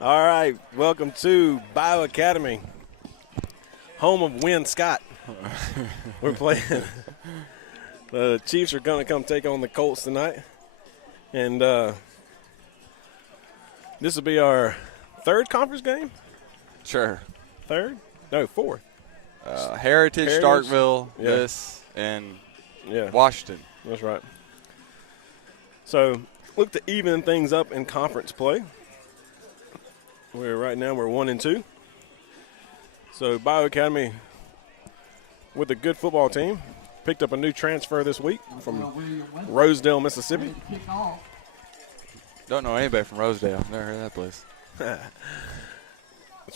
All right, welcome to Bayou Academy, home of Win Scott. We're playing. The Chiefs are going to come take on the Colts tonight. And this will be our third conference game? Sure. Third? No, fourth. Heritage, Starkville, yeah. this, and Yeah, Washington. that's right. So look to even things up in conference play. Right now we're 1-2. So Bayou Academy with a good football team. Picked up a new transfer this week from Rosedale, Mississippi. Don't know anybody from Rosedale. Never heard of that place. That's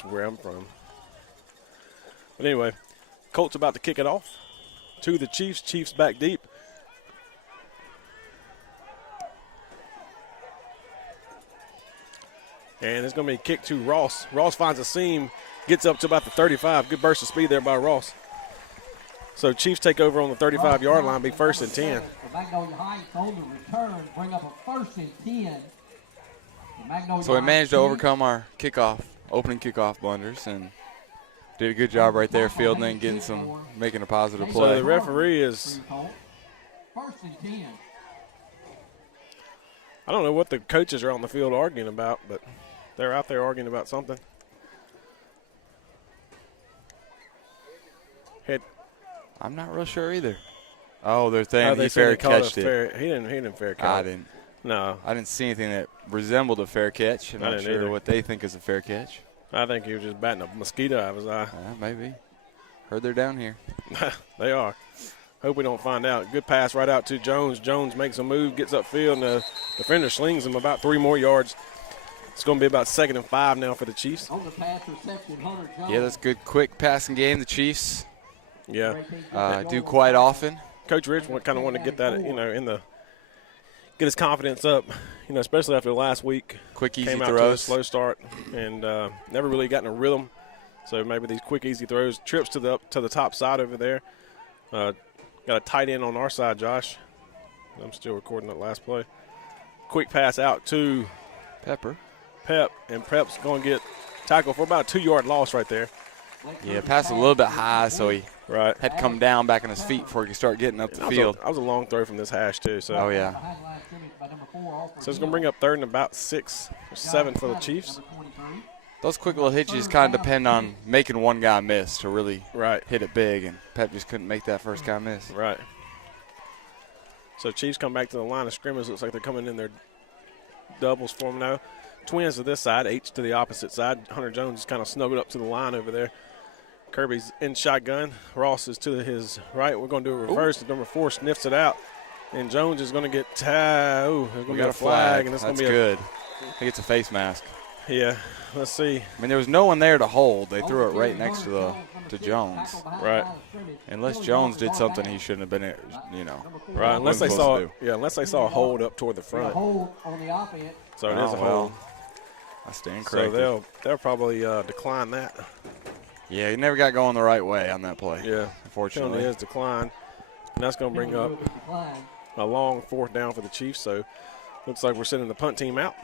where I'm from. But anyway, Colts about to kick it off to the Chiefs. Chiefs back deep. And it's going to be kicked to Ross. Ross finds a seam, gets up to about the 35. Good burst of speed there by Ross. So Chiefs take over on the 35-yard line, be first and 10. Magnolia Heights on the return, bring up a first and 10. So we managed to overcome our opening kickoff blunders, and did a good job right there fielding and making a positive So play. the referee is, First and 10. I don't know what the coaches are on the field arguing about, but they're out there arguing about something. I'm not real sure either. Oh, they're saying they he said fair he called catched a it. He didn't fair catch. I didn't. No, I didn't see anything that resembled a fair catch. I'm I not didn't sure either. what they think is a fair catch. I think he was just batting a mosquito out of his eye. Maybe. Heard they're down here. They are. Hope we don't find out. Good pass right out to Jones. Jones makes a move, gets upfield, and the defender slings him about 3 more yards. It's going to be about 2nd and 5 now for the Chiefs. On the pass reception, Hunter Jones. Yeah, that's a good, quick passing game. The Chiefs Yeah. do quite often. Coach Rich kind of wanted to get that, get his confidence up, especially after last week. Quick, easy Came out to a throws. slow start and never really gotten a rhythm. So maybe these quick, easy throws, trips to the top side over there. Got a tight end on our side, Josh. I'm still recording that last play. Quick pass out to Pep, and Pep's going to get tackled for about a 2-yard loss right there. Yeah, passed a little bit high, so he Right. had to come down back on his feet before he could start getting up the field. That was a long throw from this hash, too. So. Oh, yeah. So it's going to bring up 3rd and about 6 or 7 for the Chiefs. Those quick little hitches kind of depend on making one guy miss to really hit it big, and Pep just couldn't make that first guy miss. Right. So Chiefs come back to the line of scrimmage. Looks like they're coming in their doubles form now. Twins to this side, H to the opposite side. Hunter Jones is kind of snuggled up to the line over there. Kirby's in shotgun. Ross is to his right. We're going to do a reverse. Number 4 sniffs it out. And Jones is going to get there's going to be a flag. And it's That's going to be good. I think it's a face mask. Yeah, let's see. I mean, there was no one there to hold. They threw it right next to Jones. Right. Unless Jones did something he shouldn't have been, Right, unless they saw a hold up toward the front. Hold on the offense. So it is a hold. I stand corrected. So they'll probably decline that. Yeah, he never got going the right way on that play. Yeah, unfortunately. Penalty is declined, and that's going to bring up a long 4th down for the Chiefs. So looks like we're sending the punt team out.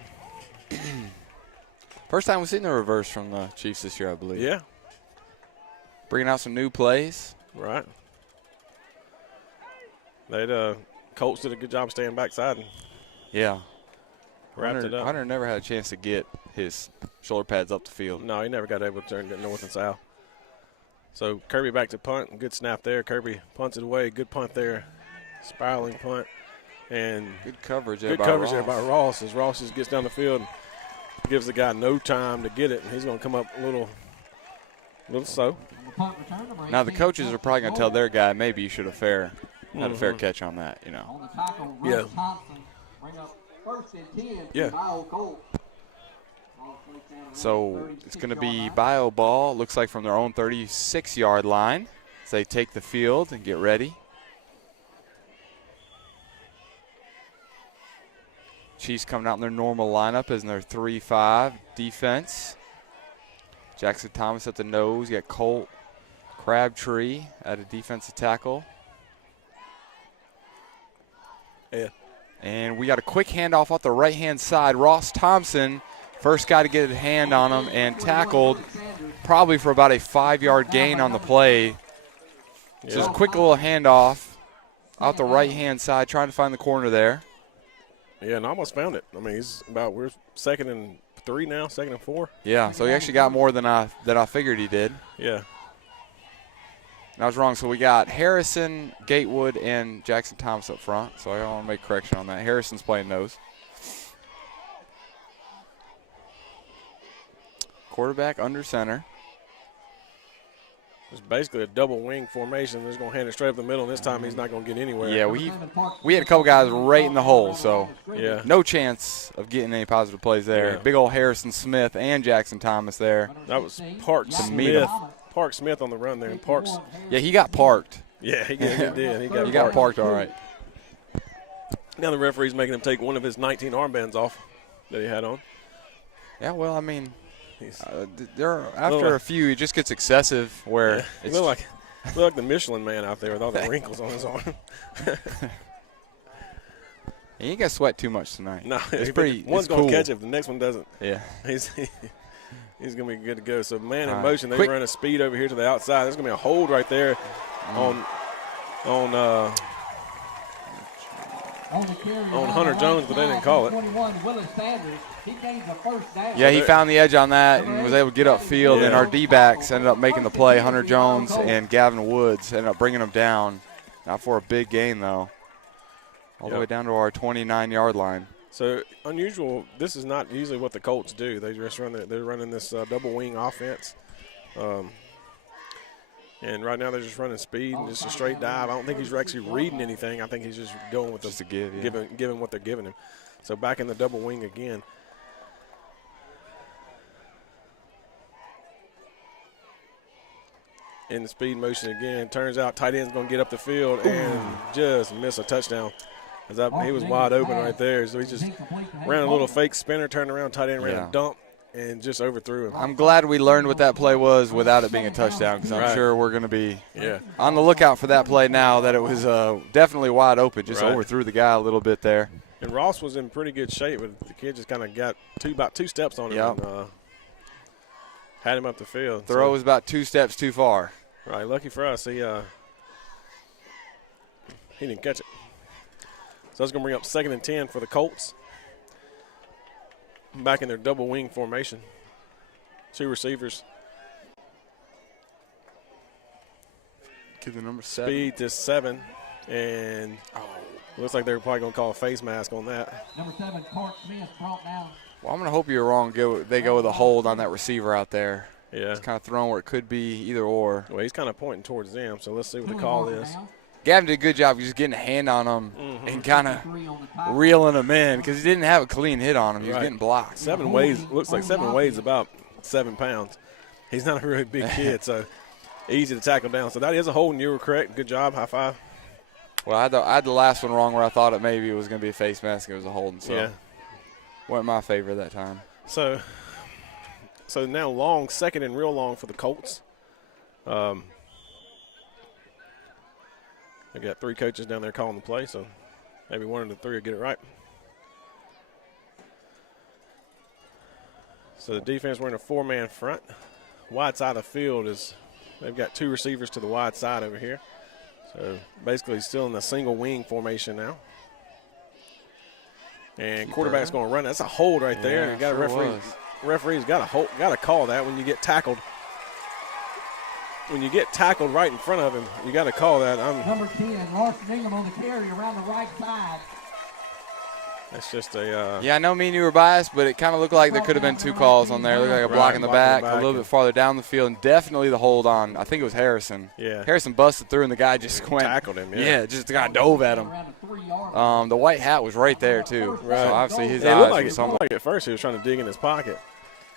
First time we've seen the reverse from the Chiefs this year, I believe. Yeah. Bringing out some new plays. Right. Colts did a good job staying backside. Yeah. Wrapped it up. Hunter never had a chance to get his shoulder pads up the field. No, he never got able to turn it north and south. So Kirby back to punt. Good snap there. Kirby punts it away. Good punt there. Spiraling punt. And good coverage there by Ross as Ross just gets down the field and gives the guy no time to get it. And he's going to come up a little slow. Now the coaches are probably going to tell their guy maybe you should have had a fair catch on that, On the tackle, Yeah. Thompson, bring up first and 10. Yeah. So it's going to be Bayou ball, looks like from their own 36-yard line as they take the field and get ready. Chiefs coming out in their normal lineup as in their 3-5 defense. Jackson Thomas at the nose. You got Colt Crabtree at a defensive tackle. Yeah. And we got a quick handoff off the right-hand side. Ross Thompson First guy to get a hand on him and tackled probably for about a 5-yard gain on the play. Just a quick little handoff out the right-hand side, trying to find the corner there. Yeah, and almost found it. I mean, we're 2nd and 3 now, 2nd and 4. Yeah, so he actually got more than I figured he did. Yeah. I was wrong. So we got Harrison, Gatewood, and Jackson Thomas up front. So I want to make a correction on that. Harrison's playing nose. Quarterback under center. It's basically a double wing formation. They're just going to hand it straight up the middle, and this time he's not going to get anywhere. Yeah, we had a couple guys right in the hole, so yeah, no chance of getting any positive plays there. Yeah. Big old Harrison Smith and Jackson Thomas there. That was Park Smith. Park Smith on the run there, and Parks. Yeah, he got parked. Yeah, he did. He got parked all right. Now the referee's making him take one of his 19 armbands off that he had on. Yeah, well, I mean, after a few, he just gets excessive where it's look like the Michelin Man out there with all the wrinkles on his arm. He ain't got to sweat too much tonight. No, one's going cool. to catch it, the next one doesn't. Yeah. He's going to be good to go. So, man in motion. They run a speed over here to the outside. There's going to be a hold right there on Hunter Jones, but they didn't call it. Yeah, he found the edge on that and was able to get upfield, and our D-backs ended up making the play. Hunter Jones and Gavin Woods ended up bringing him down. Not for a big gain, though. All the way down to our 29-yard line. So, unusual. This is not usually what the Colts do. They just they're running this double wing offense. And right now they're just running speed and just a straight dive. I don't think he's actually reading anything. I think he's just going with just giving what they're giving him. So back in the double wing again. In the speed motion again. Turns out tight end's going to get up the field and just miss a touchdown. He was wide open right there. So he just ran a little fake spinner, turned around, tight end ran a dump, and just overthrew him. I'm glad we learned what that play was without it being a touchdown, because I'm sure we're going to be on the lookout for that play now, that it was definitely wide open. Just overthrew the guy a little bit there. And Ross was in pretty good shape, but the kid just kind of got about two steps on him and had him up the field. Throw was about 2 steps too far. Right, lucky for us, he didn't catch it. So that's going to bring up 2nd and 10 for the Colts. Back in their double wing formation. 2 receivers. Give the number 7. Speed to 7. And looks like they're probably going to call a face mask on that. Number 7, Park Smith brought down. Well, I'm going to hope you're wrong. They go with a hold on that receiver out there. Yeah. It's kind of thrown where it could be either or. Well, he's kind of pointing towards them, so let's see what the call is. Gavin did a good job just getting a hand on him and kind of reeling him in, because he didn't have a clean hit on him. He was getting blocked. 7 weighs, looks like 7 weighs about 7 pounds. He's not a really big kid, so easy to tackle down. So that is a hold, and you were correct. Good job. High five. Well, I had the last one wrong where I thought maybe it was going to be a face mask. It was a holding, so went in my favor that time. So now long, 2nd and real long for the Colts. They got 3 coaches down there calling the play, so maybe 1 of the 3 will get it right. So the defense, we're in a 4-man front. Wide side of the field they've got 2 receivers to the wide side over here. So basically still in the single wing formation now. And quarterback's going to run. That's a hold right there. You got a referee. Referee's got to call that when you get tackled. When you get tackled right in front of him, you got to call that. Number 10, Larson Ingham on the carry around the right side. That's just a. Yeah, I know me and you were biased, but it kind of looked like there could have been 2 calls on there. It looked like a block in the back, a little bit farther down the field, and definitely the hold on. I think it was Harrison. Yeah. Harrison busted through, and the guy just went. Tackled him, just kind of dove at him. The white hat was right there, too. Right. So obviously his it eyes looked were like at first he was trying to dig in his pocket,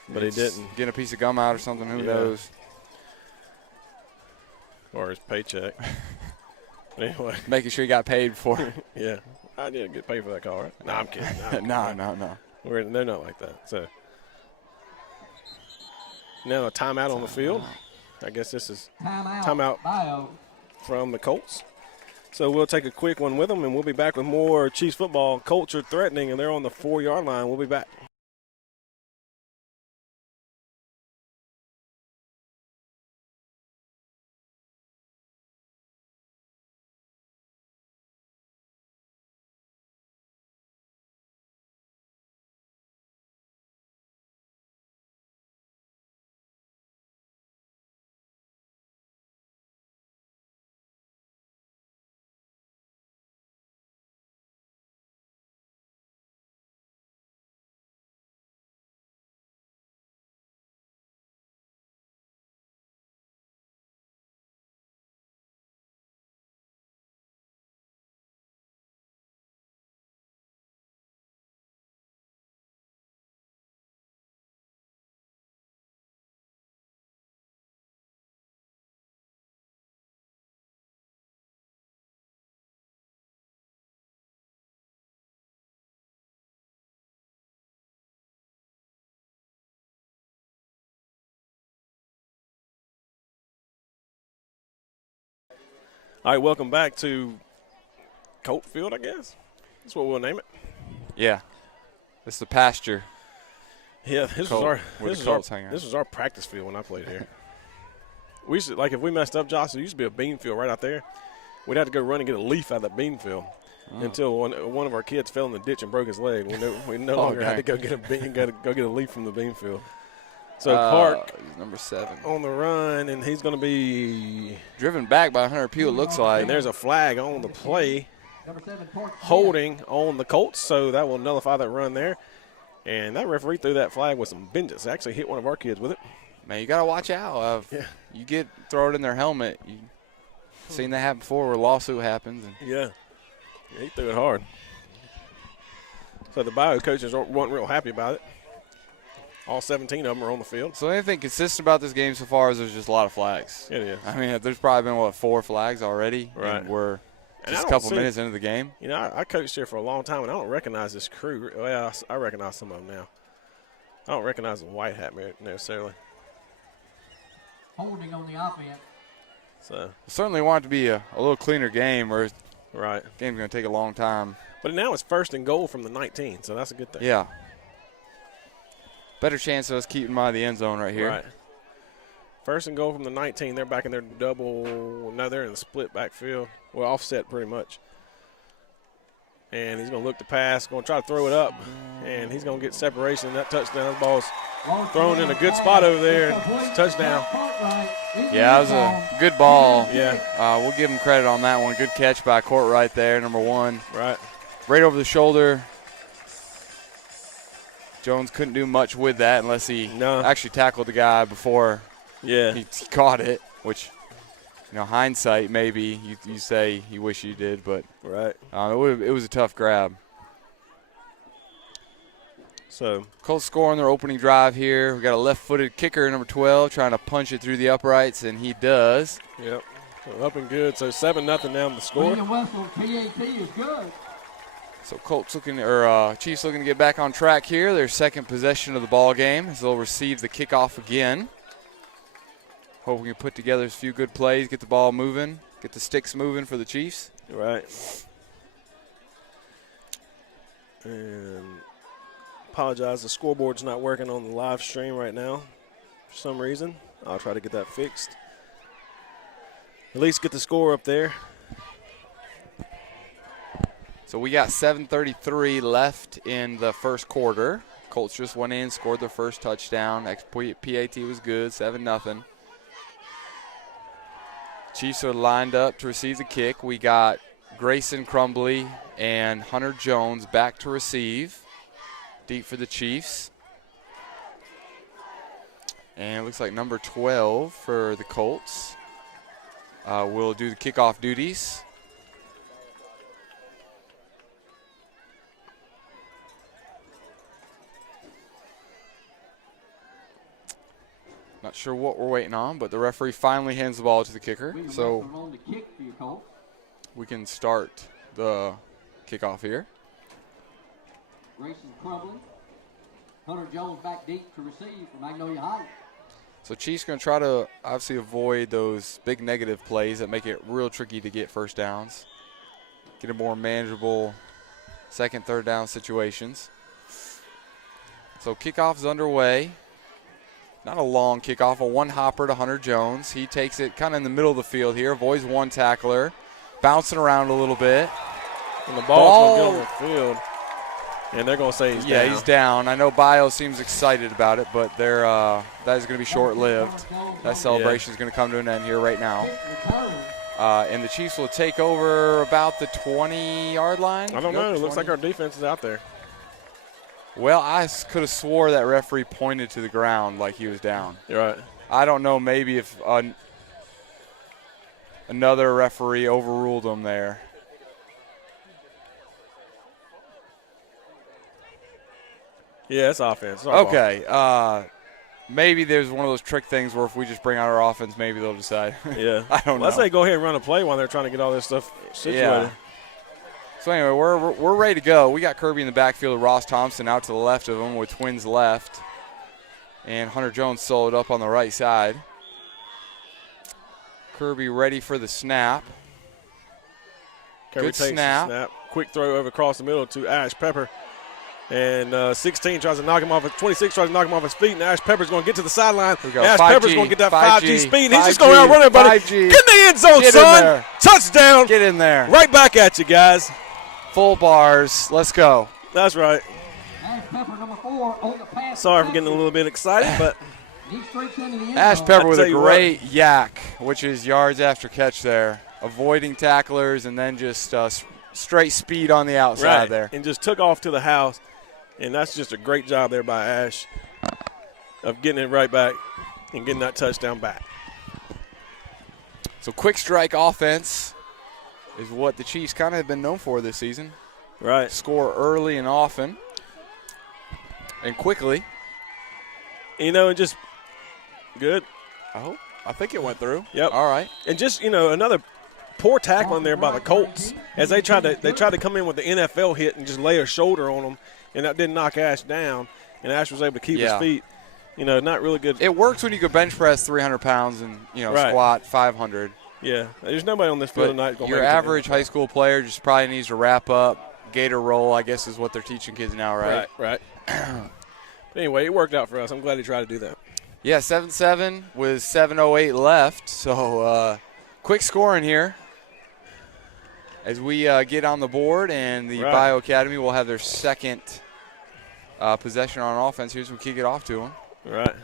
but he didn't. Getting a piece of gum out or something, who knows. Or his paycheck. Anyway. Making sure he got paid for it. Yeah. I did get paid for that call, right? No, I'm kidding. No. They're not like that. So now a timeout on the field. I guess this is timeout Bayou. from the Colts. So we'll take a quick one with them, and we'll be back with more Chiefs football. Colts are threatening, and they're on the 4-yard line. We'll be back. All right, welcome back to Colt Field, I guess. That's what we'll name it. Yeah. It's the pasture. Yeah, this was our practice field when I played here. We used to, like, if we messed up, Josh, there used to be a bean field right out there. We'd have to go run and get a leaf out of that bean field until one of our kids fell in the ditch and broke his leg. We no longer had to go get a leaf from the bean field. So Park, number 7, on the run, and he's going to be driven back by Hunter Pugh, it looks like. And there's a flag on the play, Number 7, Park. holding on the Colts, so that will nullify that run there. And that referee threw that flag with some vengeance. Actually hit one of our kids with it. Man, you got to watch out. You throw it in their helmet. You've seen that happen before where a lawsuit happens. Yeah, he threw it hard. So the Bayou coaches weren't real happy about it. All 17 of them are on the field. So anything consistent about this game so far is there's just a lot of flags. It is. I mean, there's probably been, 4 flags already? Right. And we're And just I a don't couple see- minutes into the game. You know, I coached here for a long time, and I don't recognize this crew. Well, I recognize some of them now. I don't recognize the white hat necessarily. Holding on the offense. So, Certainly want it to be a little cleaner game, or right. the game's going to take a long time. But now it's 1st and goal from the 19, so that's a good thing. Yeah. Better chance of us keeping by the end zone right here. Right. 1st and goal from the 19. They're back in their double. No, they're in the split backfield. Well, offset pretty much. And he's going to look to pass, going to try to throw it up, and he's going to get separation. That touchdown ball's thrown in a good spot over there, and it's a touchdown. Yeah, that was a good ball. Yeah. We'll give him credit on that one. Good catch by Courtright there, number 1. Right. Right over the shoulder. Jones couldn't do much with that unless he actually tackled the guy before he caught it, which, hindsight maybe you say you wish you did, but right. It was a tough grab. So Colts score on their opening drive here. We got a left-footed kicker, number 12, trying to punch it through the uprights, and he does. Yep. So up and good. So 7-0 now the score. Whistle, PAT is good. So Chiefs looking to get back on track here. Their second possession of the ball game as they'll receive the kickoff again. Hope we can put together a few good plays, get the ball moving, get the sticks moving for the Chiefs. Right. And apologize, the scoreboard's not working on the live stream right now for some reason. I'll try to get that fixed. At least get the score up there. So we got 7:33 left in the first quarter. Colts just went in, scored their first touchdown. PAT was good, 7-0. Chiefs are lined up to receive the kick. We got Grayson Crumbly and Hunter Jones back to receive. Deep for the Chiefs. And it looks like number 12 for the Colts will do the kickoff duties. Not sure what we're waiting on, but the referee finally hands the ball to the kicker. So we can start the kickoff here. Grayson Crumbly. Hunter Jones back deep to receive for Magnolia High. So Chiefs going to try to obviously avoid those big negative plays that make it real tricky to get first downs. Get a more manageable second, third down situations. So kickoff is underway. Not a long kickoff, a one-hopper to Hunter Jones. He takes it kind of in the middle of the field here, avoids one tackler, bouncing around a little bit. And the ball's going to get on the field, and they're going to say he's down. Yeah, he's down. I know Bayou seems excited about it, but that is going to be short-lived. That celebration is going to come to an end here right now. And the Chiefs will take over about the 20-yard line. I don't know. It looks like our defense is out there. Well, I could have swore that referee pointed to the ground like he was down. You're right. I don't know, maybe if another referee overruled him there. Yeah, it's offense. It's okay. Maybe there's one of those trick things where if we just bring out our offense, maybe they'll decide. Yeah. I don't know. Let's say go ahead and run a play while they're trying to get all this stuff situated. Yeah. So anyway, we're ready to go. We got Kirby in the backfield of Ross Thompson out to the left of him with twins left. And Hunter Jones soloed up on the right side. Kirby ready for the snap. Kirby Good takes snap. the snap. Quick throw over across the middle to Ash Pepper. And 16 tries to knock him off. 26 tries to knock him off his feet. And Ash Pepper's going to get to the sideline. Ash 5G, Pepper's going to get that 5G speed. And he's just 5G, going to outrun everybody. 5G. Get in the end zone, Get in son. there. Touchdown. Get in there. Right back at you, guys. Full bars. Let's go. That's right. Ash Pepper, number 4, on the pass. Sorry for getting a little bit excited, but He streaks into the end Ash zone. Pepper with tell a you great yak, which is yards after catch there. Avoiding tacklers and then just straight speed on the outside right. there. And just took off to the house. And that's just a great job there by Ash of getting it right back and getting that touchdown back. So quick strike offense is what the Chiefs kind of have been known for this season. Right. Score early and often and quickly. You know, and just good. I think it went through. Yep. All right. And just, you know, another poor tackling there by the Colts as they tried to come in with the NFL hit and just lay a shoulder on them, and that didn't knock Ash down, and Ash was able to keep his feet. You know, not really good. It works when you can bench press 300 pounds and, Right. squat 500. Yeah, there's nobody on this field But tonight going to your make it to the average NFL. high school player just probably needs to wrap up, gator roll, I guess is what they're teaching kids now, right? Right. But anyway, it worked out for us. I'm glad he tried to do that. Yeah, 7-7 with 7:08 left. So quick scoring here as we get on the board, and the Right. Bayou Academy will have their second possession on offense. Here's we kick it off to them. Right.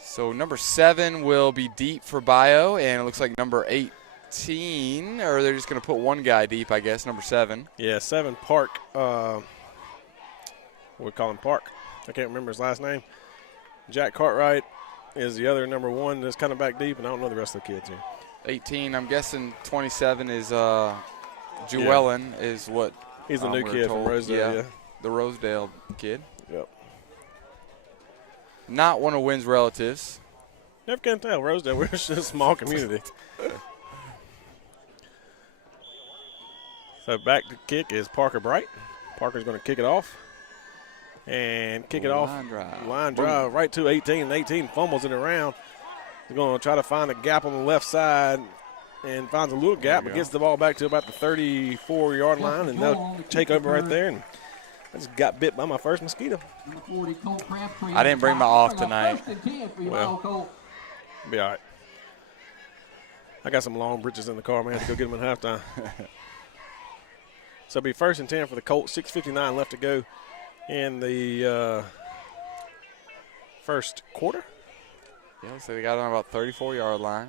So number 7 will be deep for Bayou, and it looks like number 18, or they're just going to put one guy deep, I guess, number 7. Yeah, 7 Park. We call him Park. I can't remember his last name. Jack Cartwright is the other number 1 that's kind of back deep, and I don't know the rest of the kids here. 18, I'm guessing 27 is Jewellen is what He's the new we're kid from told. Rosedale, yeah. The Rosedale kid. Yep. Not one of Wynn's relatives. Never can tell. Rosedale, we're just a small community. So back to kick is Parker Bright. Parker's going to kick it off. And kick it off. Line drive right to 18. And 18 fumbles it around. He's going to try to find a gap on the left side and finds a little gap, but gets the ball back to about the 34-yard line, and they'll take over right there. And I just got bit by my first mosquito. I didn't bring my off tonight. Well, be all right. I got some long britches in the car. I had to go get them at halftime. So it'll be 1st and 10 for the Colts. 6:59 left to go in the first quarter. Yeah, so they got it on about 34-yard line.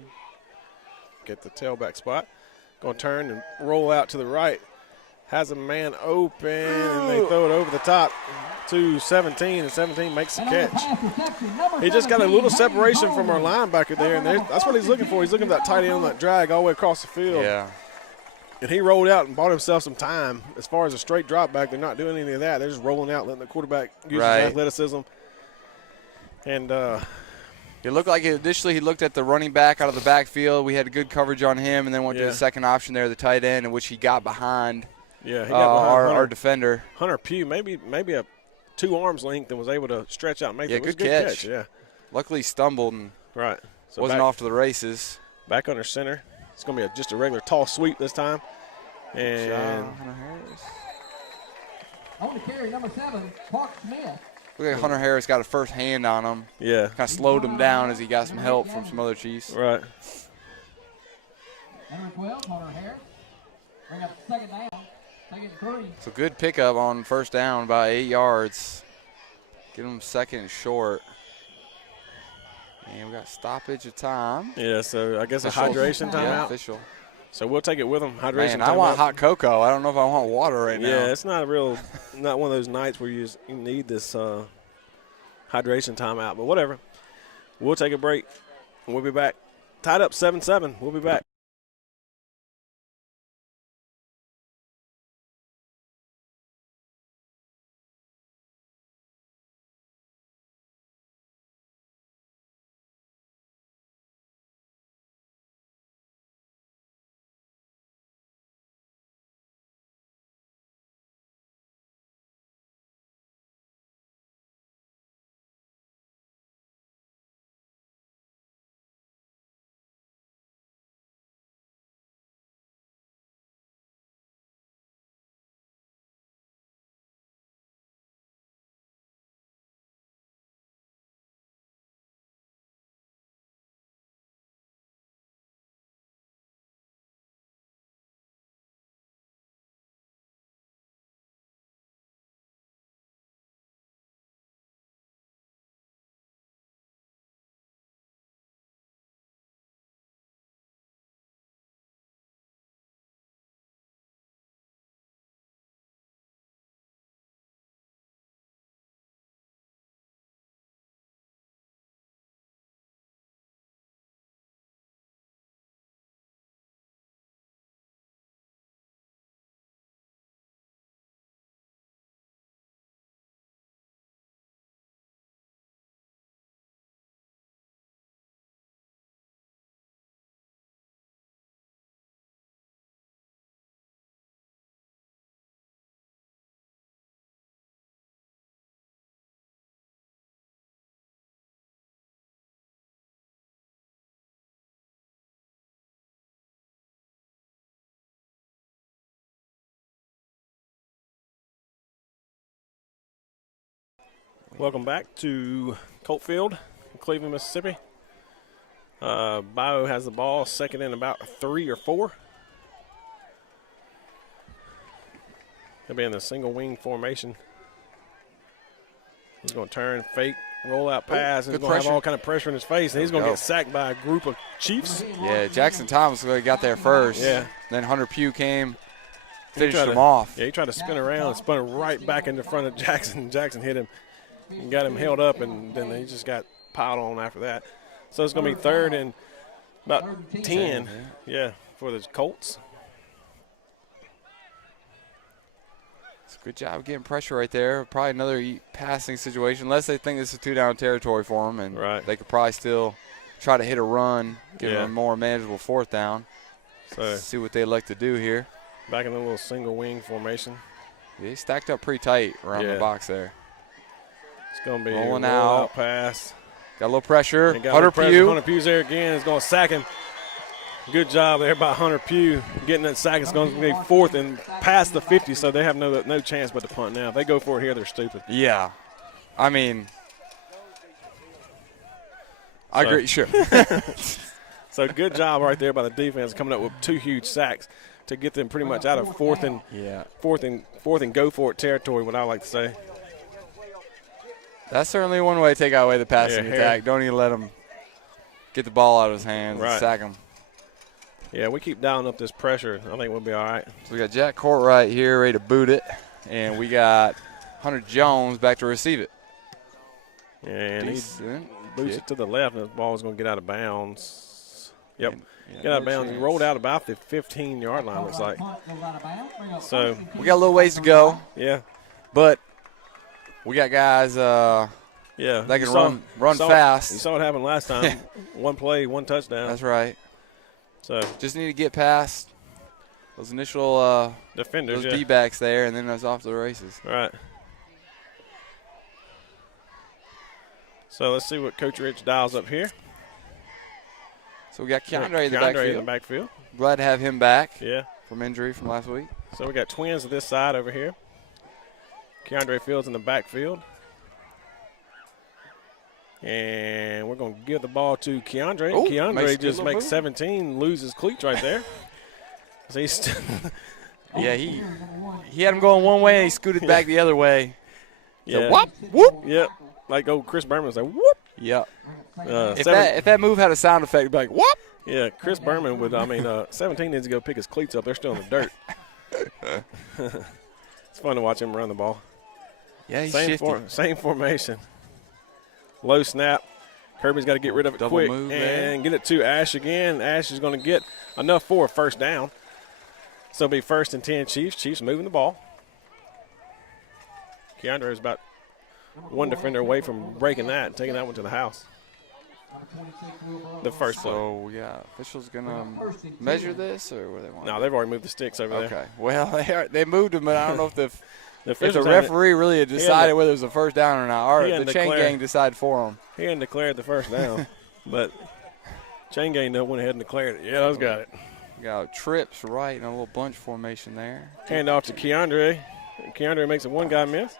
Get the tailback spot. Going to turn and roll out to the right. Has a man open, and they throw it over the top to 17, and 17 makes the catch. He just got a little separation from our linebacker there, and that's what he's looking for. He's looking for that tight end on that drag all the way across the field. Yeah. And he rolled out and bought himself some time. As far as a straight drop back, they're not doing any of that. They're just rolling out, letting the quarterback use his athleticism. And it looked like initially he looked at the running back out of the backfield. We had good coverage on him, and then went to the second option there, the tight end, in which he got behind, he got behind our defender. Hunter Pugh, maybe a 2 arms length, and was able to stretch out and make it. Good Good catch. Yeah. Luckily he stumbled and So wasn't off to the races. Back under center. It's going to be just a regular tall sweep this time. And Hunter Harris. On the carry, number 7, Park Smith. Look like Hunter Harris got a first hand on him. Yeah. Kind of slowed him down as he got some help from some other Chiefs. Right. Number 12, Hunter Harris. Bring up 2nd down. 2nd and 3. So good pickup on first down by 8 yards. Get him 2nd and short. And we got stoppage of time. Yeah, so I guess a Official. hydration timeout. Yeah, official. So we'll take it with them. Hydration Man, timeout. I want hot cocoa. I don't know if I want water right now. Yeah, it's not not one of those nights where you need this hydration timeout, but whatever. We'll take a break. We'll be back. Tied up 7-7. We'll be back. Welcome back to Colt Field, Cleveland, Mississippi. Bayou has the ball, second in about 3 or 4. He'll be in the single wing formation. He's going to turn, fake, roll out pass, and he's going to have all kind of pressure in his face, and he's going to get sacked by a group of Chiefs. Yeah, Jackson Thomas got there first. Yeah. Then Hunter Pugh came, finished him to, off. Yeah, he tried to spin around and spun it right back into front of Jackson. Jackson hit him and got him held up, and then he just got piled on after that. So it's going to be third and about 10, yeah, for the Colts. It's a good job getting pressure right there. Probably another passing situation, unless they think this is 2-down territory for them, and they could probably still try to hit a run, give them a more manageable 4th down. So see what they'd like to do here. Back in the little single wing formation. Yeah, he stacked up pretty tight around the box there. It's going to be rolling a roll-out out pass. Got a little pressure. Hunter Pugh. Hunter Pugh's there again. Is going to sack him. Good job there by Hunter Pugh getting that sack. It's going to be 4th and past the 50, so they have no chance but to punt now. If they go for it here, they're stupid. Yeah. I mean, I agree. Sure. So good job right there by the defense coming up with 2 huge sacks to get them pretty much out of fourth and go for it territory, what I like to say. That's certainly one way to take away the passing attack. Don't even let him get the ball out of his hands and sack him. Yeah, we keep dialing up this pressure. I think we'll be all right. So we got Jack Courtright here ready to boot it, and we got Hunter Jones back to receive it. And he boots it to the left, and the ball is going to get out of bounds. Yep, get out of bounds. He rolled out about the 15-yard line, looks like. So we got a little ways to go. Yeah. But we got guys that can run fast. You saw what happened last time. 1 play, 1 touchdown. That's right. So just need to get past those initial defenders, those D-backs there, and then it's off to the races. All right. So let's see what Coach Rich dials up here. So we got Keandre in the backfield. Glad to have him back. Yeah. From injury from last week. So we got twins to this side over here. Keandre Fields in the backfield. And we're going to give the ball to Keandre. Ooh, Keandre just makes 17, loses cleats right there. So he's yeah, he had him going one way and he scooted back the other way. Yeah. So whoop, whoop. Yep. Like old Chris Berman was like, whoop. Yep. If that move had a sound effect, it'd be like, whoop. Yeah, Chris Berman would, 17 needs to go pick his cleats up. They're still in the dirt. It's fun to watch him run the ball. Yeah, he's shifty. Same formation. Low snap. Kirby's got to get rid of it quick and get it to Ash again. Ash is going to get enough for a 1st down. So it'll be 1st and 10 Chiefs. Chiefs moving the ball. Keandre is about 1 defender away from breaking that and taking that one to the house. The first play. So, officials going to measure this or what they want? No, they've already moved the sticks over there. Okay. Well, they moved them, but I don't know if the referee really had decided whether it was a 1st down or not. Or the chain gang decided for him. He hadn't declared the 1st down, but chain gang went ahead and declared it. Yeah, those got it. Got trips right in a little bunch formation there. Hand off to Keandre. Keandre makes a 1 guy miss.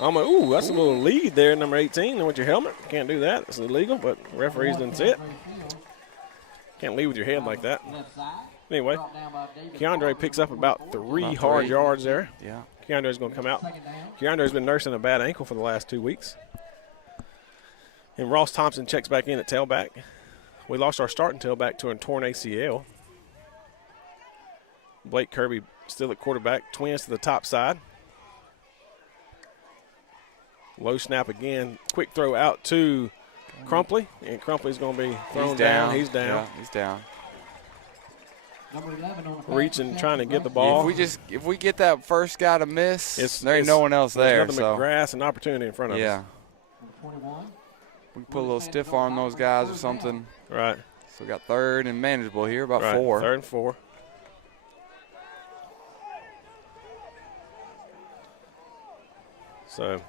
I'm like, ooh, that's a little lead there, number 18. With your helmet, can't do that. It's illegal, but referees didn't see it. Can't lead with your head like that. Anyway, Keandre picks up about 3 hard yards there. Yeah. Keandre's going to come out. Keandre's been nursing a bad ankle for the last 2 weeks. And Ross Thompson checks back in at tailback. We lost our starting tailback to a torn ACL. Blake Kirby still at quarterback. Twins to the top side. Low snap again. Quick throw out to Crumpley. And Crumpley's going to be thrown down. He's down. Yeah, he's down. Reaching, trying to get the ball. If we get that first guy to miss, there ain't no one else there. There's nothing but grass and opportunity in front of us. Yeah. We can put a little stiff arm those guys or something. Right. So we got 3rd and manageable here, about 4. 3rd and 4. So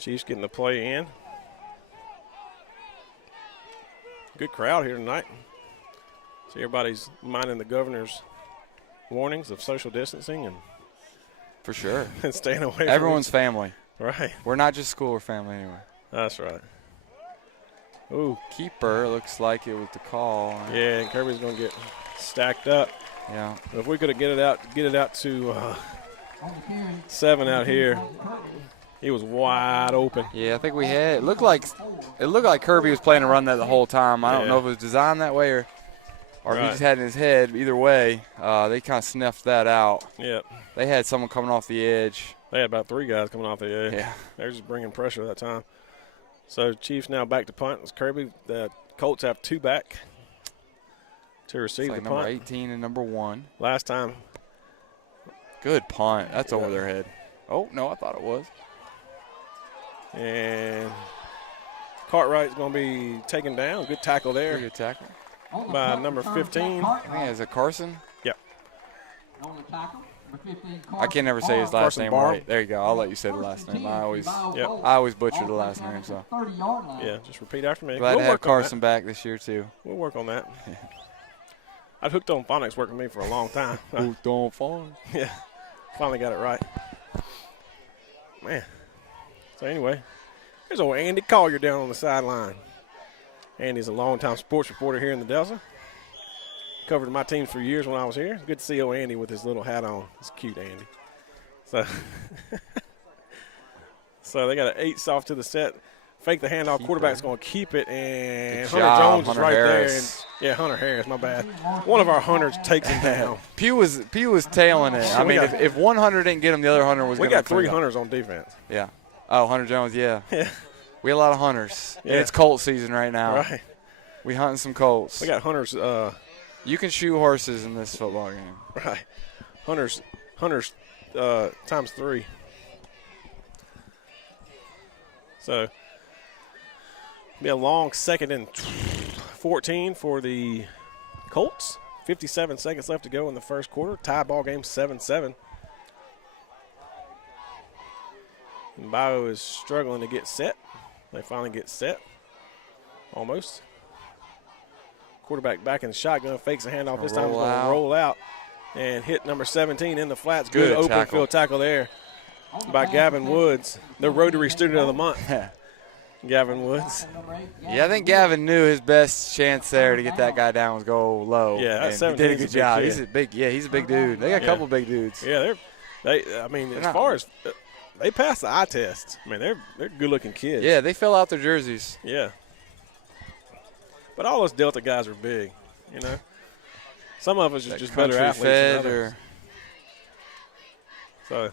Chiefs getting the play in. Good crowd here tonight. See, everybody's minding the governor's warnings of social distancing and for sure and staying away. Everyone's family. Right. We're not just school, we're family anyway. That's right. Ooh. Keeper, looks like it was the call. Yeah, and Kirby's going to get stacked up. Yeah. If we could have get it out to 7 out here, he was wide open. Yeah, I think we had. It looked like Kirby was planning to run that the whole time. I don't know if it was designed that way or he just had it in his head. Either way, they kind of snuffed that out. Yep. They had someone coming off the edge. They had about 3 guys coming off the edge. Yeah. They're just bringing pressure that time. So Chiefs now back to punt. It's Kirby. The Colts have 2 back to receive the punt. Number 18 and number 1. Last time. Good punt. That's over their head. Oh, no, I thought it was. And Cartwright's going to be taken down. Good tackle there. Pretty good tackle. By number 15. I think is it Carson? Yep. I can never say his last Carson name Barham. right. There you go. I'll let you say the last name. I always butcher the last name. So yeah, just repeat after me. Glad to have Carson back this year too. We'll work on that. I'd hooked on phonics worked with me for a long time. Hooked on phonics. Yeah, finally got it right. Man. So anyway, there's old Andy Collier down on the sideline. Andy's a longtime sports reporter here in the Delta. Covered my teams for years when I was here. It's good to see old Andy with his little hat on. It's cute, Andy. So, so they got an 8 off to the set. Fake the handoff. Quarterback's going to keep it, and Hunter Jones is right there. And, yeah, Hunter Harris. My bad. One of our hunters takes him down. Pew was tailing it. I mean, if one hunter didn't get him, the other hunter was going to. We got 3 hunters on defense. Yeah. Oh, Hunter Jones. Yeah. Yeah. We had a lot of hunters. Yeah. And it's colt season right now. Right. We hunting some colts. We got hunters. You can shoot horses in this football game. Right. Hunters times 3. So, be a long 2nd and 14 for the Colts. 57 seconds left to go in the first quarter. Tie ball game 7-7. And Bayou is struggling to get set. They finally get set. Almost. Quarterback back in the shotgun, fakes a handoff. This time he's going to roll out and hit number 17 in the flats. Good open field tackle there by Gavin Woods, the Rotary Student of the Month. Gavin Woods. Yeah, I think Gavin knew his best chance there to get that guy down was go low. Yeah, that's he did a good job. He's a big dude. They got a couple big dudes. Yeah, as far as they passed the eye test. I mean, they're good-looking kids. Yeah, they fill out their jerseys. Yeah. But all those Delta guys are big, you know. Some of us are just better athletes than others. So,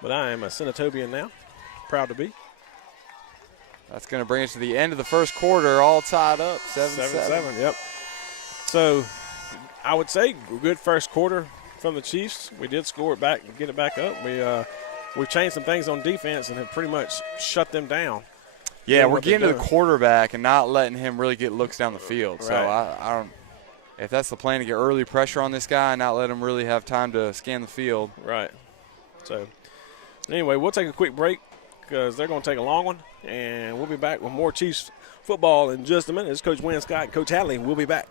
but I am a Senatobian now. Proud to be. That's going to bring us to the end of the first quarter, all tied up, 7-7. Yep. So, I would say good first quarter from the Chiefs. We did score it back and get it back up. We've changed some things on defense and have pretty much shut them down. Yeah, we're getting to the quarterback and not letting him really get looks down the field. So I don't. If that's the plan, to get early pressure on this guy and not let him really have time to scan the field. Right. So anyway, we'll take a quick break because they're going to take a long one, and we'll be back with more Chiefs football in just a minute. It's Coach Wayne Scott and Coach Hadley. We'll be back.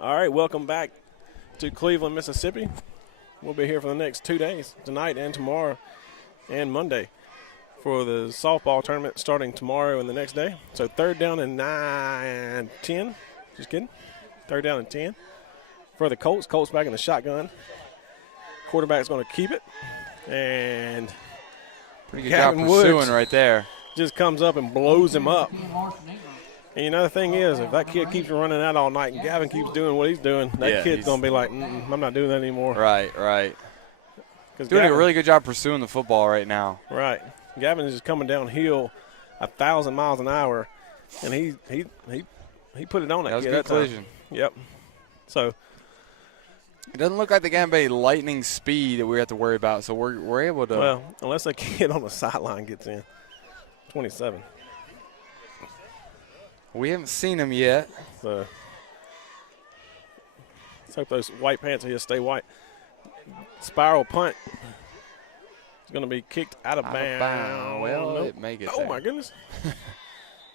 All right, welcome back to Cleveland, Mississippi. we'll be here for the next 2 days, tonight and tomorrow and Monday, for the softball tournament starting tomorrow and the next day. So 3rd down and 10. Just kidding. 3rd down and 10 for the Colts. Colts back in the shotgun. Quarterback's going to keep it. And pretty good Gavin job pursuing Woods right there. just comes up and blows him up. And you know the thing is, if that kid keeps running out all night and Gavin keeps doing what he's doing, that kid's going to be like, I'm not doing that anymore. Right. Doing Gavin, a really good job pursuing the football right now. Right. Gavin is just coming downhill 1,000 miles an hour, and he put it on that That was a kid good that time. collision. Yep. So It doesn't look like they got any lightning speed that we have to worry about, so we're able to. well, unless that kid on the sideline gets in. 27. We haven't seen him yet. So let's hope those white pants here stay white. Spiral punt. It's going to be kicked out of bounds. Well, Nope. it may get Oh, there. my goodness.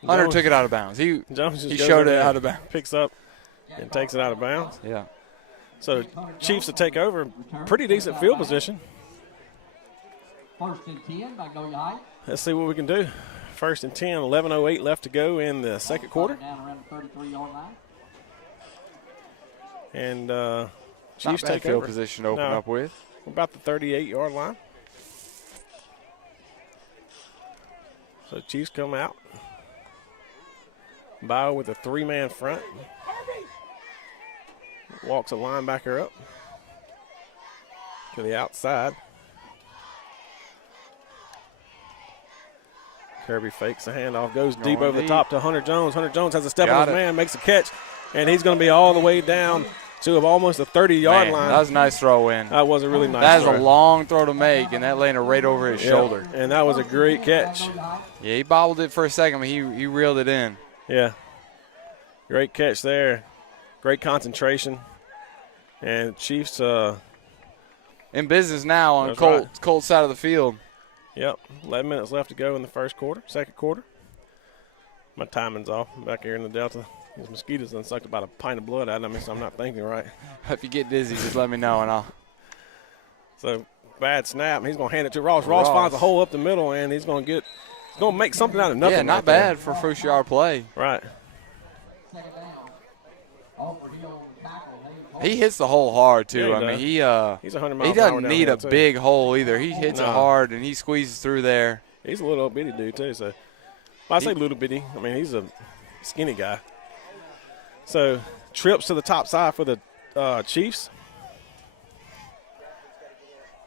Hunter Jones- took it out of bounds. He Jones just he goes showed over it there, out of bounds. picks up and takes it out of bounds. Yeah. So Chiefs to take over. Pretty decent field position. 1st and 10, Magnolia High. Let's see what we can do. 1st and 10, 11:08 left to go in the second quarter. Down around the 33-yard line. And Not Chiefs bad take field over. position to open No. up with. About the 38-yard line. So Chiefs come out. Bayou with a 3-man front. Walks a linebacker up to the outside. Kirby fakes the handoff, goes deep Going over the deep. top to Hunter Jones. Hunter Jones has a step Got on his it. man, makes a catch, and he's going to be all the way down to almost the 30-yard Man, line. that was a nice throw in. That was a really nice That is throw. a long throw to make, and that landed right over his Yep, shoulder. and that was a great catch. Yeah, he bobbled it for a second, but he reeled it in. Yeah. Great catch there. Great concentration. And Chiefs, In business now on That's Colts side of the field. yep, 11 minutes left to go in the second quarter. My timing's off back here in the Delta. These mosquitoes done sucked about a pint of blood out of me, so I'm not thinking right. If you get dizzy, just let me know, and I'll. So, bad snap. He's going to hand it to Ross. Ross finds a hole up the middle, and he's going to make something out of nothing. Yeah, not right there. bad for first yard play. Right. 2nd down. Over heel on the tackle. He hits the hole hard too. Yeah, I mean, He's 100 miles he an hour doesn't down need there, a too. big hole either. He hits it No. hard and he squeezes through there. He's a little bitty dude, too. So, well, I say little bitty. I mean, he's a skinny guy. So, trips to the top side for the Chiefs.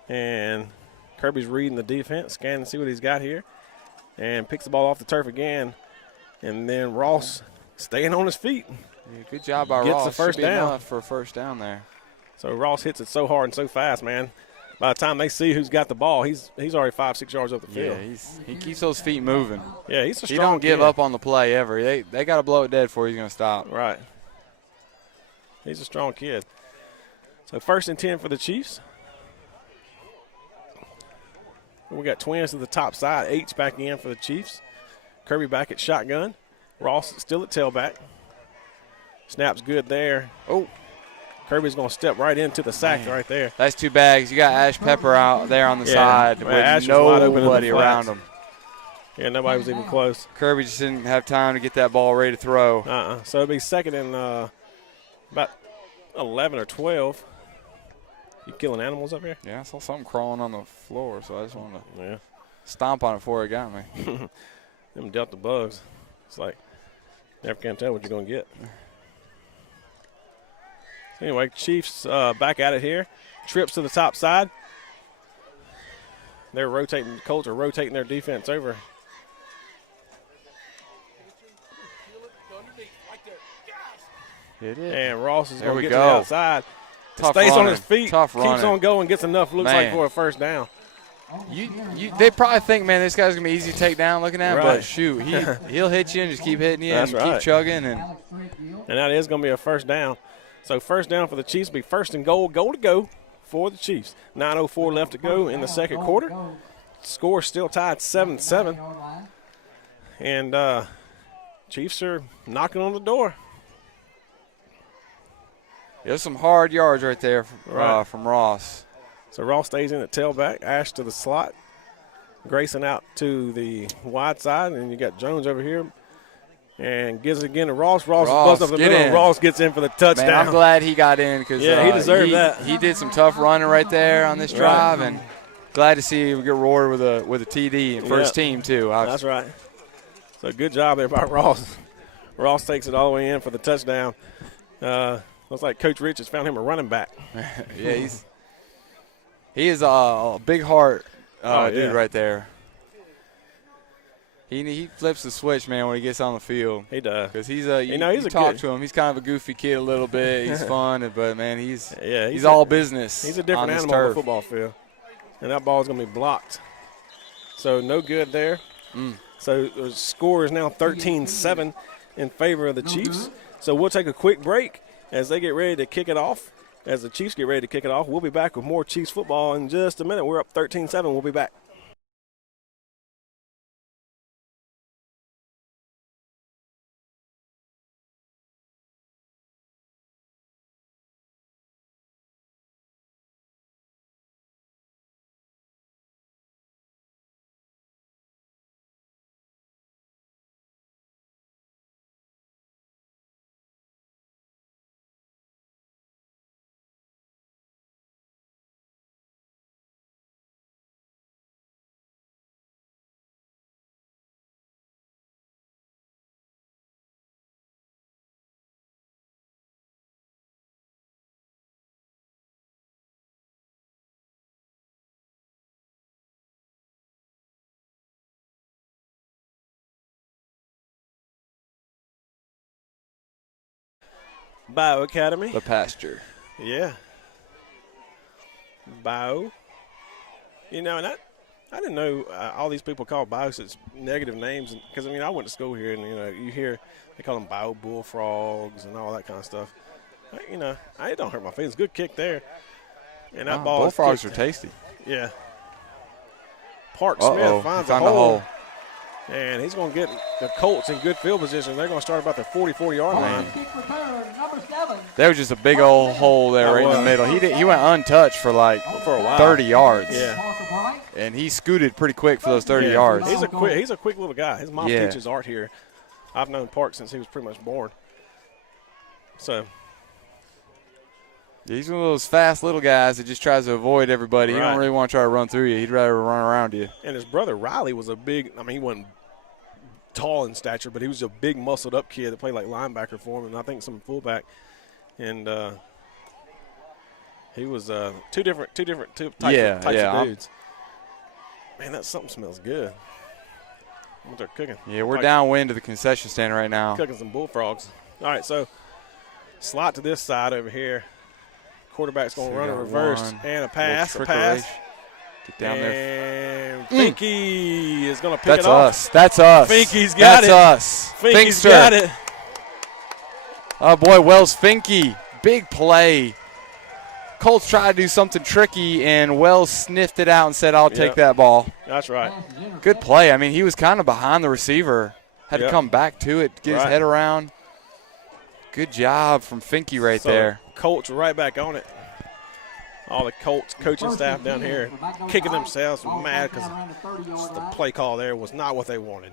And Kirby's reading the defense, scanning to see what he's got here. And picks the ball off the turf again. And then Ross staying on his feet. Yeah, good job by Gets Ross. the first Should be down. enough for a first down there. So, Ross hits it so hard and so fast, man. By the time they see who's got the ball, he's already 5-6 yards up the field. Yeah, he keeps those feet moving. Yeah, he's a He strong don't give kid. up on the play ever. They got to blow it dead before he's going to stop. Right. He's a strong kid. So 1st and 10 for the Chiefs. We got twins to the top side. H back in for the Chiefs. Kirby back at shotgun. Ross still at tailback. Snap's good there. Oh, Kirby's going to step right into the sack right there. That's 2 bags. You got Ash Pepper out there on the Yeah, side man, with Ash was wide open in the nobody flats. around him. Yeah, nobody was even close. Kirby just didn't have time to get that ball ready to throw. So it'll be 2nd and about 11 or 12. You killing animals up here? Yeah, I saw something crawling on the floor, so I just wanted to Yeah. stomp on it before it got me. Them Delta bugs. It's like, never can tell what you're going to get. So anyway, Chiefs back at it here. Trips to the top side. They're rotating. The Colts are rotating their defense over. It is. And Ross is There going to we get to the go. outside. Tough Stays on running. his feet. Tough keeps running. on going. Gets enough. Looks like Man. for a first down. They probably think, man, this guy's gonna be easy to take down looking at, Right. but shoot, he'll hit you and just keep hitting you That's and right. keep chugging. And And that is going to be a first down. So first down for the Chiefs will be 1st and goal to go for the Chiefs. 9:04 left to go in the second quarter. Score still tied 7-7. And Chiefs are knocking on the door. there's some hard yards right there Right. from Ross. So Ross stays in at tailback, Ash to the slot, Grayson out to the wide side, and you got Jones over here. And gives it again to Ross. Ross is buzzed up the middle. In. Ross gets in for the touchdown. Man, I'm glad he got in because he deserved that. He did some tough running right there on this drive, and glad to see him get roared with a TD and first team too. That's right. So good job there by Ross. Ross takes it all the way in for the touchdown. Looks like Coach Rich has found him a running back. Yeah, he is a big heart dude right there. He flips the switch, man, when he gets on the field. He does. Because he's he's talk to him. He's kind of a goofy kid a little bit. He's fun, but man, he's all business. He's a different animal on the football field, and that ball is going to be blocked. So no good there. So the score is now 13-7 in favor of the Chiefs. So we'll take a quick break as they get ready to kick it off. As the Chiefs get ready to kick it off, we'll be back with more Chiefs football in just a minute. We're up 13-7. We'll be back. Bayou Academy. The pasture. Yeah. Bayou. You know, and I didn't know all these people call Bayou such negative names. Because, I mean, I went to school here, and, you know, you hear they call them Bayou bullfrogs and all that kind of stuff. You know, it don't hurt my feelings. Good kick there. And that ball bullfrogs are tasty. Yeah. Park Smith finds a hole. And he's going to get the Colts in good field position. They're going to start about the 44-yard line. There was just a big old hole there right in the middle. He went untouched for like 30 yards. Yeah. And he scooted pretty quick for those 30 yards. He's a quick little guy. His mom teaches art here. I've known Park since he was pretty much born. So he's one of those fast little guys that just tries to avoid everybody. He don't really want to try to run through you. He'd rather run around you. And his brother Riley was he wasn't tall in stature, but he was a big muscled up kid that played like linebacker for him, and I think some fullback. And he was two different types of dudes. Man, that something smells good. What they're cooking. Yeah, we're downwind to the concession stand right now. Cooking some bullfrogs. All right, so slot to this side over here. Quarterback's going to run a reverse and a pass. Get down there. And Finke is going to pick it off. That's us. Finke's got it. That's us. Finke's got it. Oh, boy, Wells Finke. Big play. Colts tried to do something tricky, and Wells sniffed it out and said, I'll take that ball. That's right. Good play. I mean, he was kind of behind the receiver. Had to come back to it, get his head around. Good job from Finke right there. Colts right back on it. All the Colts coaching staff down here kicking themselves mad because the play call there was not what they wanted.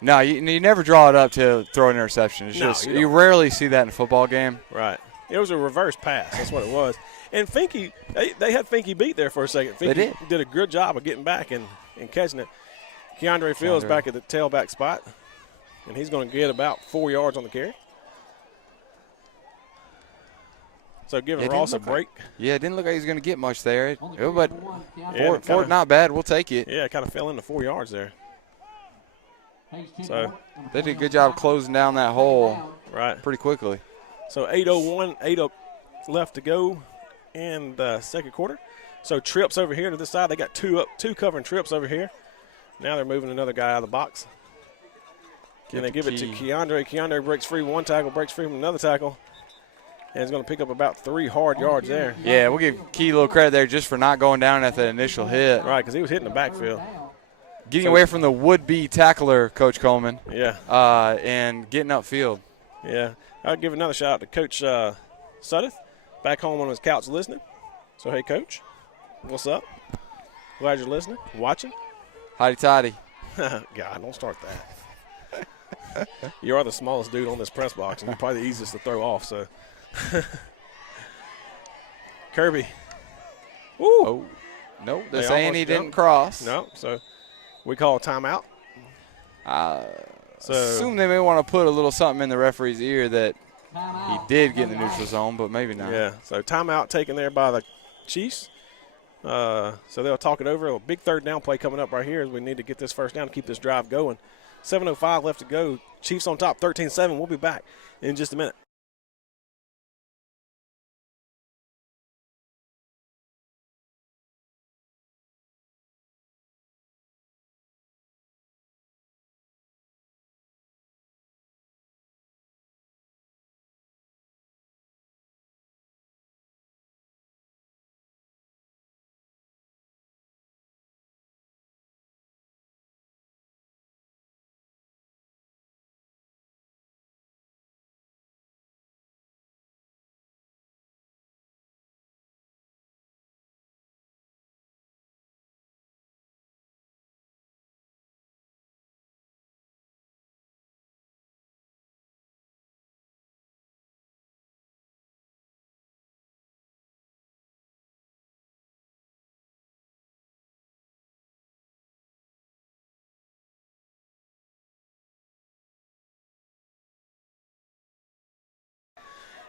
No, you never draw it up to throw an interception. It's you rarely see that in a football game. Right. It was a reverse pass. That's what it was. And Finke, they had Finke beat there for a second. Finke did a good job of getting back and catching it. Keandre Fields back at the tailback spot, and he's going to get about 4 yards on the carry. So giving Ross a break. It didn't look like he was going to get much there. But Ford, not bad. We'll take it. Yeah, it kind of fell into 4 yards there. So they did a good job closing down that hole pretty quickly. So 8:01 left to go in the second quarter. So trips over here to this side. They got two covering trips over here. Now they're moving another guy out of the box. And they give it to Keandre. Keandre breaks free one tackle, breaks free from another tackle. And he's going to pick up about 3 hard yards there. Yeah, we'll give Key a little credit there just for not going down at the initial hit. Right, because he was hitting the backfield. Getting away from the would-be tackler, Coach Coleman. Yeah. And getting upfield. Yeah. I'll give another shout out to Coach Sudduth, back home on his couch listening. So, hey, Coach, what's up? Glad you're listening, watching. Hotty toddy. God, don't start that. You are the smallest dude on this press box, and you're probably the easiest to throw off. So, Kirby. Woo. Oh, no, they're They saying almost he didn't jumped. cross. No, so we call a timeout. So Assume they may want to put a little something in the referee's ear that he Timeout. did get in the neutral zone, but maybe not. yeah, so timeout taken there by the Chiefs. So they'll talk it over. A big third down play coming up right here as we need to get this first down to keep this drive going. 7:05 left to go. Chiefs on top, 13-7. We'll be back in just a minute.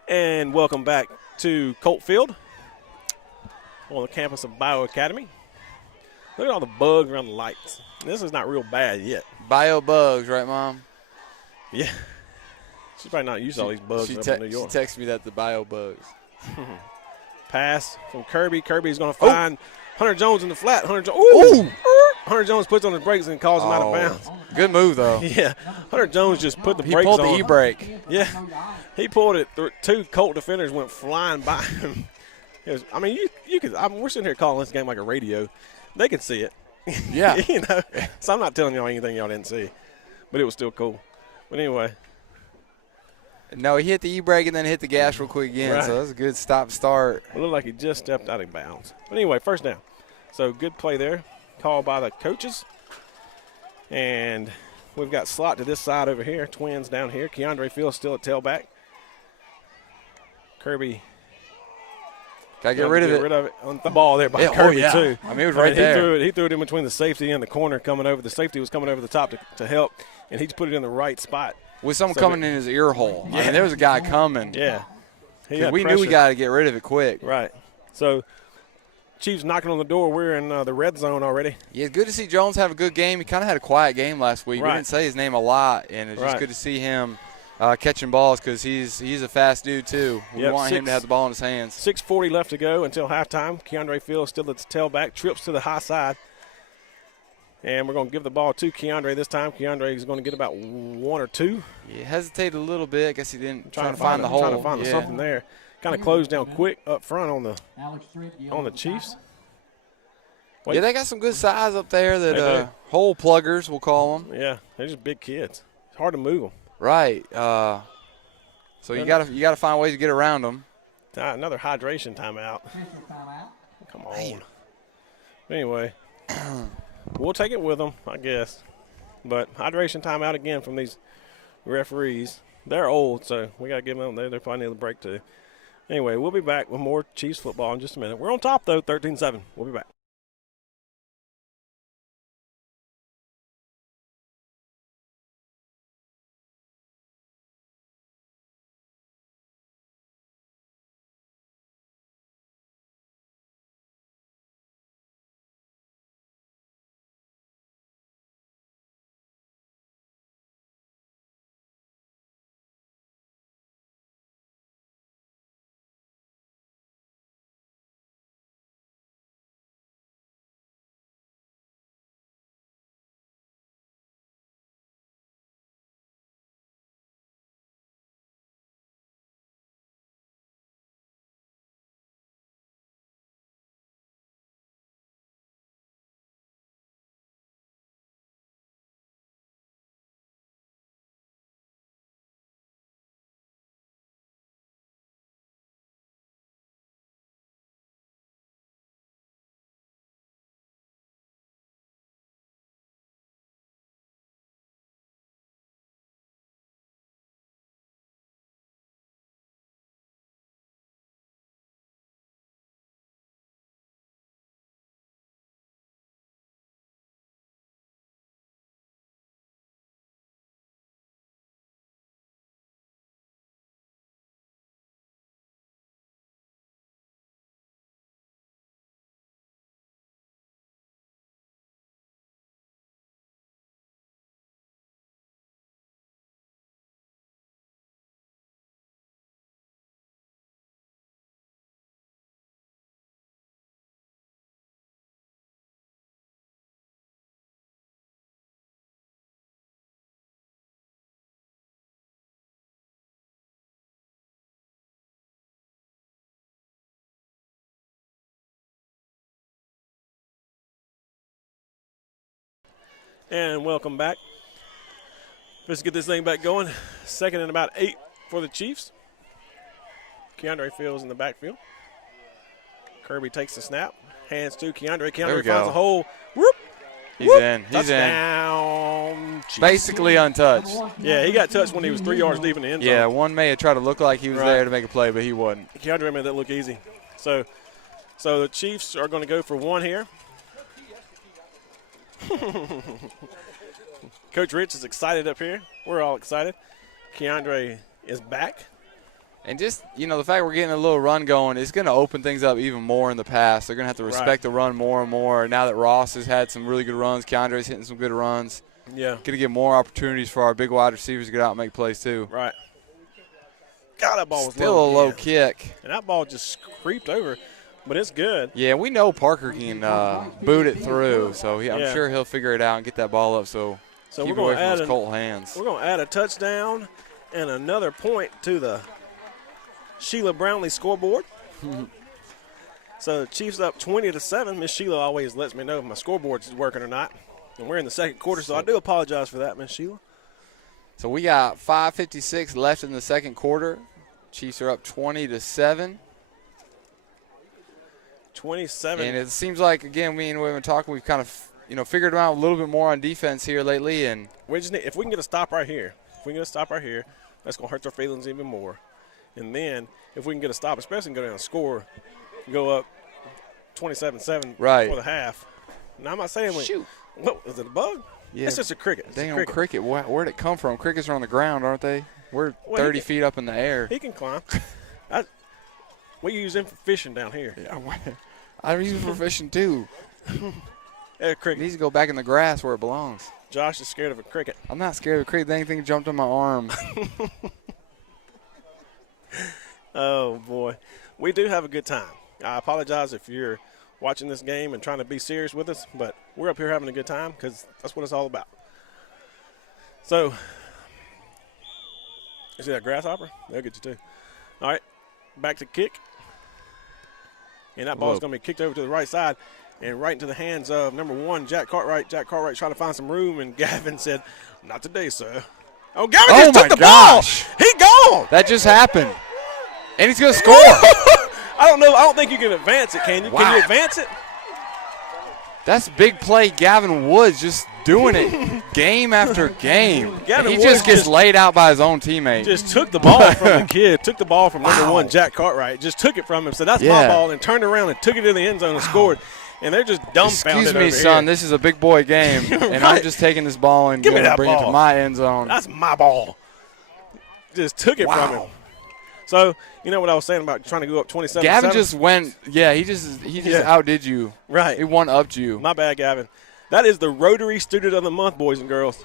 And welcome back to Colt Field on the campus of Bayou Academy. Look at all the bugs around the lights. This is not real bad yet. Bio bugs, right, Mom? Yeah. She's probably not used to all these bugs up in New York. She texted me that the bio bugs. Pass from Kirby. Kirby's going to find Hunter Jones in the flat. Hunter Jones puts on his brakes and calls him out of bounds. Good move, though. Yeah. Hunter Jones just put the He brakes on. pulled the e-brake. Yeah. He pulled it. Two Colt defenders went flying by him. You could. We're sitting here calling this game like a radio. They could see it. Yeah. So I'm not telling y'all anything y'all didn't see. But it was still cool. But anyway. No, he hit the e-brake and then hit the gas real quick again. Right. So that was a good stop-start. It looked like he just stepped out of bounds. But anyway, first down. So good play there. Called by the coaches. And we've got slot to this side over here. Twins down here. Keandre Fields still at tailback. Kirby. Got to get rid of it. Rid of it on the ball there by Kirby, too. I mean, it was right there. He threw it in between the safety and the corner coming over. The safety was coming over the top to help, and he just put it in the right spot. With someone coming in his ear hole. Yeah. I mean, there was a guy coming. Yeah. We knew we got to get rid of it quick. Right. So, Chiefs knocking on the door. We're in the red zone already. Yeah, it's good to see Jones have a good game. He kind of had a quiet game last week. Right. We didn't say his name a lot, and it's just good to see him catching balls because he's a fast dude, too. We want him to have the ball in his hands. 6:40 left to go until halftime. Keandre Fields still at the tailback, trips to the high side. And we're going to give the ball to Keandre this time. Keandre is going to get about one or two. He hesitated a little bit. I guess he didn't try to find the hole. Trying to find something there. Kind of closed down quick up front on the Chiefs. Yeah, they got some good size up there that hole pluggers, we'll call them. Yeah, they're just big kids. It's hard to move them. Right. So you got to find ways to get around them. Another hydration timeout. Come on. Man. Anyway, we'll take it with them, I guess. But hydration timeout again from these referees. They're old, so we got to give them. They probably need a break too. Anyway, we'll be back with more Chiefs football in just a minute. We're on top though, 13-7. We'll be back. And welcome back. Let's get this thing back going. Second and about 8 for the Chiefs. Keandre Fields in the backfield. Kirby takes the snap. Hands to Keandre. Keandre finds a hole. Whoop. He's in. He's Touchdown. in. Basically untouched. Yeah, he got touched when he was 3 yards deep in the end zone. Yeah, one may have tried to look like he was there to make a play, but he wasn't. Keandre made that look easy. So the Chiefs are going to go for 1 here. Coach Rich is excited up here. We're all excited. Keandre is back. And just, the fact we're getting a little run going is going to open things up even more in the pass. They're going to have to respect the run more and more. Now that Ross has had some really good runs, Keandre's hitting some good runs. Yeah. Going to get more opportunities for our big wide receivers to get out and make plays too. Right. God, that ball was still a low kick. And that ball just creeped over, but it's good. Yeah, we know Parker can boot it through, so I'm sure he'll figure it out and get that ball up. So keep it away from those cold hands. We're going to add a touchdown and another point to the Sheila Brownlee scoreboard. So the Chiefs up 20-7. Miss Sheila always lets me know if my scoreboard is working or not. And we're in the second quarter, so I do apologize for that, Miss Sheila. So we got 5:56 left in the second quarter. Chiefs are up 20-7. 27. And it seems like, again, me and we've been talking, we've kind of, figured out a little bit more on defense here lately. And we just need, if we can get a stop right here, that's going to hurt their feelings even more. And then if we can get a stop, especially go down and score, go up 27-7 for the half. Now, I'm not saying what is it, a bug? Yeah. It's just a cricket. Dang on cricket. Where'd it come from? Crickets are on the ground, aren't they? We're 30 feet up in the air. He can climb. We use him for fishing down here. Yeah, I use him for fishing too. Cricket. He needs to go back in the grass where it belongs. Josh is scared of a cricket. I'm not scared of a cricket. Anything jumped on my arm. Oh, boy. We do have a good time. I apologize if you're watching this game and trying to be serious with us, but we're up here having a good time because that's what it's all about. So, you see that grasshopper? They'll get you too. All right, back to kick. And that ball is going to be kicked over to the right side and right into the hands of number 1, Jack Cartwright. Jack Cartwright trying to find some room, and Gavin said, "Not today, sir." Oh, Gavin just took the ball. He gone. That just happened. And he's going to score. I don't know. I don't think you can advance it, can you? Wow. Can you advance it? That's big play. Gavin Woods just doing it game after game. He just gets laid out by his own teammate. Just took the ball from the kid. Took the ball from number 1, Jack Cartwright. Just took it from him. Said, "That's my ball," and turned around and took it in the end zone and scored. And they're just dumbfounded. Excuse me, son. This is a big boy game, and I'm just taking this ball and going to bring it to my end zone. That's my ball. Just took it from him. So, you know what I was saying about trying to go up 27-7? Gavin just went, he just outdid you. Right. He one-upped you. My bad, Gavin. That is the Rotary Student of the Month, boys and girls.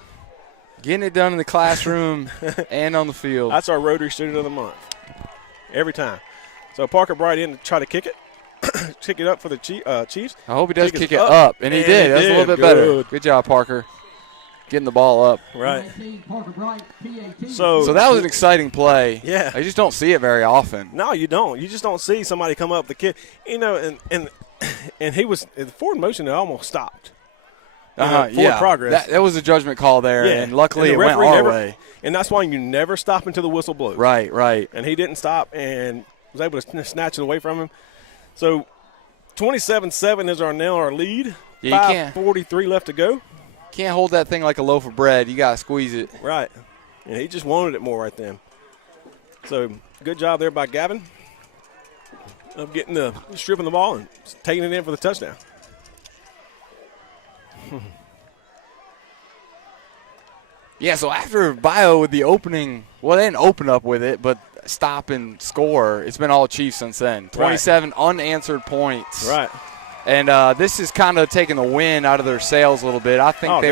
Getting it done in the classroom and on the field. That's our Rotary Student of the Month. Every time. So Parker Bright in to try to kick it. Kick it up for the Chiefs. I hope he does kick it up. And he did. That's a little bit better. Good job, Parker. Getting the ball up. Right. So that was an exciting play. Yeah. I just don't see it very often. No, you don't. You just don't see somebody come up the kid. And he was in forward motion. It almost stopped. Forward progress. That was a judgment call there, and luckily it went our way. And that's why you never stop until the whistle blows. Right. And he didn't stop and was able to snatch it away from him. So 27-7 is our lead. Yeah, 5:43 left to go. Can't hold that thing like a loaf of bread. You got to squeeze it. Right. And he just wanted it more right then. So good job there by Gavin of stripping the ball and taking it in for the touchdown. Yeah, so after Bayou with the opening, well, they didn't open up with it, but stop and score, it's been all Chiefs since then. 27 unanswered points. Right. And this is kind of taking the wind out of their sails a little bit. I think they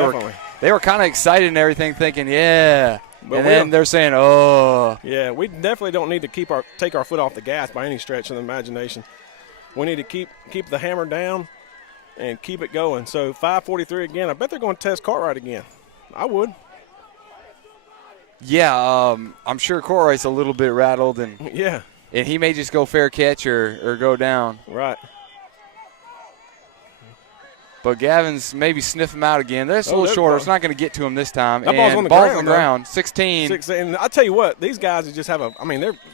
were kind of excited and everything, thinking, yeah. But then they're saying, oh. Yeah, we definitely don't need to take our foot off the gas by any stretch of the imagination. We need to keep the hammer down and keep it going. So 5:43 again. I bet they're going to test Cartwright again. I would. Yeah, I'm sure Cartwright's a little bit rattled, and he may just go fair catch or go down. Right. But Gavin's maybe sniff him out again. That's a little shorter. It's not going to get to him this time. That ball's on the ground. 16. And I'll tell you what, these guys just have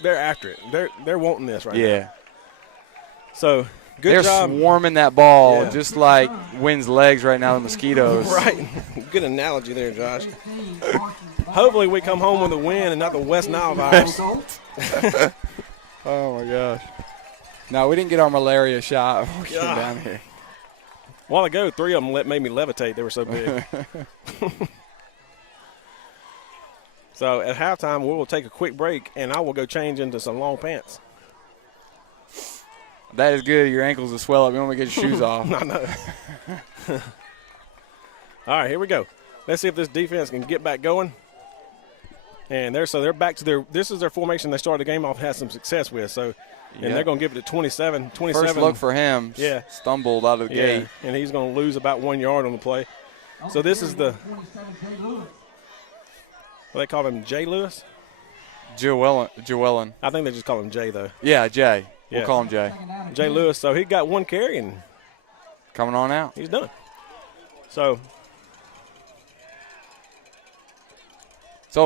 they're after it. They're wanting this right now. Yeah. So, good job. They're swarming that ball just like wind's legs right now, the mosquitoes. Right. Good analogy there, Josh. Hopefully we come home with a win and not the West Nile virus. Oh, my gosh. No, we didn't get our malaria shot before we came down here. A while ago, 3 of them made me levitate. They were so big. So at halftime, we will take a quick break, and I will go change into some long pants. That is good. Your ankles will swell up. You want to get your shoes off. I know. All right, here we go. Let's see if this defense can get back going. And they're back to this is their formation they started the game off, had some success with. So, and they're going to give it to 27. First look for him. Yeah. Stumbled out of the gate. And he's going to lose about 1 yard on the play. So this is what they call him, Jay Lewis? Jewellen. I think they just call him Jay, though. Yeah, Jay. Yeah. We'll call him Jay. Jay Lewis. So he got 1 carry, and coming on out. he's done. So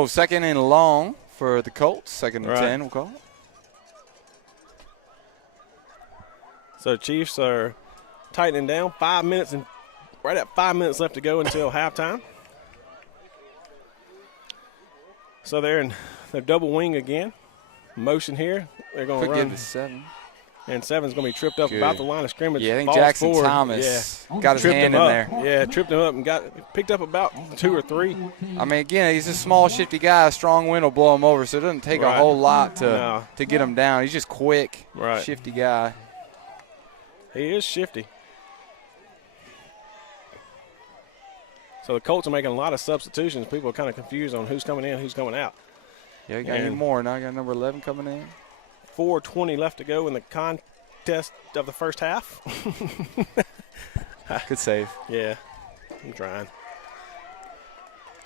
second and long for the Colts. Second and 10, we'll call it. So Chiefs are tightening down. 5 minutes and right at 5 minutes left to go until halftime. So they're in their double wing again. Motion here. They're going to run. Give it 7. And 7's going to be tripped up about the line of scrimmage. Yeah, I think Falls Jackson forward. Thomas got his hand in there. Yeah, tripped him up and picked up about 2 or 3. I mean, again, he's a small, shifty guy. A strong wind will blow him over, so it doesn't take a whole lot to get him down. He's just quick, shifty guy. He is shifty. So the Colts are making a lot of substitutions. People are kind of confused on who's coming in, who's coming out. Yeah, you got any more. Now you got number 11 coming in. 4:20 left to go in the contest of the first half. Good save. Yeah, I'm trying.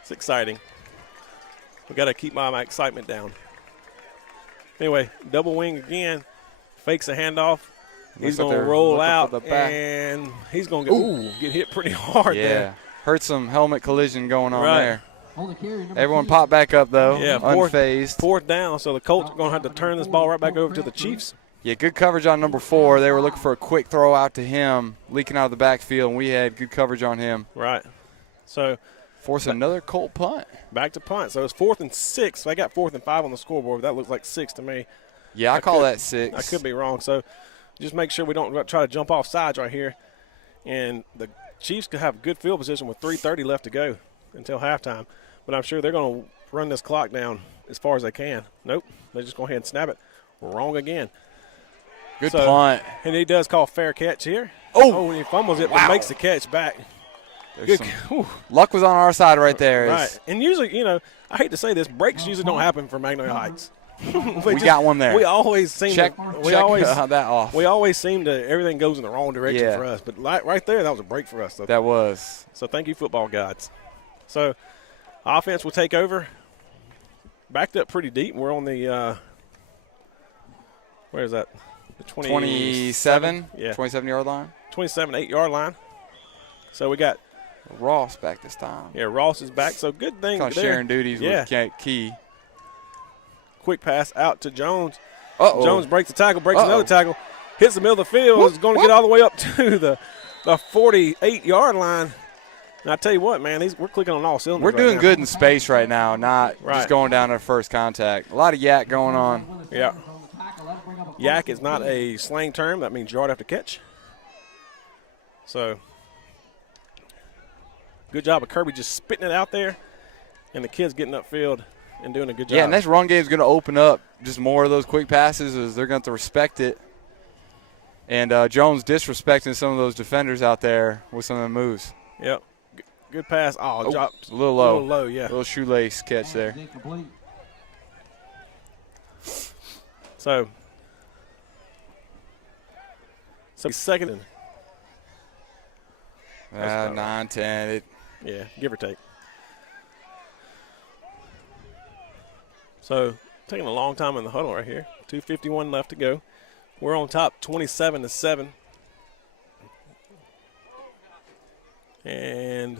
It's exciting. We got to keep my excitement down. Anyway, double wing again. Fakes a handoff. He's going to roll out, and he's going to get hit pretty hard there. Yeah, heard some helmet collision going on there. On the carry, Everyone pop back up, though, unfazed. 4th down, so the Colts are going to have to turn this ball right back over to the Chiefs. Yeah, good coverage on number 4. They were looking for a quick throw out to him, leaking out of the backfield, and we had good coverage on him. Right. So force another Colt punt. Back to punt. So it's 4th and 6. I got 4th and 5 on the scoreboard. That looks like 6 to me. Yeah, I call that 6. I could be wrong. So just make sure we don't try to jump off sides right here. And the Chiefs could have good field position with 3:30 left to go until halftime. But I'm sure they're going to run this clock down as far as they can. Nope. They just go ahead and snap it. Wrong again. Good punt. And he does call fair catch here. And he fumbles it, but makes the catch back. Good. Luck was on our side right there. Right. And usually, I hate to say this, breaks usually don't happen for Magnolia Heights. we got one there. We always seem check that off. We always seem to, everything goes in the wrong direction for us. But right there, that was a break for us. So, that was. So thank you, football gods. So offense will take over. Backed up pretty deep. We're on the, where is that? The 27? Yeah. 27-yard line? 27, 8-yard line. So we got Ross back this time. Yeah, Ross is back. So good thing kind of there. Sharing duties with Key. Quick pass out to Jones. Uh-oh. Jones breaks the tackle, breaks another tackle, hits the middle of the field, is going to get all the way up to the 48-yard line. And I tell you what, man, we're clicking on all cylinders. We're doing good in space right now, not just going down to first contact. A lot of yak going on. Yeah. Yak is not a slang term. That means yard after catch. So good job of Kirby just spitting it out there, and the kids getting upfield and doing a good job. Yeah, and this run game is going to open up just more of those quick passes as they're going to have to respect it. And Jones disrespecting some of those defenders out there with some of the moves. Yep. Good pass. Dropped a little low. A little low, yeah. A little shoelace catch there. So second. 9, 10. Yeah, give or take. So taking a long time in the huddle right here. 2:51 left to go. We're on top 27-7. And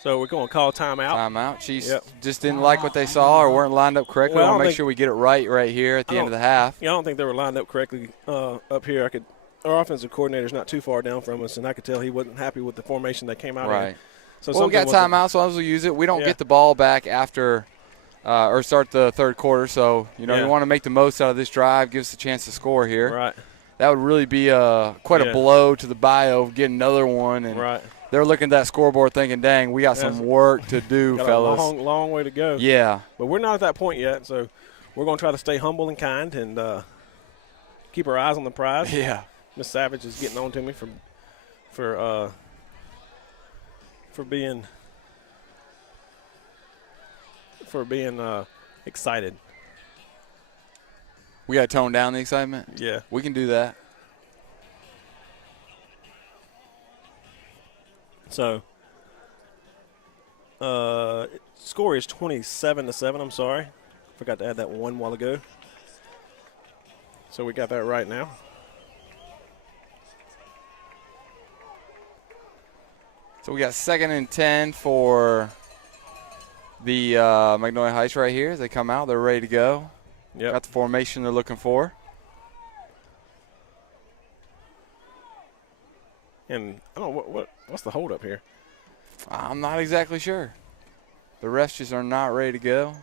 so we're going to call timeout. Timeout. Chiefs just didn't like what they saw or weren't lined up correctly. Well, We want to make sure we get it right here at the end of the half. Yeah, I don't think they were lined up correctly up here. Our offensive coordinator's not too far down from us, and I could tell he wasn't happy with the formation they came out in. So well, we got timeout, so we'll use it. We don't get the ball back after or start the third quarter, so you want to make the most out of this drive, give us a chance to score here. Right. That would really be quite a blow to the Bayou, get another one. And they're looking at that scoreboard thinking, dang, we got some work to do, fellas. A long way to go. Yeah. But we're not at that point yet, so we're going to try to stay humble and kind and keep our eyes on the prize. Yeah. Miss Savage is getting on to me for being excited. We got to tone down the excitement? Yeah. We can do that. So, score is 27-7. I'm sorry. Forgot to add that one while ago. So we got that right now. So we got 2nd and 10 for the Magnolia Heights right here. As they come out, they're ready to go. Yep. Got the formation they're looking for. And I don't know what's the hold up here. I'm not exactly sure. The refs just are not ready to go.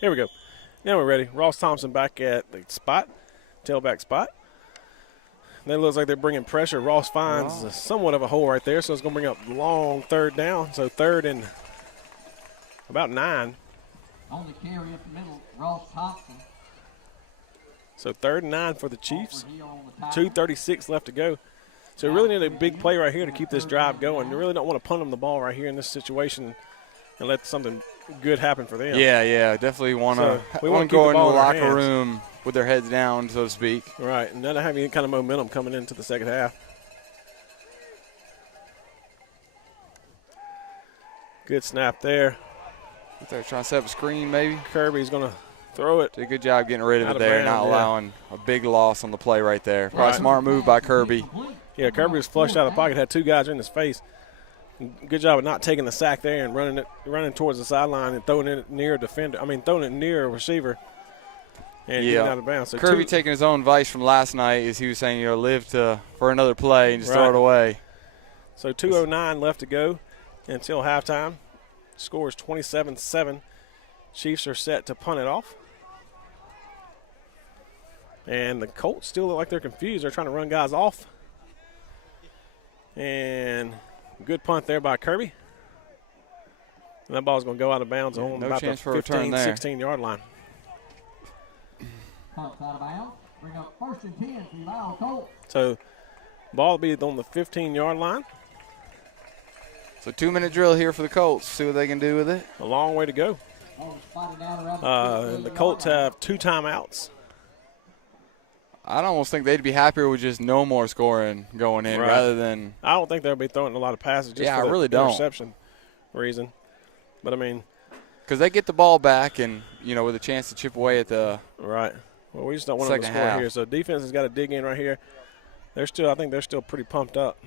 Here we go. Now we're ready. Ross Thompson back at the spot, tailback spot. And it looks like they're bringing pressure. Ross finds somewhat of a hole right there, so it's going to bring up long third down. So 3rd and about 9. On the carry up the middle, Ross Thompson. So 3rd and 9 for the Chiefs. 2:36 left to go. So we really need a big play right here to keep this drive going. You really don't want to punt them the ball right here in this situation and let something good happen for them. Yeah, definitely want to go into the locker room with their heads down, so to speak. Right, and not have any kind of momentum coming into the second half. Good snap there. They're trying to set up a screen, maybe. Kirby's going to throw it. Did a good job getting rid of it there, not allowing a big loss on the play right there. Probably smart move by Kirby. Yeah, Kirby was flushed out of the pocket, had 2 guys in his face. Good job of not taking the sack there and running towards the sideline and throwing it near a defender. Throwing it near a receiver and getting out of bounds. So Kirby taking his own advice from last night as he was saying, live for another play and just throw it away. So 2:09 left to go until halftime. Score is 27-7. Chiefs are set to punt it off. And the Colts still look like they're confused. They're trying to run guys off. And good punt there by Kirby. And that ball's going to go out of bounds on about the 15, 16-yard line. Punt's out of bounds. Bring up 1st and 10 for the Bayou Colts. So ball will be on the 15-yard line. So 2-minute drill here for the Colts. See what they can do with it. A long way to go. And the Colts have 2 timeouts. I'd almost think they'd be happier with just no more scoring going in rather than. I don't think they'll be throwing a lot of passes just for the interception reason. But, because they get the ball back and, with a chance to chip away at the. Right. Well, we just don't want them to score here. So defense has got to dig in right here. I think they're still pretty pumped up.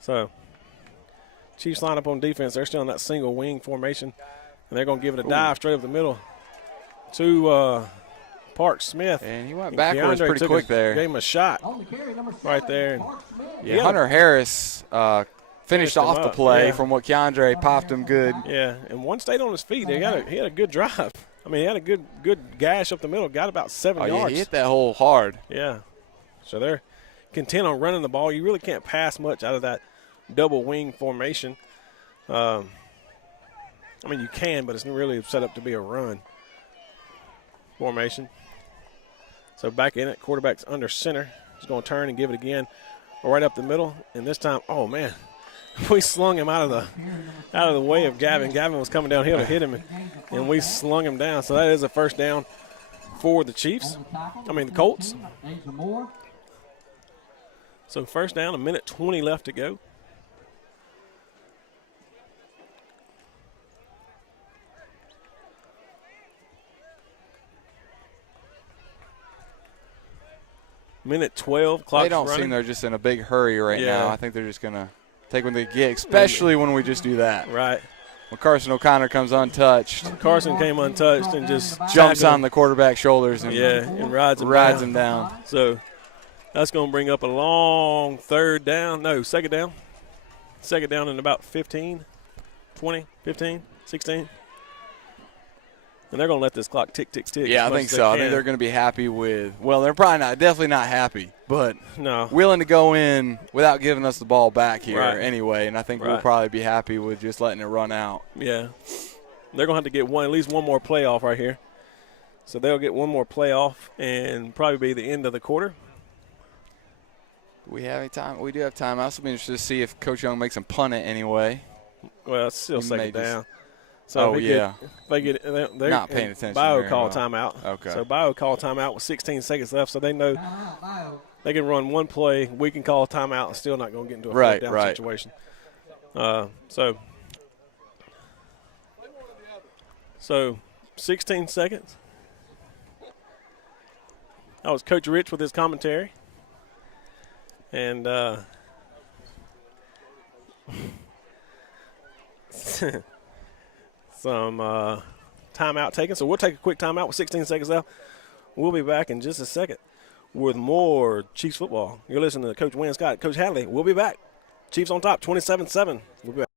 So, Chiefs line up on defense. They're still in that single wing formation. And they're going to give it a dive straight up the middle to Park Smith. And he went backwards pretty quick there. Gave him a shot right there. Yeah, Hunter Harris finished off the play from what Keandre popped him good. Yeah, and one stayed on his feet. He had a good drive. He had a good gash up the middle. Got about 7 yards. Yeah, he hit that hole hard. Yeah. So they're content on running the ball. You really can't pass much out of that double wing formation. You can, but it's really set up to be a run formation. So back in it, quarterback's under center. He's going to turn and give it again right up the middle. And this time, we slung him out of the way of Gavin. Gavin was coming downhill to hit him, and we slung him down. So that is a first down for the Chiefs. The Colts. So first down, 1:20 left to go. Minute 12. Clock's They don't running. seem they're just in a big hurry right Yeah. now. I think they're just going to take when they get, especially when we just do that. Right. When Carson O'Connor comes untouched, Carson came untouched and just jumps tackled on the quarterback's shoulders and and rides him down. So that's going to bring up a long second down. Second down in about 15, 20, 15, 16. And they're going to let this clock tick, tick, tick. Yeah, I think so. I think they're going to be happy with – well, they're definitely not happy, but willing to go in without giving us the ball back here anyway, and I think we'll probably be happy with just letting it run out. Yeah. They're going to have to get at least one more play off right here. So they'll get one more play off and probably be the end of the quarter. Do we have any time? We do have timeouts. So I'll be interested to see if Coach Young makes them punt it anyway. Well, it's still second down. So they're not paying attention. Bayou call timeout. Okay. So Bayou call timeout with 16 seconds left, so they know they can run one play. We can call timeout and still not going to get into a fourth down situation. So 16 seconds. That was Coach Rich with his commentary. And some timeout taken. So we'll take a quick timeout with 16 seconds left. We'll be back in just a second with more Chiefs football. You're listening to Coach Wayne Scott, Coach Hadley. We'll be back. Chiefs on top, 27-7. We'll be back.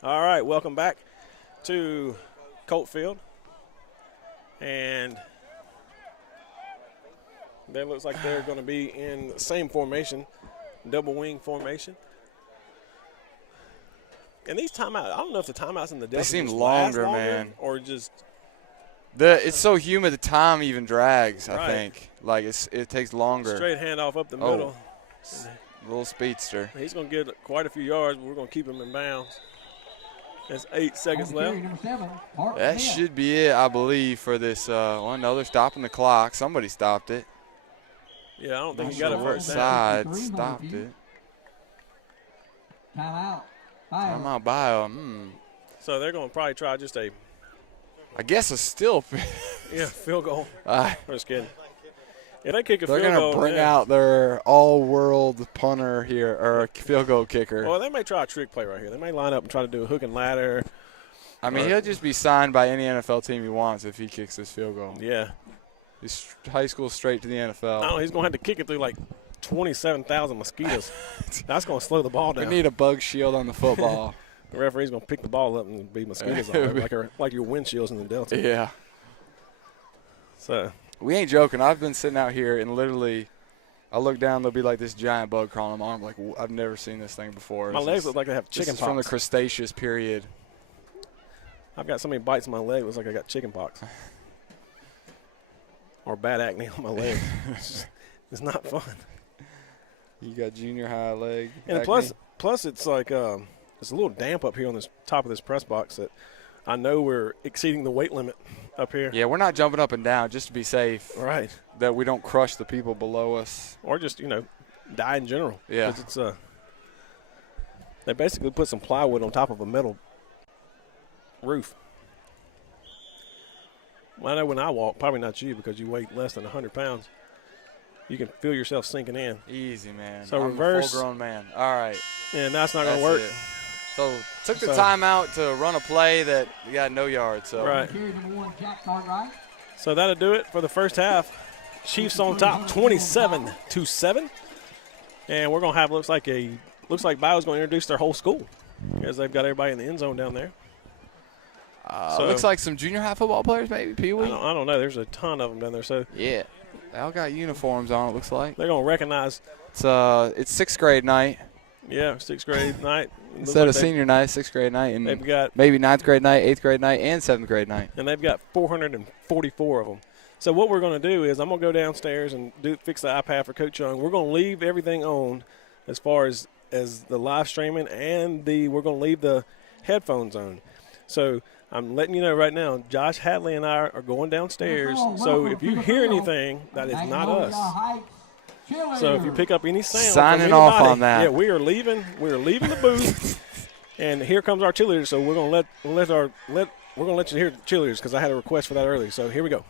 All right, welcome back to Colt Field. And that looks like they're going to be in the same formation, double wing formation. And these timeouts, I don't know if the timeouts in the Delta they seem longer, man. Or just it's so humid the time even drags, I think. Like it takes longer. Straight handoff up the middle. Little speedster. He's going to get quite a few yards, but we're going to keep him in bounds. There's 8 seconds left. That should be it, I believe, for this one. No, they're stopping the clock. Somebody stopped it. Yeah, I don't think he got it first side. Stopped it. Timeout. Timeout, Bayou. So they're going to probably try just I guess a still. Field goal. I'm just kidding. Yeah, they kick a they're field goal. They're going to bring out their all-world punter here, or field goal kicker. Well, they may try a trick play right here. They may line up and try to do a hook and ladder. I mean, he'll just be signed by any NFL team he wants if he kicks this field goal. Yeah. He's high school straight to the NFL. No, he's going to have to kick it through like 27,000 mosquitoes. That's going to slow the ball down. We need a bug shield on the football. The referee's going to pick the ball up and be mosquitoes all over, like your windshields in the Delta. Yeah. So we ain't joking. I've been sitting out here and literally I look down, there'll be like this giant bug crawling on my arm. Like, I've never seen this thing before. My legs look like they have chicken pox. pox. From the Cretaceous period. I've got so many bites in my leg, it looks like I got chicken pox. Or bad acne on my leg. It's not fun. You got junior high leg. And plus it's like it's a little damp up here on this top of this press box that I know we're exceeding the weight limit up here. Yeah, we're not jumping up and down just to be safe. Right. That we don't crush the people below us. Or just, die in general. Yeah. 'Cause it's they basically put some plywood on top of a metal roof. Well, I know when I walk, probably not you because you weigh less than 100 pounds, you can feel yourself sinking in. Easy, man. So I'm reverse. a full-grown man. All right. And that's not going to work. It. So took the time out to run a play that we got no yards. So. Right. So that'll do it for the first half. Chiefs on top 27-7. And we're going to have, looks like, a looks like Bayou's going to introduce their whole school because they've got everybody in the end zone down there. So looks like some junior high football players, maybe, Pee Wee? I don't know. There's a ton of them down there. So Yeah. They all got uniforms on, it looks like. they're going to recognize. It's sixth grade night. Yeah, 6th grade night. Instead of senior night, 6th grade night. And they've got maybe 9th grade night, 8th grade night, and 7th grade night. and they've got 444 of them. So what we're going to do is I'm going to go downstairs and fix the iPad for Coach Young. We're going to leave everything on as far as the live streaming, and we're going to leave the headphones on. So I'm letting you know right now, Josh Hadley and I are going downstairs. So if you hear anything, that is not us. So if you pick up any sound, Signing from off anybody, on that. Yeah, we are leaving. We're leaving the booth, and here comes our cheerleaders. So we're gonna let you hear the cheerleaders because I had a request for that earlier. So here we go.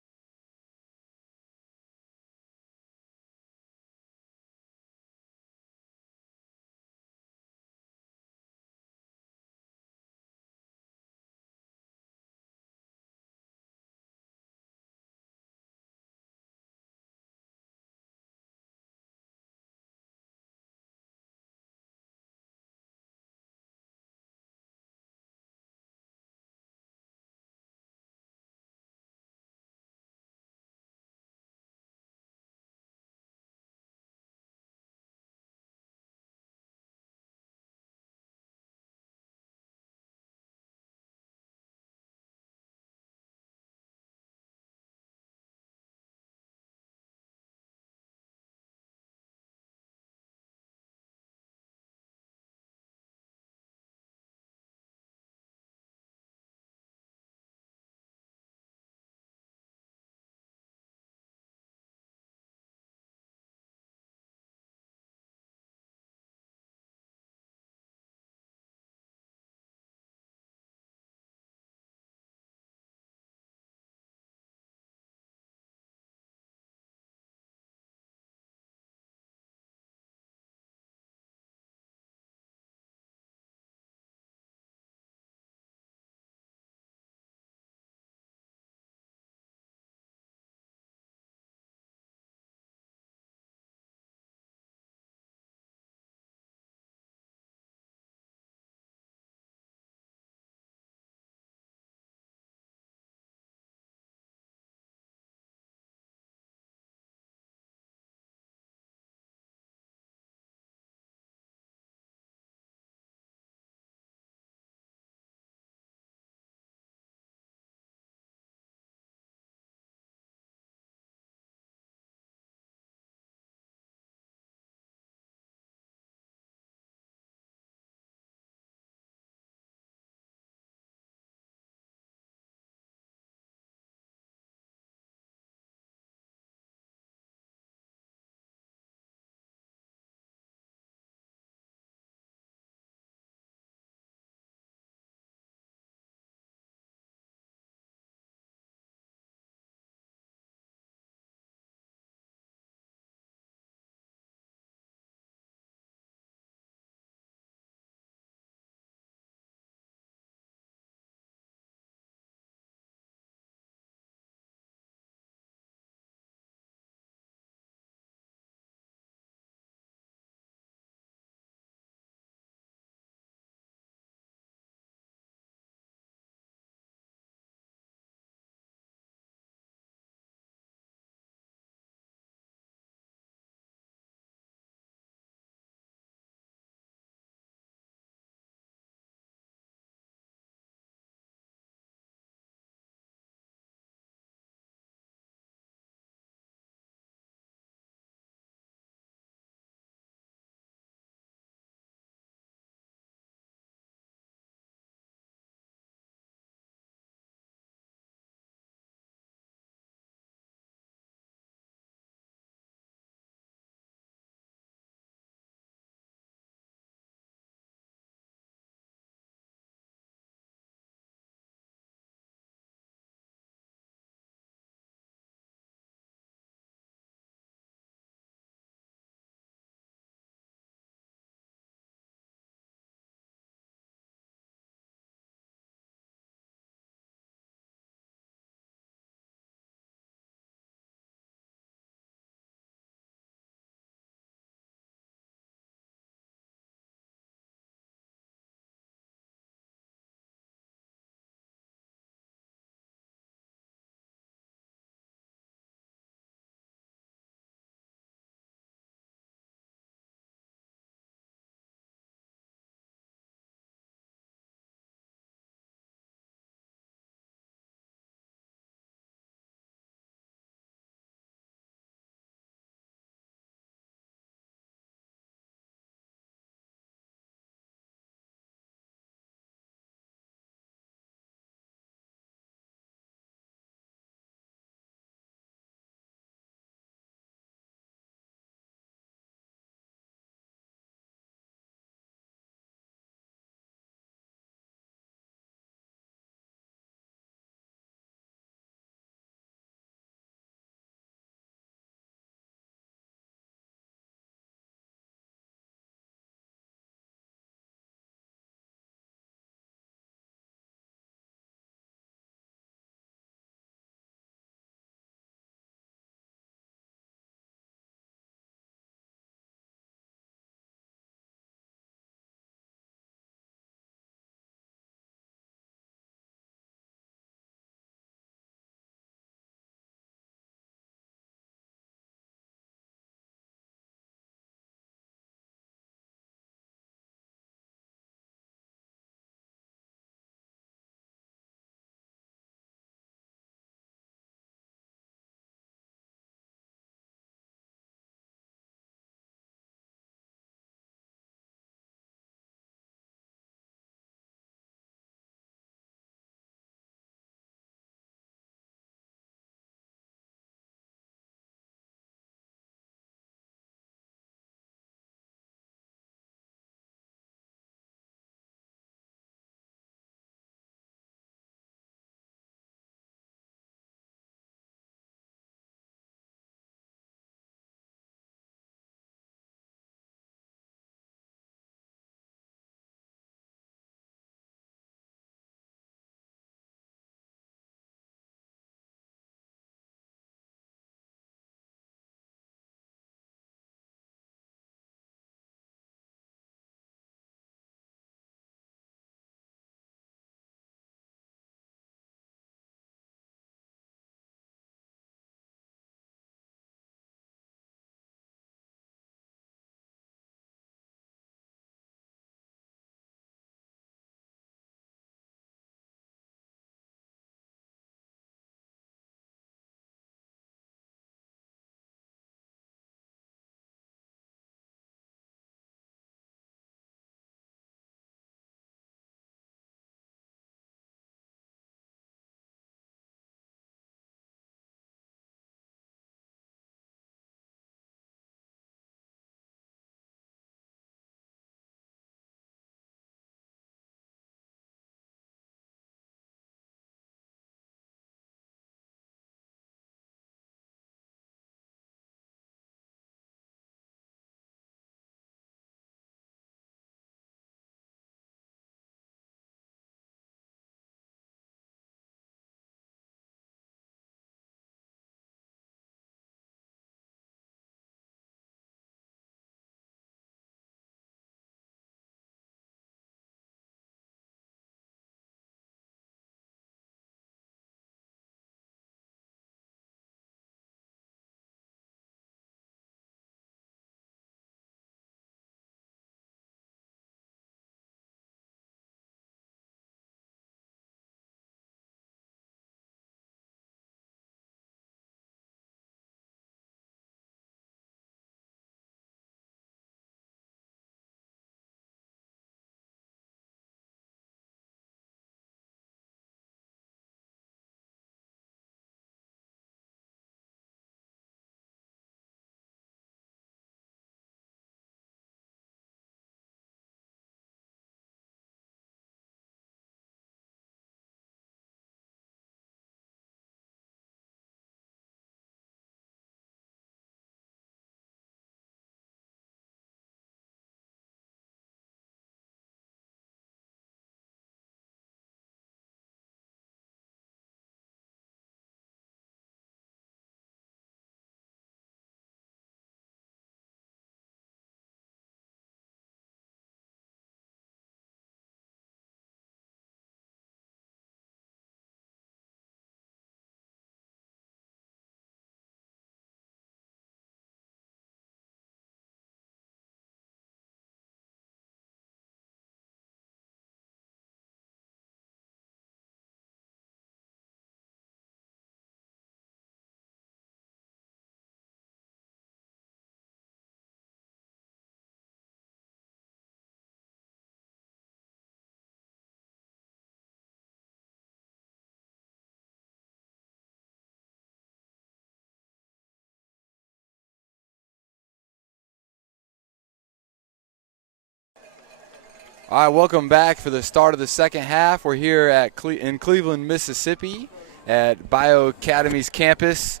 All right, welcome back for the start of the second half. We're here in Cleveland, Mississippi at Bayou Academy's campus,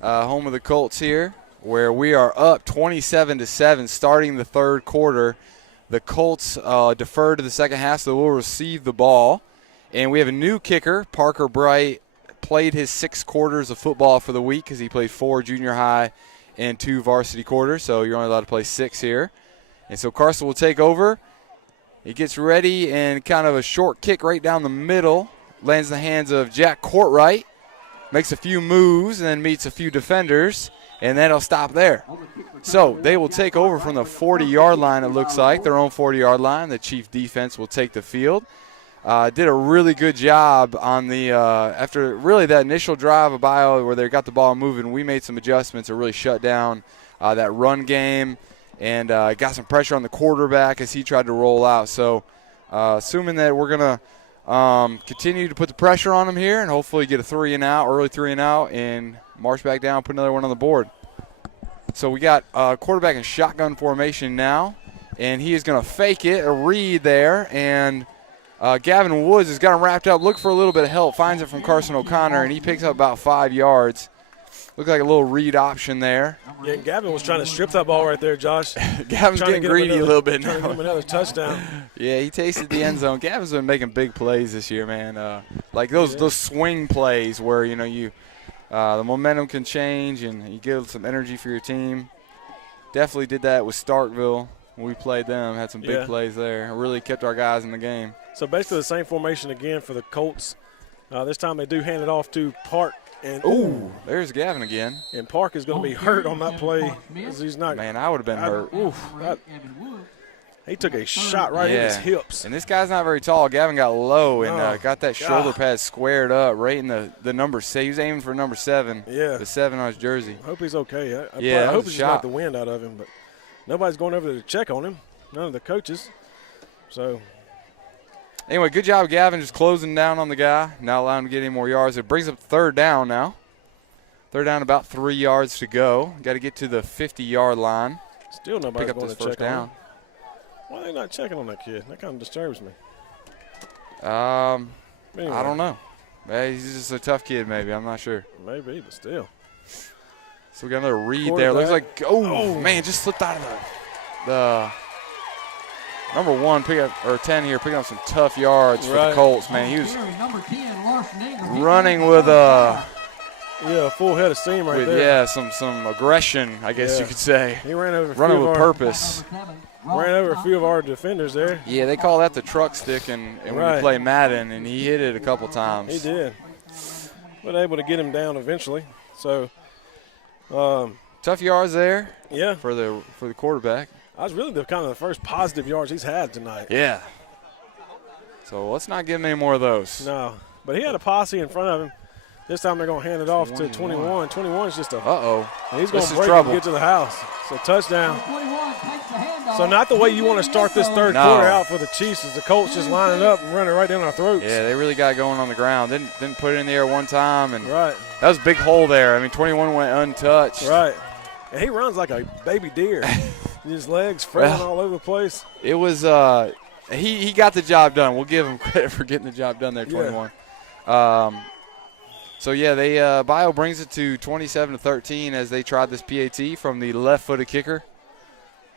home of the Colts here, where we are up 27-7 starting the third quarter. The Colts defer to the second half, so we'll receive the ball. And we have a new kicker. Parker Bright played his 6 quarters of football for the week because he played 4 junior high and 2 varsity quarters, so you're only allowed to play 6 here. And so Carson will take over. He gets ready, and kind of a short kick right down the middle. Lands in the hands of Jack Courtwright. Makes a few moves and then meets a few defenders, and then he'll stop there. So they will take over from the 40-yard line, it looks like, their own 40-yard line. The Chief defense will take the field. Did a really good job on the after really that initial drive of Bayou where they got the ball moving. We made some adjustments to really shut down that run game. And got some pressure on the quarterback as he tried to roll out. So assuming that we're going to continue to put the pressure on him here and hopefully get a 3-and-out, early 3-and-out, and march back down, put another one on the board. So we got quarterback in shotgun formation now, and he is going to fake it, a read there, and Gavin Woods has got him wrapped up, look for a little bit of help, finds it from Carson O'Connor, and he picks up about 5 yards. Looked like a little read option there. Yeah, Gavin was trying to strip that ball right there, Josh. Gavin's getting greedy a little bit now. Trying to give him another touchdown. Yeah, he tasted the end zone. Gavin's been making big plays this year, man. Like those swing plays where, you know, the momentum can change and you give some energy for your team. Definitely did that with Starkville when we played them. Had some big plays there. Really kept our guys in the game. So basically the same formation again for the Colts. This time they do hand it off to Park. And ooh, there's Gavin again. And Park is going to be hurt on that play. He's not. Man, I would have been hurt. He took a shot right in his hips. And this guy's not very tall. Gavin got low and got that shoulder pad squared up right in the number 7. He was aiming for number 7. Yeah. The 7 on his jersey. I hope he's okay. I hope it's not the wind out of him, but nobody's going over there to check on him. None of the coaches. So. Anyway, good job, Gavin, just closing down on the guy, not allowing him to get any more yards. It brings up third down now. Third down, about 3 yards to go. Got to get to the 50-yard line. Still nobody's going to check on him. Why are they not checking on that kid? That kind of disturbs me. Anyway. I don't know. He's just a tough kid, maybe. I'm not sure. Maybe, but still. So we got another read there. Looks like, man, just slipped out of the number 1, 10 here, picking up some tough yards for the Colts, man. He was running with full head of steam right there. Yeah, some aggression, I guess you could say. He ran over running with purpose. Ran over a few of our defenders there. Yeah, they call that the truck stick and when you play Madden, and he hit it a couple times. He did. But able to get him down eventually. So tough yards there. Yeah. For the quarterback. That was really the first positive yards he's had tonight. Yeah. So let's not give him any more of those. No. But he had a posse in front of him. This time they're going to hand it off to 21. 21 is just a – he's going to break and get to the house. So touchdown. So not the way you want to start this third quarter out for the Chiefs is the Colts just lining up and running right down our throats. Yeah, they really got going on the ground. Didn't put it in the air one time. And that was a big hole there. I mean, 21 went untouched. Right. And he runs like a baby deer. His legs frailing all over the place. It was he got the job done. We'll give him credit for getting the job done there, 21. So they Bayou brings it to 27-13 as they tried this PAT from the left-footed kicker.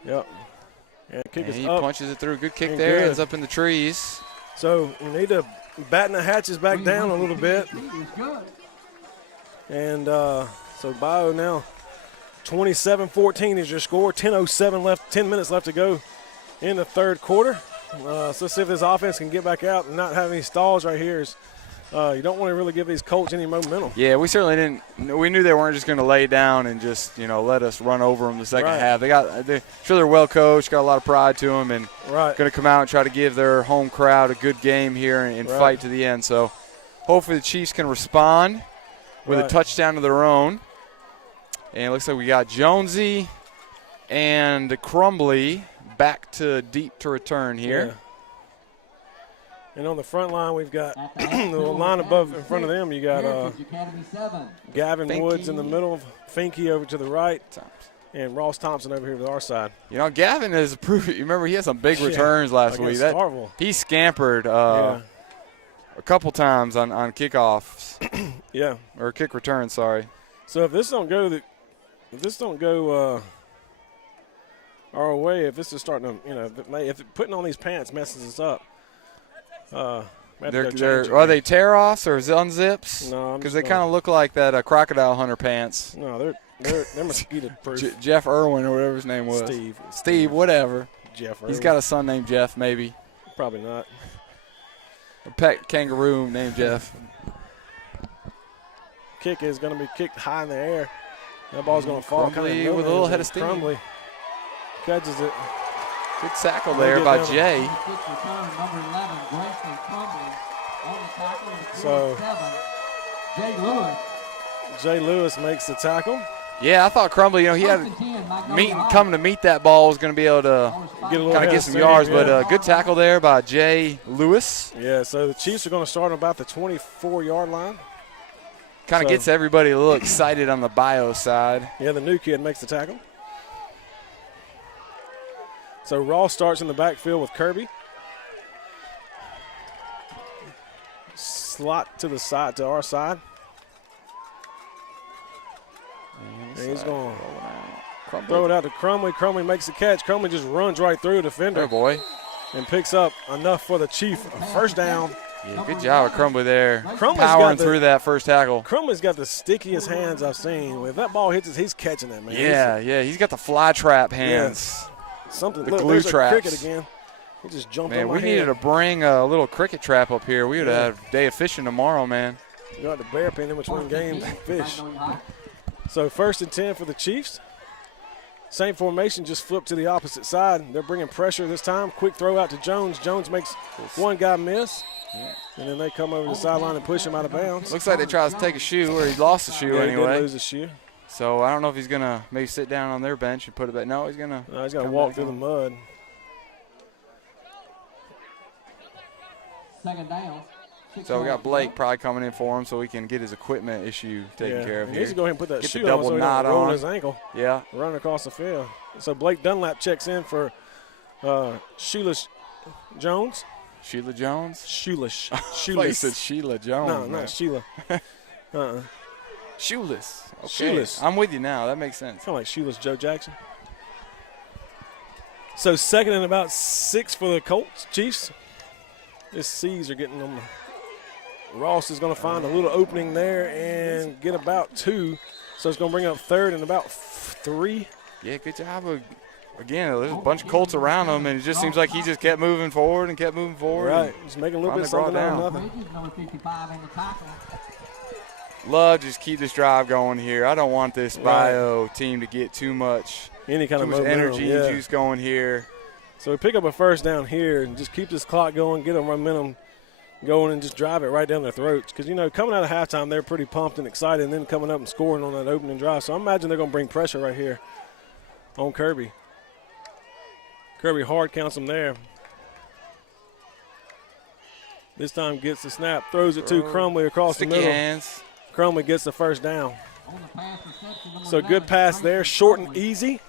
Yep. And he punches it through. Good kick there. Ends up in the trees. So you need to batten the hatches back down a little bit. And so Bayou now 27-14 is your score. 10:07 left. 10 minutes left to go in the third quarter. So let's see if this offense can get back out and not have any stalls right here. You don't want to really give these Colts any momentum. Yeah, we certainly didn't. We knew they weren't just going to lay down and just let us run over them the second half. They're well coached, got a lot of pride to them, and going to come out and try to give their home crowd a good game here and fight to the end. So hopefully the Chiefs can respond with a touchdown of their own. And it looks like we got Jonesy and Crumbly back to deep to return here. Yeah. And on the front line, we've got the line above in front of them. You got Gavin Woods in the middle, Finke over to the right. And Ross Thompson over here with our side. You know, Gavin is proving. You remember he had some big returns last week. He scampered a couple times on kickoffs. Yeah. Or kick returns, sorry. So if this don't go our way, if this is starting to, if putting on these pants messes us up. Are they tear-offs or unzips? No, because they kind of look like that crocodile hunter pants. No, they're mosquito-proof. Jeff Irwin or whatever his name was. Steve, whatever. Jeff Irwin. He's got a son named Jeff, maybe. Probably not. A pet kangaroo named Jeff. Kick is going to be kicked high in the air. That ball's going to fall Crumbly with a little head of steam. Crumbly catches it. Good tackle there by Jay. So Jay Lewis makes the tackle. Yeah, I thought Crumbly, he had coming to meet that ball was going to be able to kind of get some yards, but good tackle there by Jay Lewis. Yeah, so the Chiefs are going to start about the 24-yard line. Kind of gets everybody a little excited on the Bayou side. Yeah, the new kid makes the tackle. So Ross starts in the backfield with Kirby. Slot to the side, to our side. And he's going to throw it out to Crumley. Crumley makes the catch. Crumley just runs right through a defender. Oh, boy. And picks up enough for the Chief. First down. Yeah, good job of Crumley there. Crumley's powering through that first tackle. Crumley's got the stickiest hands I've seen. If that ball hits us, he's catching that, man. Yeah, he's got the fly trap hands. Something. The Look, glue there's traps. a cricket again. He just jumped on my we needed to bring a little cricket trap up here. We would have a day of fishing tomorrow, man. You got the bear pin in between games and fish. So 1st and 10 for the Chiefs. Same formation, just flip to the opposite side. They're bringing pressure this time. Quick throw out to Jones. Jones makes one guy miss. Yeah. And then they come over the sideline and push him out of bounds. Looks like they tried to take a shoe, or he lost a shoe anyway. He did lose a shoe. So I don't know if he's going to maybe sit down on their bench and put it back. No, he's going to. No, he's got to walk through the mud. Second down. So we got Blake probably coming in for him so he can get his equipment issue taken care of he here. needs to go ahead and put that get shoe the double on so knot he don't roll on his ankle. Yeah. Run across the field. So Blake Dunlap checks in for Sheila Jones. Sheila Jones? Shoeless. He said Sheila Jones. No, not Sheila. Shoeless. Okay. Shoeless. I'm with you now. That makes sense. Kind of like Shoeless Joe Jackson. So 2nd and about 6 for the Colts, Chiefs. This C's are getting them. Ross is going to find a little opening there and get about 2. So it's going to bring up 3rd and about 3. Yeah, good job. Again, there's a bunch of Colts around him, and it just seems like he just kept moving forward and kept moving forward. Right, just making a little bit something out of nothing. Love just keep this drive going here. I don't want this Bayou team to get too much energy and juice going here. So we pick up a first down here and just keep this clock going, get a momentum going, and just drive it right down their throats. Because, coming out of halftime, they're pretty pumped and excited, and then coming up and scoring on that opening drive. So I imagine they're going to bring pressure right here on Kirby. Kirby hard counts them there. This time gets the snap, throws it to Crumley across the middle. Hands. Crumley gets the first down. So good pass there, short and easy.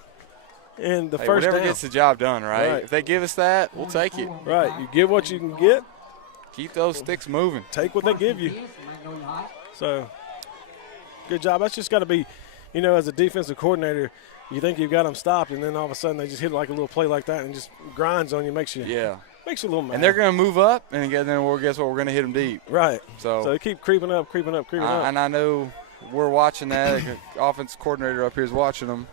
And the first down. Whatever gets the job done, right? If they give us that, we'll take it. Right. You give what you can get. Keep those sticks moving. Take what they give you. So, good job. That's just got to be, as a defensive coordinator, you think you've got them stopped, and then all of a sudden they just hit like a little play like that and just grinds on you, makes you a little mad. And they're going to move up, and then guess what? We're going to hit them deep. Right. So they keep creeping up. And I know we're watching that. The offensive coordinator up here is watching them.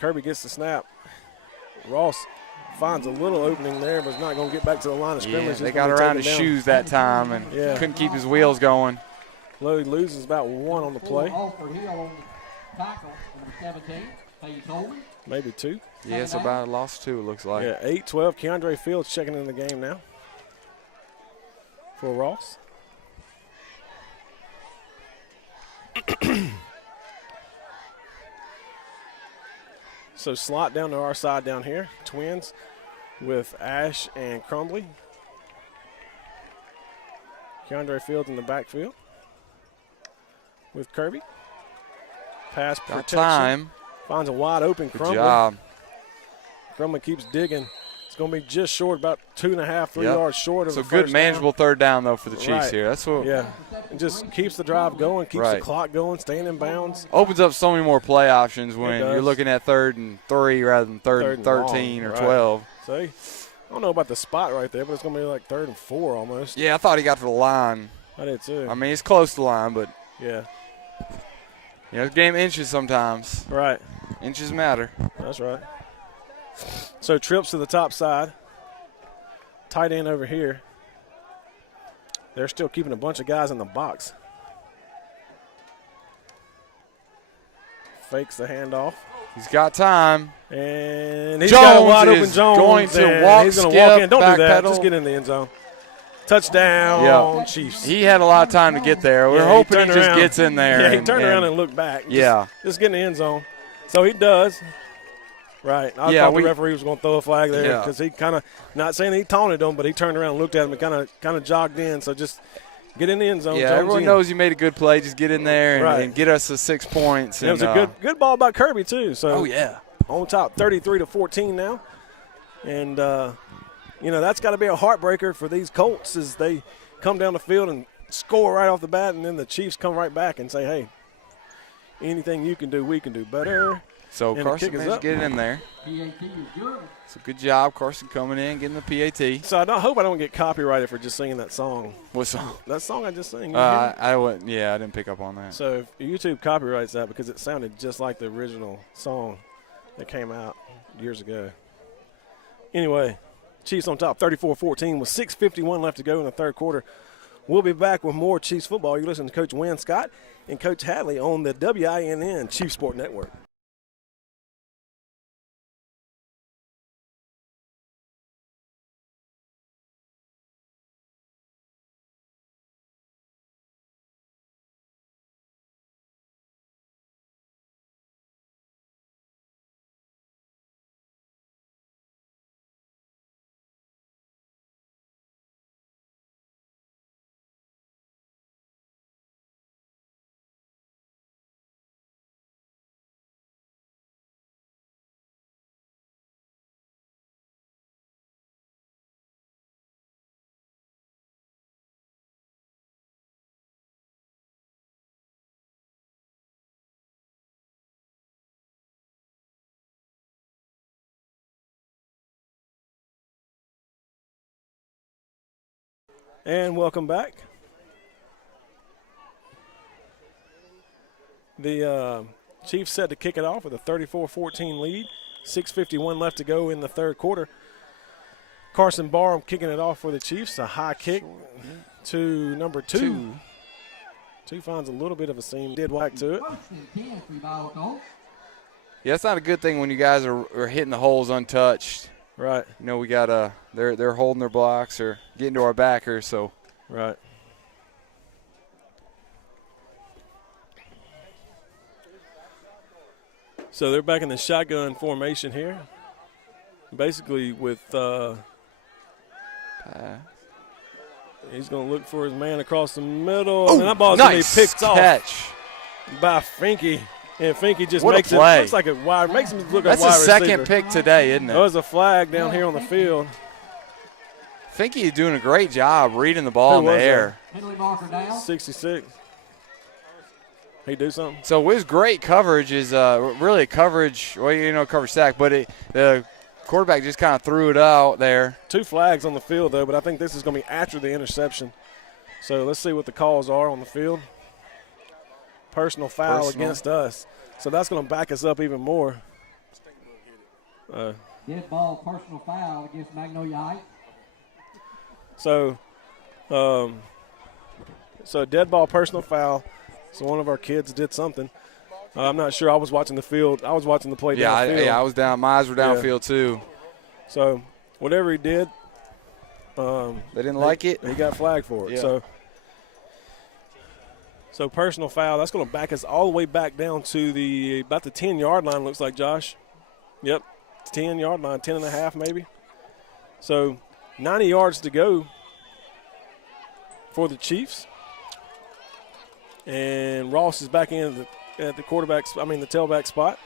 Kirby gets the snap. Ross finds a little opening there, but is not going to get back to the line of scrimmage. Yeah, they got around his shoes that time and couldn't keep his wheels going. He loses about 1 on the play. Maybe 2. Yeah, it's about a loss 2, it looks like. Yeah, 8-12. Keandre Fields checking in the game now for Ross. So slot down to our side down here. Twins with Ash and Crumbly. Keandre Fields in the backfield with Kirby. pass Got protection. time. Finds a wide open Good Crumlin. job. Crumlin keeps digging. It's going to be just short, about 2.5, 3 yards short of So the good, first manageable down. third down, though, for the Chiefs Right. here. That's what It just keeps the drive going, keeps the clock going, staying in bounds. opens up so many more play options when does. you're looking at 3rd and 3 rather than third and 13 long, or right. 12. See, I don't know about the spot right there, but it's going to be like 3rd and 4 almost. Yeah, I thought he got to the line. I did too. I mean, it's close to the line, but Yeah, this game inches sometimes. right. Inches matter. That's right. So trips to the top side. Tight end over here. They're still keeping a bunch of guys in the box. Fakes the handoff. He's got time. And he's Jones got a wide open is Jones. going to and walk, he's gonna skip, walk in. Don't do that. backpedal. Just get in the end zone. Touchdown, Yeah. Chiefs. He had a lot of time to get there. We're hoping he turned just around. gets in there. Yeah, he turned around and looked back. Just get in the end zone. So he does. Right. I thought the referee was going to throw a flag there because he kind of, not saying he taunted him, but he turned around and looked at him and kind of jogged in. So just get in the end zone. Yeah, Jones everyone in. knows you made a good play. Just get in there and get us the 6 points. And it was a good ball by Kirby too. So on top, 33-14 now, and that's got to be a heartbreaker for these Colts as they come down the field and score right off the bat, and then the Chiefs come right back and say, "Hey, anything you can do, we can do better." So and Carson managed to get it in there. PAT is good. So good job, Carson, coming in, getting the PAT. So I hope I don't get copyrighted for just singing that song. What song? That song I just sang. I wouldn't. Yeah, I didn't pick up on that. So if YouTube copyrights that because it sounded just like the original song that came out years ago. Anyway, Chiefs on top, 34-14 with 6:51 left to go in the third quarter. We'll be back with more Chiefs football. You're listening to Coach Wynn Scott and Coach Hadley on the WINN Chiefs Sport Network. And welcome back. The Chiefs set to kick it off with a 34-14 lead. 6:51 left to go in the third quarter. Carson Barham kicking it off for the Chiefs. A high kick to number 2. 2 finds a little bit of a seam. Did back to it. Yeah, it's not a good thing when you guys are hitting the holes untouched. Right. We got they're holding their blocks or getting to our backers. So right. So they're back in the shotgun formation here. Basically with he's going to look for his man across the middle. Oh, and that ball's nice going to be picked catch off by Finke. And Finke just what makes a play. it looks like a wide, makes him look That's like a wide his second receiver. pick today, isn't it? There was a flag down here on the field. Finke is doing a great job reading the ball in the air. Penalty marker down. 66. He do something? So his great coverage is really a coverage, coverage sack, but the quarterback just kind of threw it out there. 2 flags on the field, though, but I think this is going to be after the interception. So let's see what the calls are on the field. Personal foul against us. So that's going to back us up even more. Dead ball, personal foul against Magnolia Heights. So dead ball, personal foul. So one of our kids did something. I'm not sure. I was watching the field. I was watching the play downfield. I was down. My eyes were downfield too. So whatever he did, they didn't like it. He got flagged for it. Yeah. So personal foul. That's going to back us all the way back down to about the 10-yard line. Looks like, Josh. Yep, 10-yard line, 10.5 maybe. So 90 yards to go for the Chiefs. And Ross is back in at the tailback spot.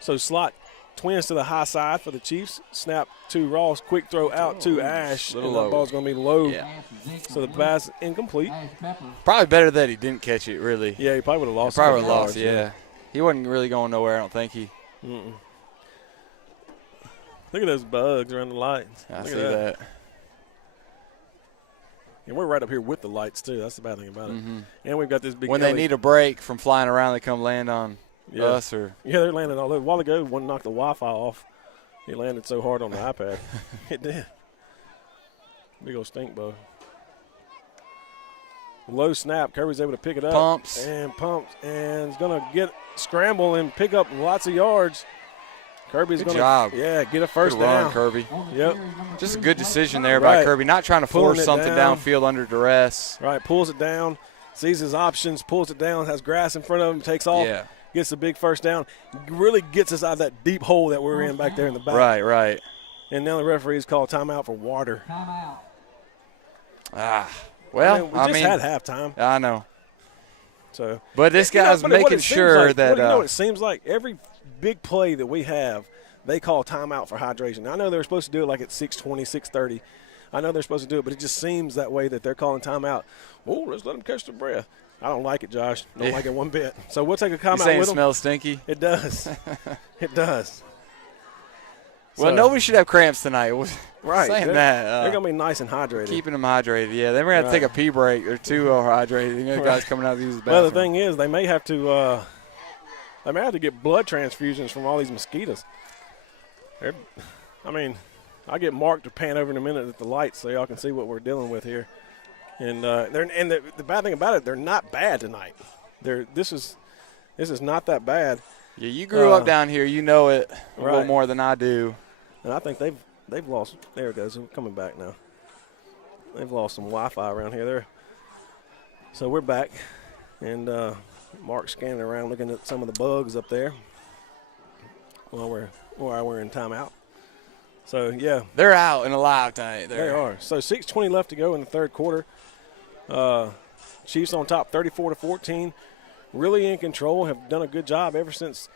So slot twins to the high side for the Chiefs. Snap to Ross. Quick throw out to Ash. Little And low. that ball's going to be low. Yeah. So the pass incomplete. Probably better that he didn't catch it, really. Yeah, he probably would have lost. Probably a couple lost, yards, yeah. He wasn't really going nowhere, I don't think. Look at those bugs around the lights. I Look see at that. And we're right up here with the lights, too. That's the bad thing about it. And we've got this big When they need a break from flying around, they come land on us. Yeah, they're landing all over. A while ago, one knocked the Wi-Fi off. He landed so hard on the iPad. It did. Big old stink bug. Low snap. Kirby's able to pick it up. Pumps. And is going to scramble and pick up lots of yards. Kirby's Good going job. to get a first Good down. run, Kirby. Yep. Just a good decision there by Kirby. Not trying to Pulling force it something down. downfield under duress. Right, pulls it down, sees his options, pulls it down, has grass in front of him, takes off, gets a big first down, really gets us out of that deep hole that we're in back there in the back. Right. And now the referee's called timeout for water. Well, we just had halftime. I know. So, but this guy's making sure that. You know what it seems like? Every big play that we have, they call timeout for hydration. I know they were supposed to do it like at 6:20, 6:30. I know they're supposed to do it, but it just seems that way that they're calling timeout. Oh, let's let them catch their breath. I don't like it, Josh. Don't like it one bit. So we'll take a timeout with them. It smells stinky? It does. It does. Well, nobody should have cramps tonight. Right. Saying they're going to be nice and hydrated. Keeping them hydrated, yeah. Then we're going to take a pee break. They're too hydrated. You know, guys coming out to use the bathroom. Well, the thing is, they may have to get blood transfusions from all these mosquitoes. I'll get Mark to pan over in a minute at the lights so y'all can see what we're dealing with here. And the bad thing about it, they're not bad tonight. This is not that bad. Yeah, you grew up down here. You know it a little more than I do. And I think they've lost. There it goes. We're coming back now. They've lost some Wi-Fi around here. So we're back, and Mark's scanning around looking at some of the bugs up there while we're in timeout. So, yeah. They're out and alive tonight. They are. So 6:20 left to go in the third quarter. Chiefs on top 34-14. Really in control, have done a good job ever since,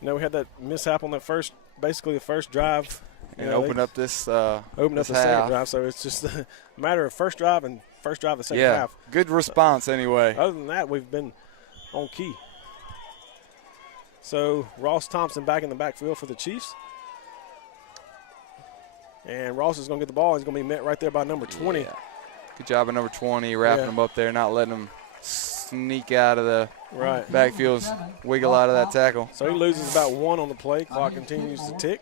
we had that mishap on the first drive. And opened up the second drive. So it's just a matter of first drive the second half. Good response anyway. Other than that, we've been on key. So Ross Thompson back in the backfield for the Chiefs. And Ross is going to get the ball. He's going to be met right there by number 20. Yeah. Good job of number 20, wrapping him up there, not letting him sneak out of the backfield, wiggle out of that tackle. So he loses about 1 on the play. Clock continues to tick.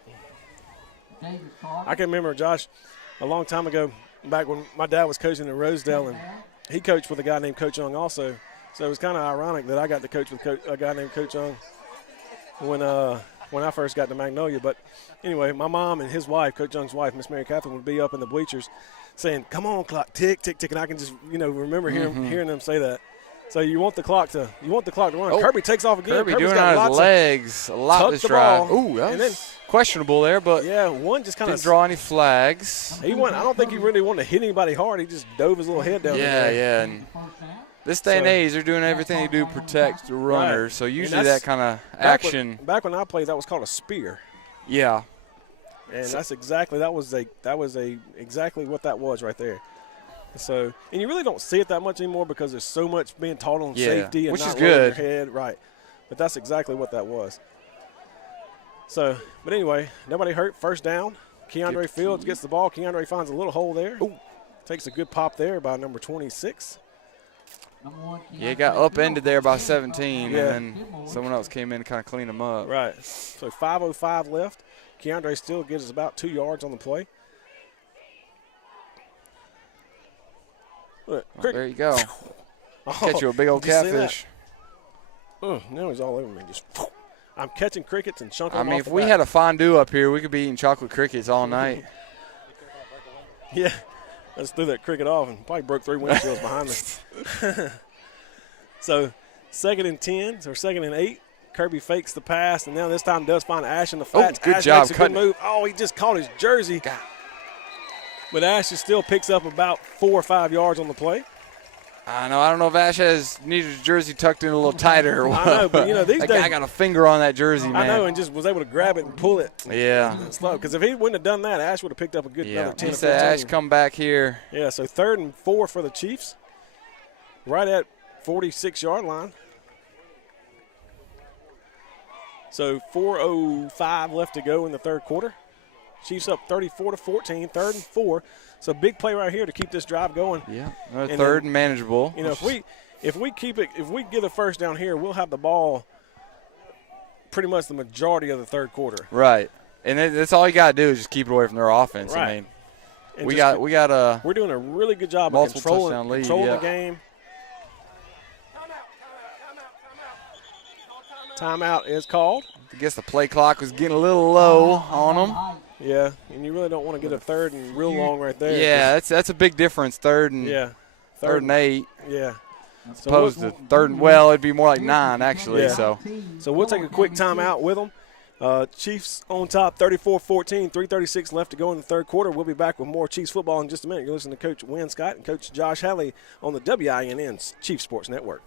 I can remember, Josh, a long time ago, back when my dad was coaching in Rosedale, and he coached with a guy named Coach Young also. So it was kind of ironic that I got to coach with a guy named Coach Young when I first got to Magnolia. But anyway, my mom and his wife, Coach Young's wife, Miss Mary Catherine, would be up in the bleachers saying, "Come on, clock, tick, tick, tick," and I can just remember hearing them say that. So you want the clock to run. Oh, Kirby takes off again. Kirby Kirby's doing got on his legs a lot this drive. Ooh, that was questionable there, but one just kind of didn't draw any flags. I don't think he really wanted to hit anybody hard. He just dove his little head down there. Yeah. And this day and age, they're doing everything they do to protect the runner. So usually that kind of action. Back when I played, that was called a spear. Yeah. And that's exactly exactly what that was right there. So, and you really don't see it that much anymore because there's so much being taught on safety and which not is good. your head, right? But that's exactly what that was. So, but anyway, nobody hurt. First down. Keandre Fields gets the ball. Keandre finds a little hole there. Ooh, takes a good pop there by number 26. Yeah, he got upended there by 17, and then someone else came in and kind of cleaned him up. Right. So 5:05 left. Keandre still gets us about 2 yards on the play. Look, there you go. Catch you a big old catfish. Now he's all over me. I'm catching crickets and chunking them off if we had a fondue up here, we could be eating chocolate crickets all night. Yeah. Let's threw that cricket off and probably broke 3 windshields behind me. So 2nd and 10 or 2nd and 8. Kirby fakes the pass, and now this time does find Ash in the flats. Good Ash job makes a good move. Oh, he just caught his jersey. God. But Ash still picks up about 4 or 5 yards on the play. I know. I don't know if Ash needed his jersey tucked in a little tighter or what. I know, but, these that days. guy got a finger on that jersey, man. I know, and just was able to grab it and pull it. Yeah. Slow. Because if he wouldn't have done that, Ash would have picked up a good another 10 he or said 15. Ash come back here. Yeah, so 3rd and 4 for the Chiefs. Right at 46-yard line. So 4:05 left to go in the third quarter. Chiefs up 34-14, 3rd and 4. So big play right here to keep this drive going. Yeah, another third and manageable. If we keep it, if we get a first down here, we'll have the ball pretty much the majority of the third quarter. Right, and that's all you got to do is just keep it away from their offense. Right. I mean, And we got we're doing a really good job of multiple controlling touchdown lead, the game. Timeout is called. I guess the play clock was getting a little low on them. Yeah, and you really don't want to get a 3rd and real long right there. Yeah, that's a big difference. Third and 8. Yeah. As opposed to 3rd and, well, it'd be more like 9 actually. Yeah. So we'll take a quick timeout with them. Chiefs on top, 34-14, 3:36 left to go in the third quarter. We'll be back with more Chiefs football in just a minute. You're listening to Coach Wynn Scott and Coach Josh Halley on the WINN Chiefs Sports Network.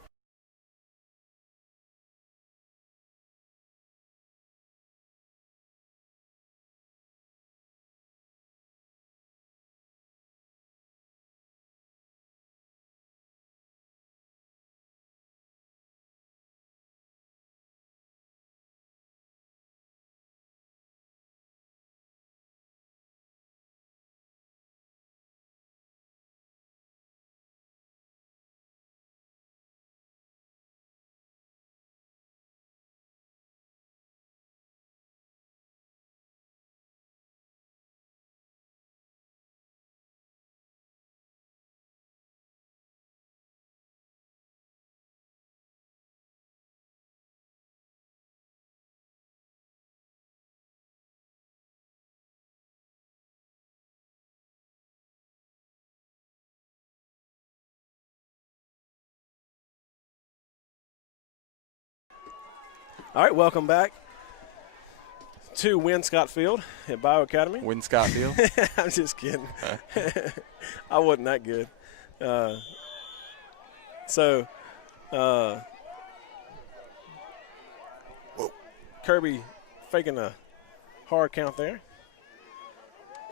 All right, welcome back to Wynn Scott Field at Bayou Academy. Wynn Scott Field. I'm just kidding. I wasn't that good. Kirby faking a hard count there.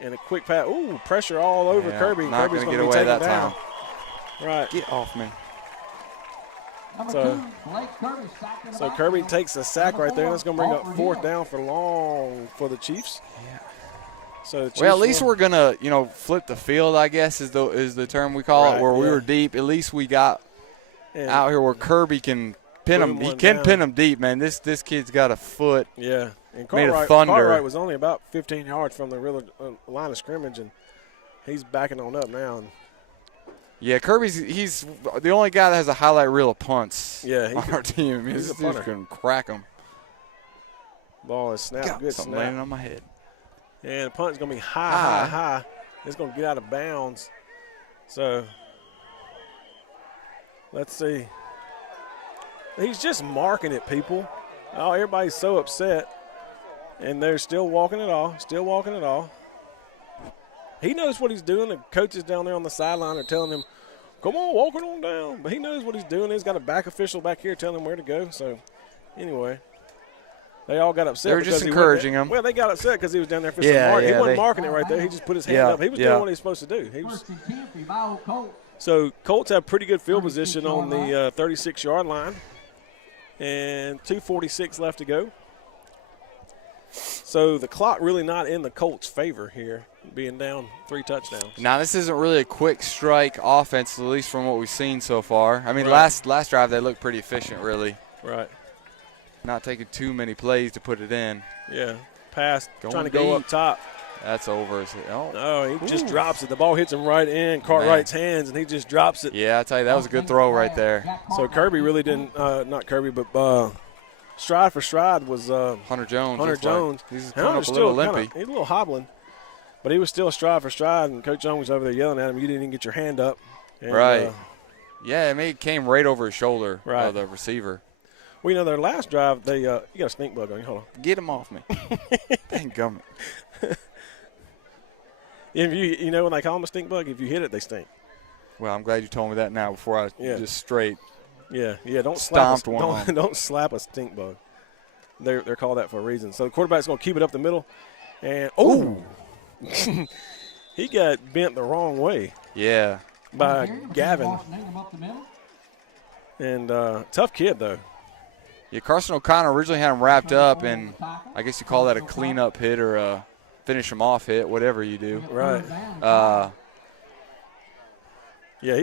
And a quick pass. Ooh, pressure all over Kirby. Not Kirby's going to going get to be away taken that down. time. Right. Get off me. So Kirby takes a sack right there. That's going to bring up 4th down for the Chiefs. Yeah. So the Chiefs at least we're going to, flip the field, I guess is the term we call it, where we were deep. At least we got out here where Kirby can pin him. He can pin him deep, man. This kid's got a foot. Yeah. And made of thunder. Cartwright was only about 15 yards from the real line of scrimmage, and he's backing on up now. Yeah, he's the only guy that has a highlight reel of punts on our team. I mean, he's this a punter. dude's going to crack him. Ball is snapped. Good something snap. landing on my head. And the punt's going to be high. It's going to get out of bounds. So, let's see. He's just marking it, people. Oh, everybody's so upset. And they're still walking it off. He knows what he's doing. The coaches down there on the sideline are telling him, come on, walk it on down. But he knows what he's doing. He's got a back official back here telling him where to go. So, anyway, they all got upset. They were just encouraging him. Well, they got upset because he was down there for some marking. He wasn't marking it right there. He just put his hand up. He was doing what he was supposed to do. So, Colts have pretty good field position on the 36-yard line. And 2:46 left to go. So the clock really not in the Colts' favor here, being down 3 touchdowns. Now, this isn't really a quick strike offense, at least from what we've seen so far. I mean, last drive they looked pretty efficient, really. Right. Not taking too many plays to put it in. Yeah. Pass, trying to deep. go up top. That's over. No, he just drops it. The ball hits him right in Cartwright's hands, and he just drops it. Yeah, I tell you, that was a good throw right there. So Kirby really didn't, not Kirby, but stride for stride was Hunter Jones. He's coming up a little limpy. He's a little hobbling, but he was still stride for stride, and Coach Jones was over there yelling at him, you didn't even get your hand up. And, right. Yeah, I mean, it came right over his shoulder of the receiver. Well, their last drive, they you got a stink bug on you. Hold on. Get him off me. Dang gummit. If you know when they call them a stink bug, if you hit it, they stink. Well, I'm glad you told me that now before I just straight. Yeah. Don't stomped slap one. Don't slap a stink bug. They're called that for a reason. So the quarterback's going to keep it up the middle, and he got bent the wrong way. Yeah. By Gavin. And tough kid though. Yeah, Carson O'Connor originally had him wrapped up, and I guess you call that a cleanup hit or a finish him off hit, whatever you do. Right. But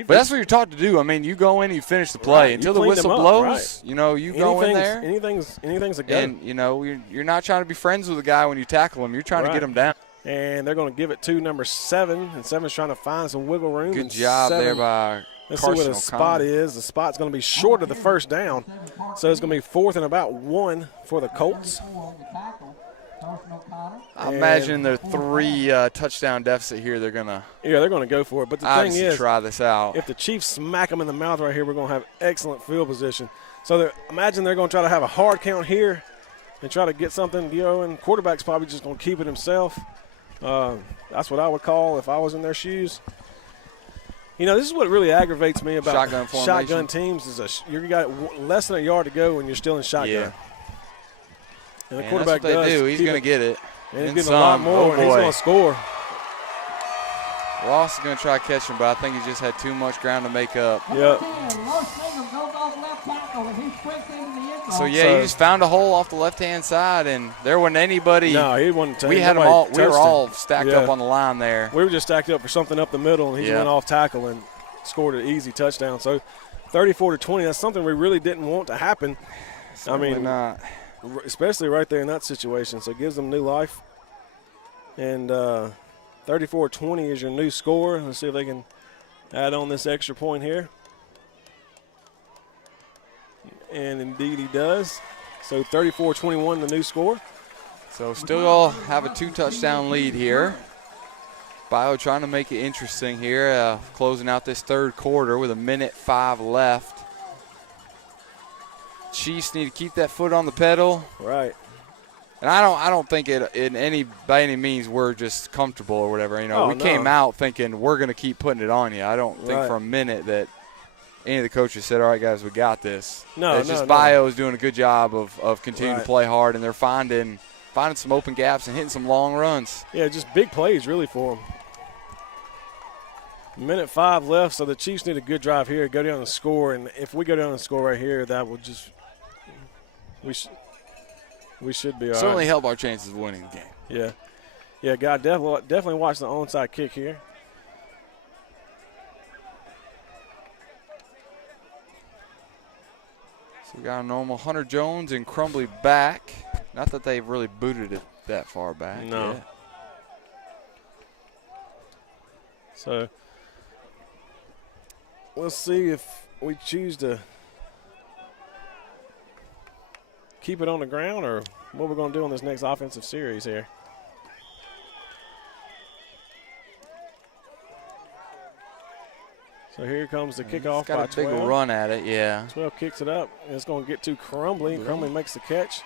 that's what you're taught to do. I mean, you go in, you finish the play until the whistle blows. You know, you go in there. Anything's a go. And you know, you're not trying to be friends with the guy when you tackle him. You're trying to get him down. And they're going to give it to number 7, and 7's trying to find some wiggle room. Good job there by Let's Carson see what the spot is. The spot's going to be short of the first down, so it's going to be 4th and about 1 for the Colts. I imagine their 3 touchdown deficit here. They're gonna go for it. But the thing is, try this out. If the Chiefs smack them in the mouth right here, we're going to have excellent field position. So imagine they're going to try to have a hard count here and try to get something. And quarterback's probably just going to keep it himself. That's what I would call if I was in their shoes. You know, this is what really aggravates me about shotgun teams is you got less than a yard to go and you're still in shotgun. Yeah. And the quarterback that's what they do. He's going to get it. And he's getting a lot more, and he's going to score. Ross is going to try to catch him, but I think he just had too much ground to make up. Yep. So, he just found a hole off the left-hand side, and there wasn't anybody. No, he wasn't. We had them all. We were all stacked up on the line there. We were just stacked up for something up the middle, and he just went off tackle and scored an easy touchdown. So, 34-20. That's something we really didn't want to happen. Certainly not. Especially right there in that situation. So, it gives them new life. And 34-20 is your new score. Let's see if they can add on this extra point here. And indeed he does. So 34-21 the new score. So still have a 2-touchdown lead here. Bayou trying to make it interesting here, closing out this third quarter with 1:05 left. Chiefs need to keep that foot on the pedal. Right. And I don't think by any means we're just comfortable or whatever. You know, we came out thinking we're going to keep putting it on you. I don't think for a minute that any of the coaches said, all right, guys, we got this. It's just Bayou is doing a good job of continuing to play hard, and they're finding some open gaps and hitting some long runs. Yeah, just big plays really for them. 1:05 left, so the Chiefs need a good drive here, go down and score. And if we go down and score right here, that will just we should be all right. Certainly help our chances of winning the game. Yeah. Yeah, God, definitely watch the onside kick here. So we got a normal Hunter Jones and Crumbly back. Not that they've really booted it that far back. No. Yet. So we'll see if we choose to keep it on the ground or what we're going to do on this next offensive series here. So here comes the kickoff by 12. Got a big run at it, yeah. 12 kicks it up, and it's going to get to Crumbly. Crumbly makes the catch.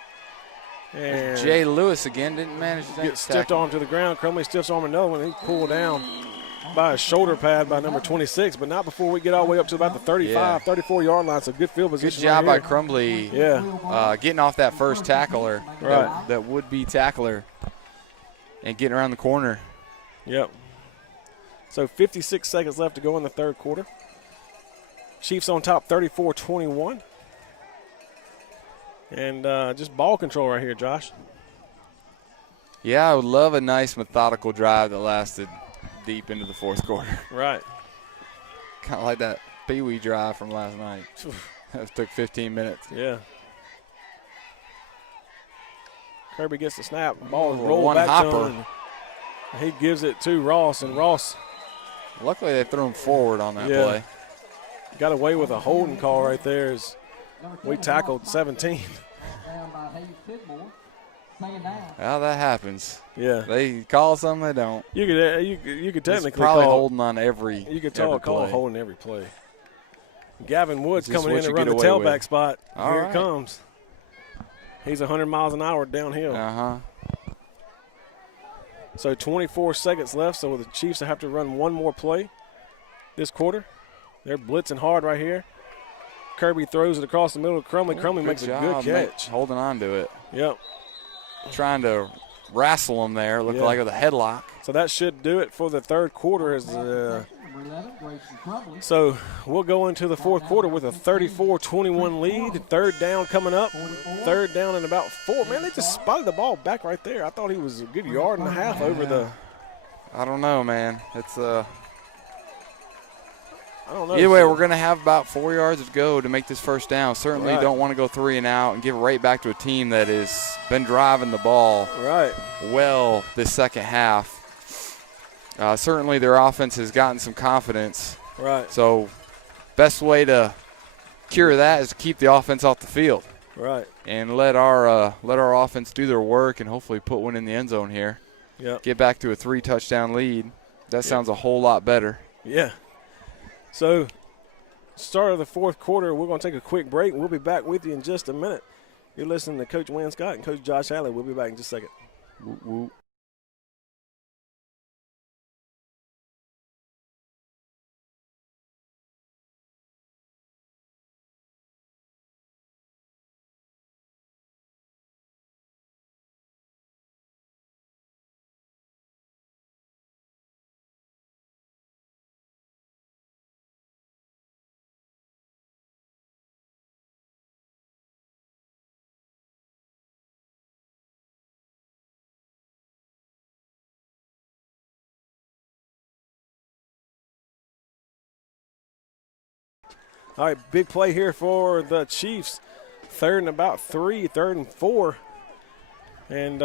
And Jay Lewis again didn't manage to get stiff arm to the ground. Crumbly stiff arm another one. He's pulled down by a shoulder pad by number 26, but not before we get all the way up to about the 35, 34-yard line. So good field position. Good job right by Crumbly. Yeah. Getting off that first tackler, that would-be tackler, and getting around the corner. Yep. So 56 seconds left to go in the third quarter. Chiefs on top 34-21. And just ball control right here, Josh. Yeah, I would love a nice methodical drive that lasted deep into the fourth quarter. Right. Kind of like that Bayou drive from last night. That took 15 minutes. Yeah. Kirby gets the snap. Ball is rolled back to him. He gives it to Ross, and Ross. Luckily, they threw him forward on that play. Got away with a holding call right there as we tackled 17. Well, that happens. Yeah. They call some, they don't. You could technically probably holding on every. You could call holding every play. Gavin Woods coming in to run the tailback spot. Here it comes. He's 100 miles an hour downhill. So 24 seconds left, so the Chiefs have to run one more play this quarter. They're blitzing hard right here. Kirby throws it across the middle of Crumley. Crumley makes a good catch. Holding on to it. Yep. Trying to wrestle him there. Looked like with a headlock. So that should do it for the third quarter. So we'll go into the fourth quarter with a 34-21 lead. Third down coming up. Third down in about 4. Man, they just spotted the ball back right there. I thought he was a good yard and a half over the. I don't know, man. It's I don't know. Either way, we're going to have about 4 yards to go to make this first down. Certainly don't want to go 3 and out and give it right back to a team that has been driving the ball well this second half. Certainly their offense has gotten some confidence. Right. So best way to cure that is to keep the offense off the field. Right. And let our offense do their work and hopefully put one in the end zone here. Yep. Get back to a 3-touchdown lead. That sounds a whole lot better. Yeah. So, start of the fourth quarter, we're going to take a quick break. We'll be back with you in just a minute. You're listening to Coach Wayne Scott and Coach Josh Alley. We'll be back in just a second. Woo, woo. All right, big play here for the Chiefs. Third and about 3, 3rd and 4. And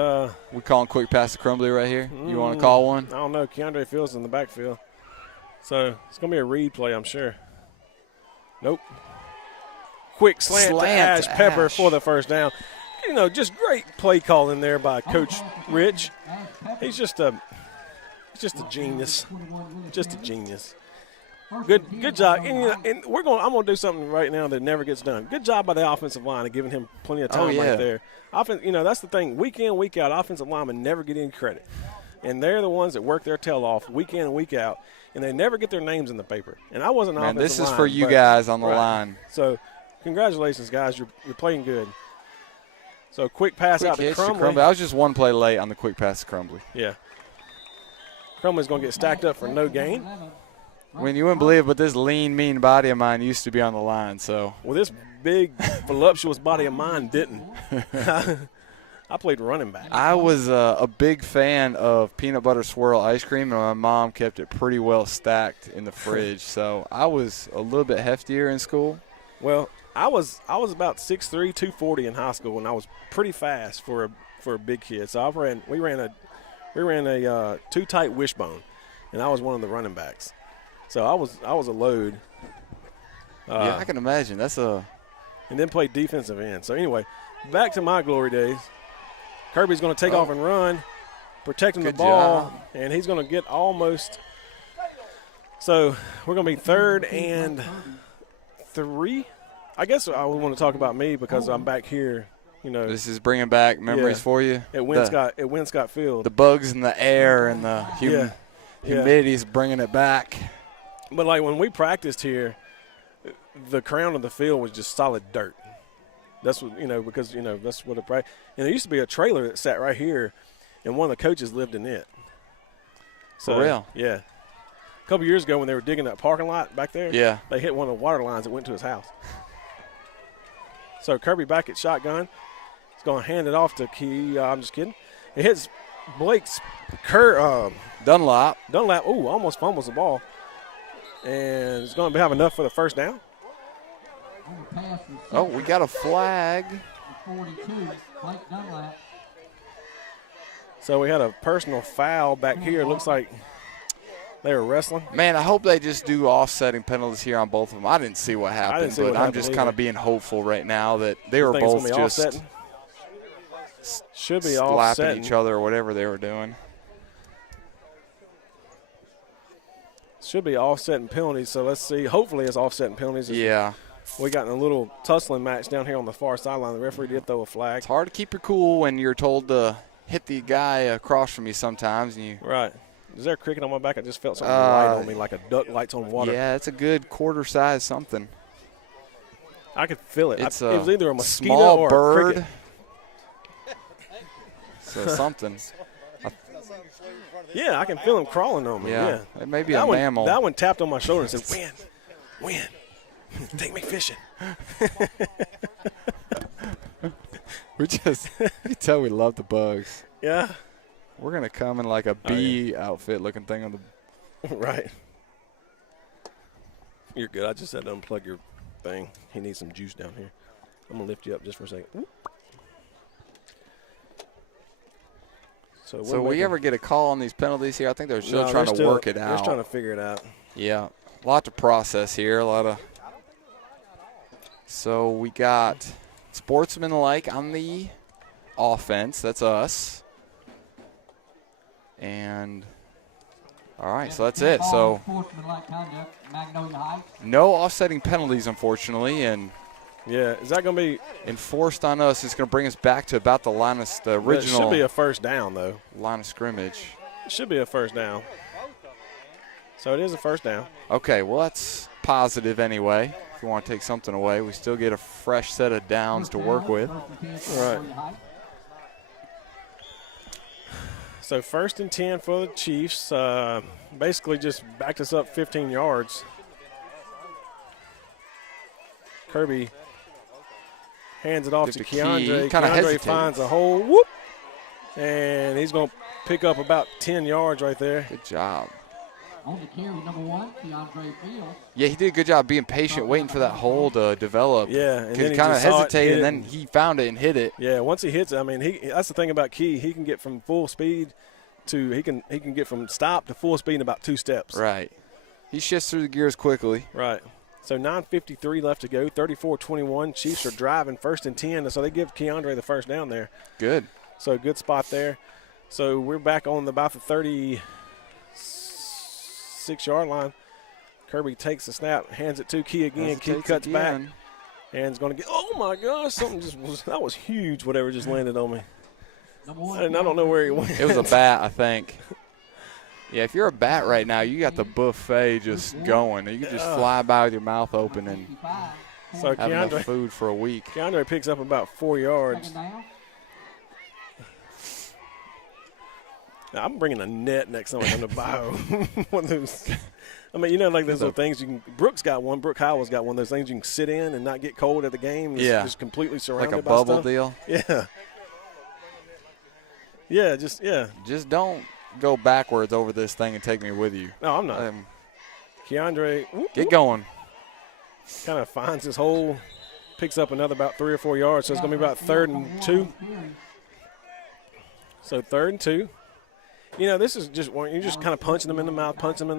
we calling quick pass to Crumbly right here. You want to call one? I don't know. Keandre Fields in the backfield. So it's going to be a read play, I'm sure. Nope. Quick slant to Ash Pepper for the first down. You know, just great play calling there by Coach Rich. He's just a genius. Just a genius. Good job. And I'm going to do something right now that never gets done. Good job by the offensive line of giving him plenty of time right there. That's the thing. Week in, week out, offensive linemen never get any credit. And they're the ones that work their tail off week in and week out, and they never get their names in the paper. And I wasn't an offensive line. This is for you guys on the line. So congratulations, guys. You're playing good. So quick pass out to Crumbly. I was just one play late on the quick pass to Crumbly. Yeah. Crumbly's going to get stacked up for no gain. When you wouldn't believe, but this lean, mean body of mine used to be on the line. So well, this big, voluptuous body of mine didn't. I played running back. I was a big fan of peanut butter swirl ice cream, and my mom kept it pretty well stacked in the fridge. So I was a little bit heftier in school. Well, I was about 6'3", 240 in high school, and I was pretty fast for a big kid. So we ran a too tight wishbone, and I was one of the running backs. So I was a load. Yeah, I can imagine. And then played defensive end. So anyway, back to my glory days. Kirby's going to take off and run, protecting the ball, and he's going to get almost. So we're going to be 3rd and 3. I guess I would want to talk about me because I'm back here. You know, this is bringing back memories for you. At Winscott Field. The bugs in the air and the humidity is bringing it back. But, like, when we practiced here, the crown of the field was just solid dirt. That's what, because, that's what and there used to be a trailer that sat right here, and one of the coaches lived in it. So, for real? Yeah. A couple years ago when they were digging that parking lot back there, they hit one of the water lines that went to his house. So, Kirby back at shotgun. He's going to hand it off to Key. I'm just kidding. It hits Blake's Dunlap. Ooh, almost fumbles the ball. And it's going to have enough for the first down. Oh, we got a flag. 42, Blake Dunlap. So we had a personal foul back here. Looks like they were wrestling. Man, I hope they just do offsetting penalties here on both of them. I didn't see what happened, but I'm just kind of being hopeful right now that they were both just should be slapping each other or whatever they were doing. Should be offsetting penalties, so let's see. Hopefully it's offsetting penalties. Yeah. We got in a little tussling match down here on the far sideline. The referee did throw a flag. It's hard to keep your cool when you're told to hit the guy across from you sometimes. And Is there a cricket on my back? I just felt something light on me, like a duck lights on water. Yeah, it's a good quarter size something. I could feel it. It's it was either a mosquito small or bird. a cricket. So something. Yeah, I can feel him crawling on me. Yeah. It may be a mammal. That one tapped on my shoulder and said, win, take me fishing. You can tell we love the bugs. Yeah. We're going to come in like a bee outfit looking thing on the. Right. You're good. I just had to unplug your thing. He needs some juice down here. I'm going to lift you up just for a second. Whoop. So we ever get a call on these penalties here? I think they're still trying to work it out. They're just trying to figure it out. Yeah. A lot to process here. So we got sportsmanlike on the offense. That's us. And all right, so that's it. So no offsetting penalties, unfortunately, and yeah, is that going to be enforced on us? It's going to bring us back to about the line of the original. It should be a first down, though. Line of scrimmage. It should be a first down. So it is a first down. Okay, well that's positive anyway. If you want to take something away, we still get a fresh set of downs to work with. All right. So 1st and 10 for the Chiefs. Basically just backed us up 15 yards. Kirby hands it off to Keandre. Keandre finds a hole. Whoop. And he's going to pick up about 10 yards right there. Good job. On the carry, number 1, Keandre Fields. Yeah, he did a good job being patient, waiting for that hole to develop. Yeah. And then he kind of hesitated, and then he found it and hit it. Yeah, once he hits it, I mean, that's the thing about Key. He can get from full speed to he can get from stop to full speed in about 2 steps. Right. He shifts through the gears quickly. Right. So 9:53 left to go, 34-21. Chiefs are driving 1st and 10, so they give Keandre the first down there. Good. So good spot there. So we're back on about the 36-yard line. Kirby takes the snap, hands it to Key again. Key cuts back and is going to get – oh, my gosh, something that was huge, whatever just landed on me. And I don't know where he went. It was a bat, I think. Yeah, if you're a bat right now, you got the buffet just going. You can just fly by with your mouth open and have enough food for a week. Keandre picks up about 4 yards. Now, I'm bringing a net next time I come to Bayou. One of those. I mean, like those little things you can. Brooks got one. Brooke Howell's got one of those things you can sit in and not get cold at the game. Yeah. Just completely surrounded like a by bubble stuff. deal. Yeah. Yeah, Just don't go backwards over this thing and take me with you. No, I'm not. Keandre. Get going. Kind of finds his hole, picks up another about 3 or 4 yards. So it's going to be about 3rd and 2. So 3rd and 2. This is just you're just kind of punching them in the mouth, and something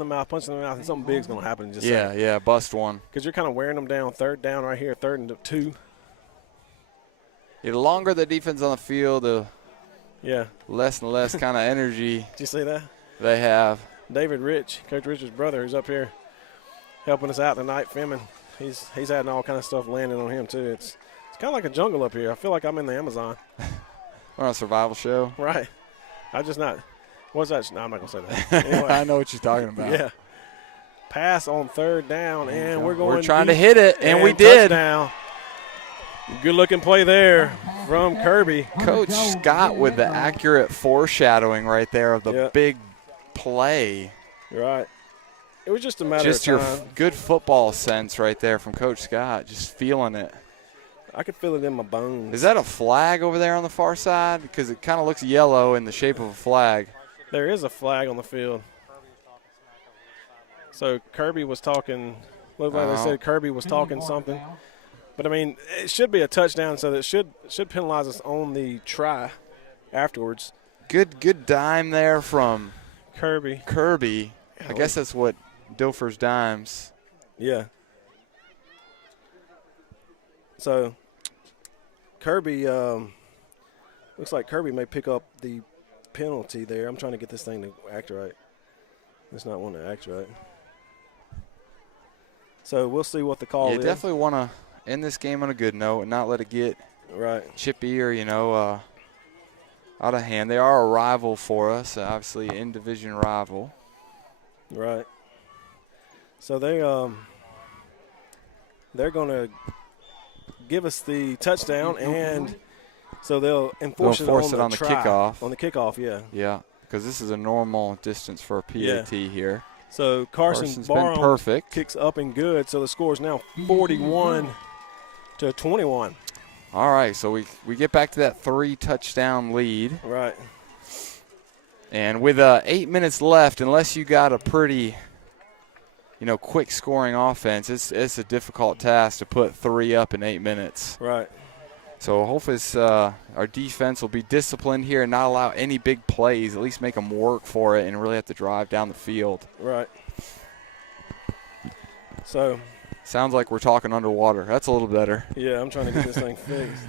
big's going to happen. In just yeah, bust one. Because you're kind of wearing them down. 3rd down right here, 3rd and 2. The longer the defense on the field, the less and less kind of energy. Did you see that? They have. David Rich, Coach Rich's brother, who's up here helping us out tonight filming. He's had all kind of stuff landing on him too. It's kind of like a jungle up here. I feel like I'm in the Amazon. We're on a survival show. Right. What's that? No, I'm not going to say that. Anyway. I know what you're talking about. Yeah. Pass on 3rd down, and we're trying to hit it, and we did. Touchdown. Good looking play there from Kirby. Coach Scott with the accurate foreshadowing right there of the big play. Right. It was just a matter of time. Just your good football sense right there from Coach Scott, just feeling it. I could feel it in my bones. Is that a flag over there on the far side? Because it kind of looks yellow in the shape of a flag. There is a flag on the field. So Kirby was talking, looked like they said Kirby was talking something. But, I mean, it should be a touchdown, so that should penalize us on the try afterwards. Good dime there from Kirby. I guess that's what Dilfer's dimes. Yeah. So Kirby, looks like Kirby may pick up the penalty there. I'm trying to get this thing to act right. It's not one to act right. So we'll see what the call is. You definitely want to end this game on a good note and not let it get right chippy or, I out of hand. They are a rival for us, obviously in-division rival. Right. So they're going to give us the touchdown, and so they'll enforce it on the kickoff. On the kickoff, yeah. Yeah, because this is a normal distance for a PAT here. So Carson's been perfect. Kicks up and good, so the score is now 41-21. All right, so we get back to that 3-touchdown lead. Right. And with 8 minutes left, unless you got a pretty, quick scoring offense, it's a difficult task to put 3 up in 8 minutes. Right. So hopefully our defense will be disciplined here and not allow any big plays, at least make them work for it and really have to drive down the field. Right. So. Sounds like we're talking underwater. That's a little better. Yeah, I'm trying to get this thing fixed.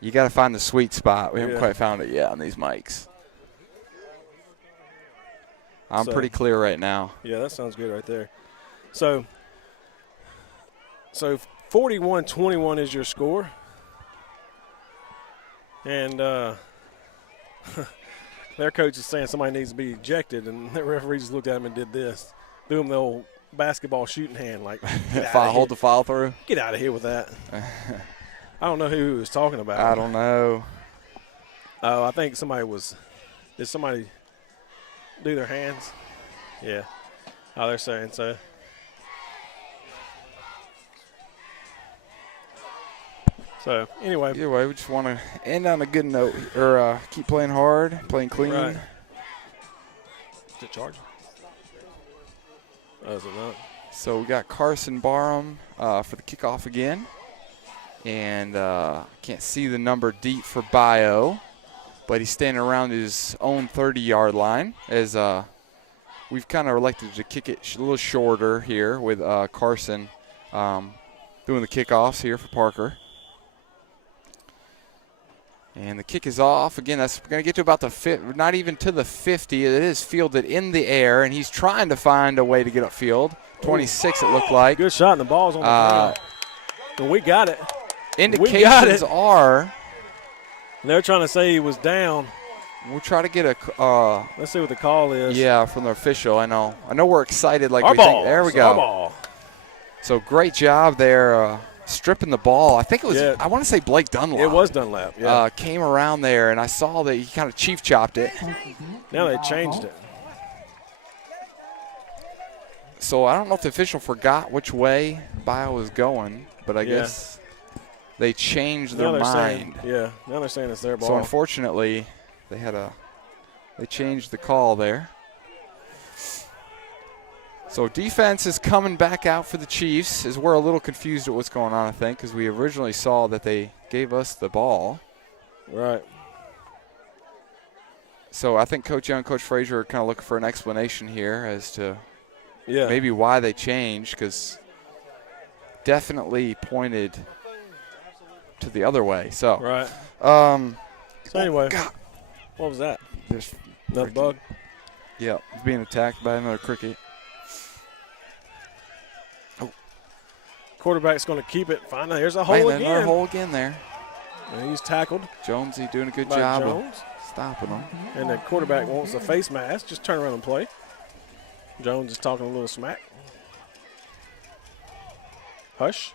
You got to find the sweet spot. We haven't quite found it yet on these mics. I'm pretty clear right now. Yeah, that sounds good right there. So 41-21 is your score. And their coach is saying somebody needs to be ejected, and the referee just looked at him and did this. Threw him the old basketball shooting hand, like, hold the foul through. Get out of here with that. I don't know who he was talking about. I don't know. Oh, I think did somebody do their hands? Yeah. Oh, they're saying so. So, anyway. Either way, we just want to end on a good note, or keep playing hard, playing clean. Right. Is it charging? Oh, is it not? So we got Carson Barham for the kickoff again. And can't see the number deep for Bayou, but he's standing around his own 30-yard line as we've kind of elected to kick it a little shorter here with Carson doing the kickoffs here for Parker. And the kick is off. Again, that's going to get to about not even to the 50. It is fielded in the air, and he's trying to find a way to get upfield. 26, it looked like. Good shot, and the ball's on the ground. And we got it. Indications are. They're trying to say he was down. We'll try to get a. Let's see what the call is. Yeah, from the official. I know we're excited. Like our we ball. Think. There we go. Our ball. So great job there, stripping the ball. I think it was. Yeah. I want to say Blake Dunlap. It was Dunlap. Yeah. Came around there, and I saw that he kind of chief chopped it. Now they changed it. So I don't know if the official forgot which way Bayou was going, but I guess they changed their mind. Now they're saying it's their ball. So unfortunately, they changed the call there. So defense is coming back out for the Chiefs, as we're a little confused at what's going on, I think, because we originally saw that they gave us the ball. Right. So I think Coach Young and Coach Frazier are kind of looking for an explanation here as to maybe why they changed, because definitely pointed to the other way. So right. So anyway, what was that? Another bug? Yeah, it's being attacked by another cricket. Oh. Quarterback's going to keep it. Finally, there's a hole again. Another hole again there. And he's tackled. Jonesy doing a good job of stopping him. And the quarterback wants a face mask. Just turn around and play. Jones is talking a little smack. Hush.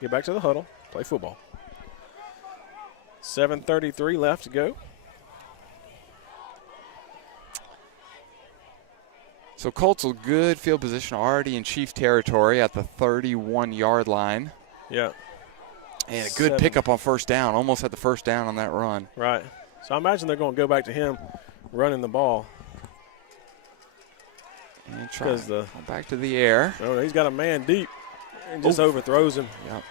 Get back to the huddle. Play football. 7:33 left to go. So Colts will good field position already in Chief territory at the 31-yard line. Yeah. And a good pickup on first down. Almost had the first down on that run. Right. So I imagine they're going to go back to him running the ball. And try back to the air. Oh, he's got a man deep and just overthrows him. Yep.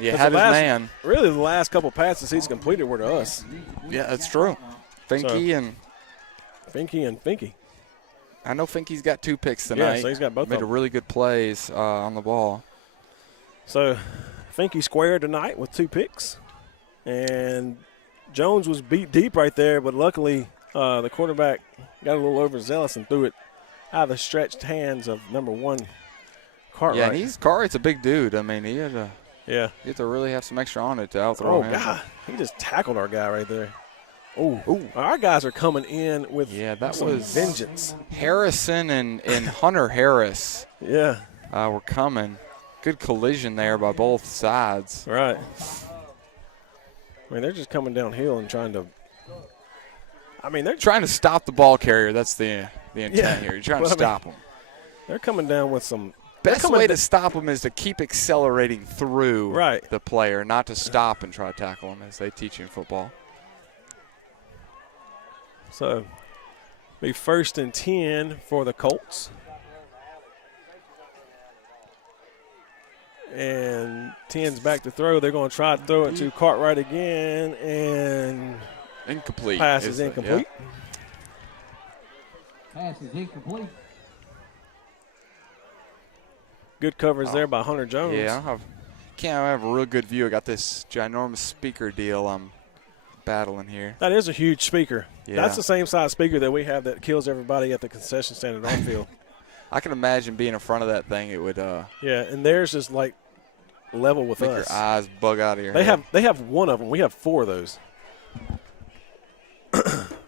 Yeah, had his man. Really, the last couple passes he's completed were to us. Yeah, that's true. Finke and Finke. I know Finke's got 2 picks tonight. Yeah, so he's got both. Made a really good plays on the ball. So Finke squared tonight with 2 picks. And Jones was beat deep right there, but luckily the quarterback got a little overzealous and threw it out of the stretched hands of number 1 Cartwright. Yeah, Cartwright's a big dude. I mean, he had to really have some extra on it to outhrow him. Oh, God. He just tackled our guy right there. Oh, our guys are coming in with that some was vengeance. Harrison and Hunter Harris Yeah, were coming. Good collision there by both sides. right. I mean, they're just coming downhill and trying to. I mean, they're Trying to stop the ball carrier. That's the intent here. You're trying to stop them. They're coming down with some. Best way to stop them is to keep accelerating through the player, not to stop and try to tackle them, as they teach you in football. So, be 1st and 10 for the Colts. And 10's back to throw. They're going to try to throw it to Cartwright again, and incomplete. Pass is incomplete. Pass is incomplete. Good coverage there by Hunter Jones. Yeah, I can't have a real good view. I got this ginormous speaker deal I'm battling here. That is a huge speaker. Yeah. That's the same size speaker that we have that kills everybody at the concession stand at on field. I can imagine being in front of that thing. It would. Yeah, and theirs is like level with make us. your eyes bug out of your They head. have one of them. We have 4 of those.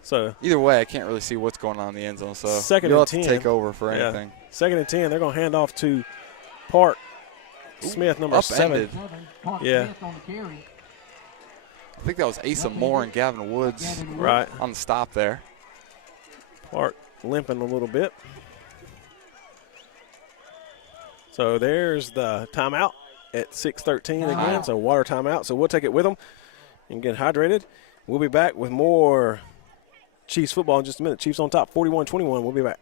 So either way, I can't really see what's going on in the end zone. So 2nd you'll and have 10. to take over for anything. 2nd and 10. They're going to hand off to Park Smith, number 7. Yeah. On the carry. I think that was Asa Moore and Gavin Woods Right. on the stop there. Park limping a little bit. So there's the timeout at 6:13 again. So water timeout. So we'll take it with them and get hydrated. We'll be back with more Chiefs football in just a minute. Chiefs on top, 41-21. We'll be back.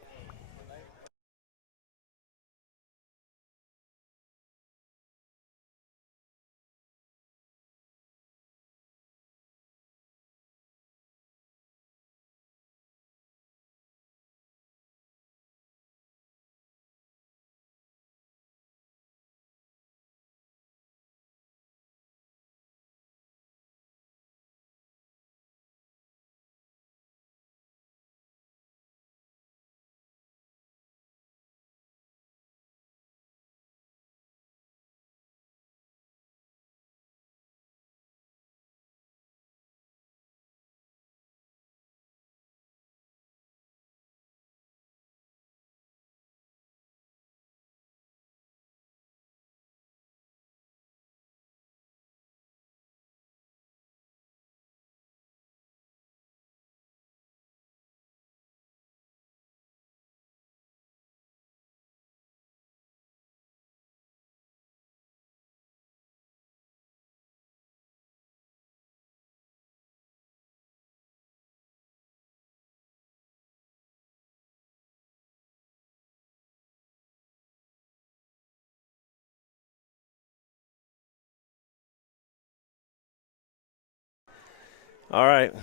All right,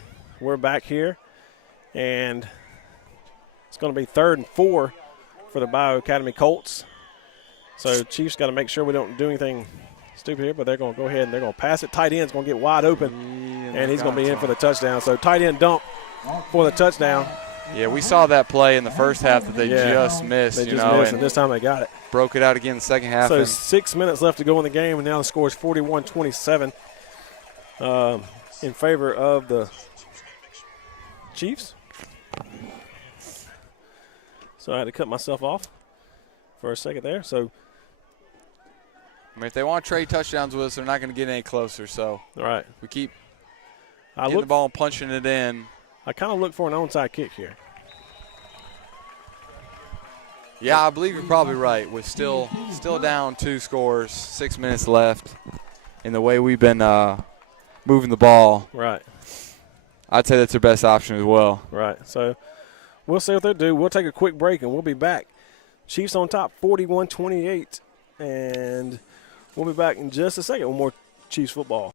we're back here, and it's going to be 3rd and 4 for the Bayou Academy Colts. So Chiefs got to make sure we don't do anything stupid here, but they're going to go ahead and they're going to pass it. Tight end's going to get wide open, and he's going to be in for the touchdown. So tight end dump for the touchdown. Yeah, we saw that play in the first half that they just missed. They just missed, and this time they got it. Broke it out again in the second half. So 6 minutes left to go in the game, and now the score is 41-27 in favor of the Chiefs. So I had to cut myself off for a second there. So I mean, if they want to trade touchdowns with us, they're not going to get any closer. So all right, we keep getting the ball and punching it in. I kind of look for an onside kick here. Yeah, I believe you're probably right. We're still down 2 scores, 6 minutes left. In the way we've been moving the ball, Right. I'd say that's their best option as well. Right. So we'll see what they do. We'll take a quick break, and we'll be back. Chiefs on top, 41-28. And we'll be back in just a second with more Chiefs football.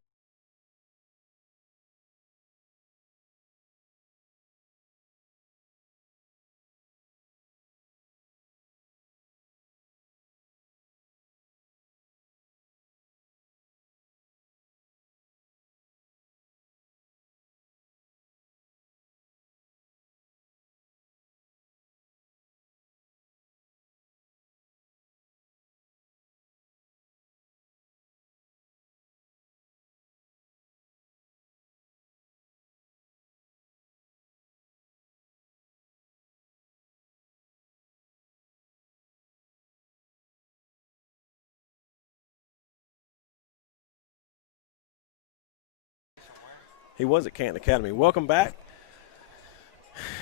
he was at Canton Academy. Welcome back.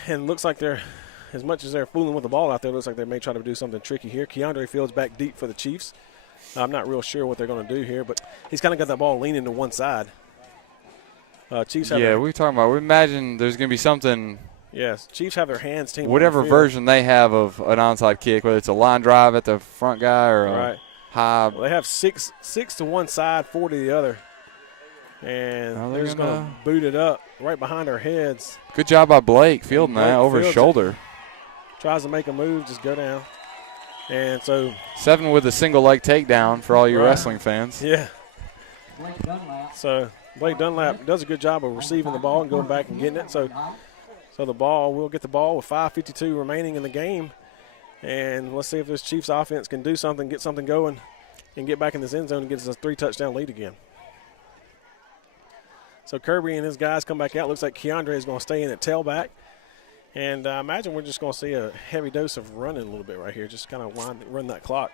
And looks like they're, as much as they're fooling with the ball out there, looks like they may try to do something tricky here. Keandre Fields back deep for the Chiefs. I'm not real sure what they're going to do here, but he's kind of got that ball leaning to one side. Chiefs have we were talking about. We imagine there's going to be something. Yes, Chiefs have their hands team. Whatever version they have of an onside kick, whether it's a line drive at the front guy or a high. Well, they have six to one side, 4 to the other. And they're just going to boot it up right behind our heads. Good job by Blake fielding that over his shoulder. Tries to make a move, just go down. And so 7 with a single leg takedown for all you wrestling fans. Yeah. So Blake Dunlap does a good job of receiving the ball and going back and getting it. So the ball, we'll get the ball with 5:52 remaining in the game. And let's see if this Chiefs offense can do something, get something going, and get back in this end zone and get us a 3-touchdown lead again. So Kirby and his guys come back out. Looks like Keandre is going to stay in at tailback. And I imagine we're just going to see a heavy dose of running a little bit right here, just kind of run that clock.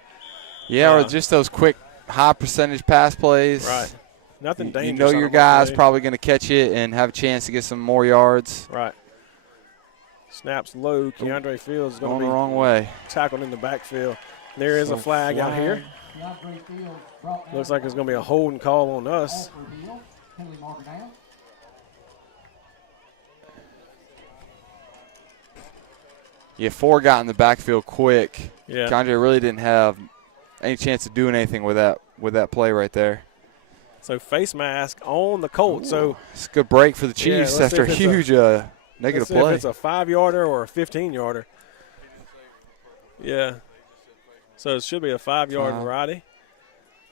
Yeah, or just those quick, high-percentage pass plays. Right. Nothing dangerous. You know your guy's probably going to catch it and have a chance to get some more yards. Right. Snaps low. Keandre Fields is going to be the wrong way. Tackled in the backfield. There is a flag out here. Looks like there's going to be a holding call on us. Yeah, 4 got in the backfield quick. Yeah. Keandre really didn't have any chance of doing anything with that play right there. So face mask on the Colts. Ooh, so it's a good break for the Chiefs after a huge negative play. If it's a 5-yarder or a 15-yarder. Yeah. So it should be a 5-yard variety.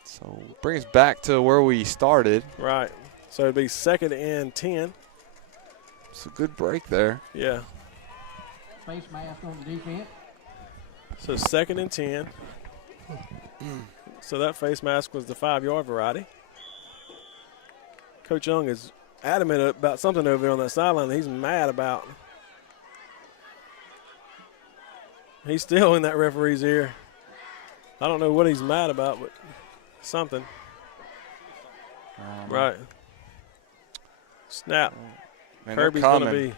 So bring us back to where we started. Right. So it'd be 2nd and 10. It's a good break there. Yeah. Face mask on the defense. So 2nd and 10. So that face mask was the 5-yard variety. Coach Young is adamant about something over there on that sideline that he's mad about. He's still in that referee's ear. I don't know what he's mad about, but something. Right. Snap. Man, Kirby's going to be.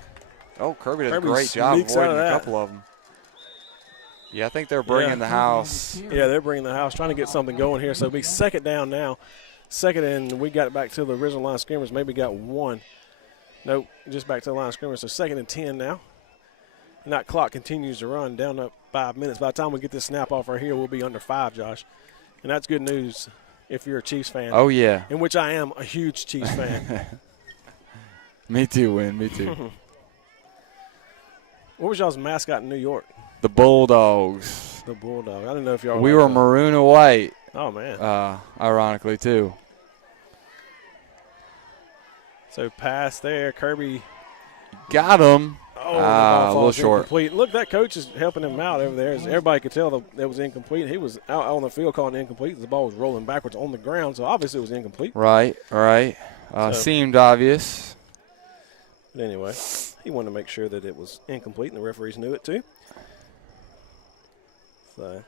Oh, Kirby did a great job avoiding a couple of them. Yeah, I think they're bringing the house. Yeah, they're bringing the house, trying to get something going here. So it'll be 2nd down now. 2nd, and we got it back to the original line of scrimmage. Maybe got 1. Nope, just back to the line of scrimmage. So 2nd and 10 now. And that clock continues to run down up 5 minutes. By the time we get this snap off right here, we'll be under 5, Josh. And that's good news if you're a Chiefs fan. Oh, yeah. In which I am a huge Chiefs fan. Me too, Win. Me too. What was y'all's mascot in New York? The Bulldogs. The Bulldog. I don't know if y'all. We were maroon and white. Oh, man. Ironically, too. So pass there. Kirby. Got him. Oh, the ball a little short. Incomplete. Look, that coach is helping him out over there. As everybody could tell that was incomplete. He was out on the field calling incomplete. The ball was rolling backwards on the ground, so obviously it was incomplete. Right. Seemed obvious. But anyway, he wanted to make sure that it was incomplete, and the referees knew it too. So.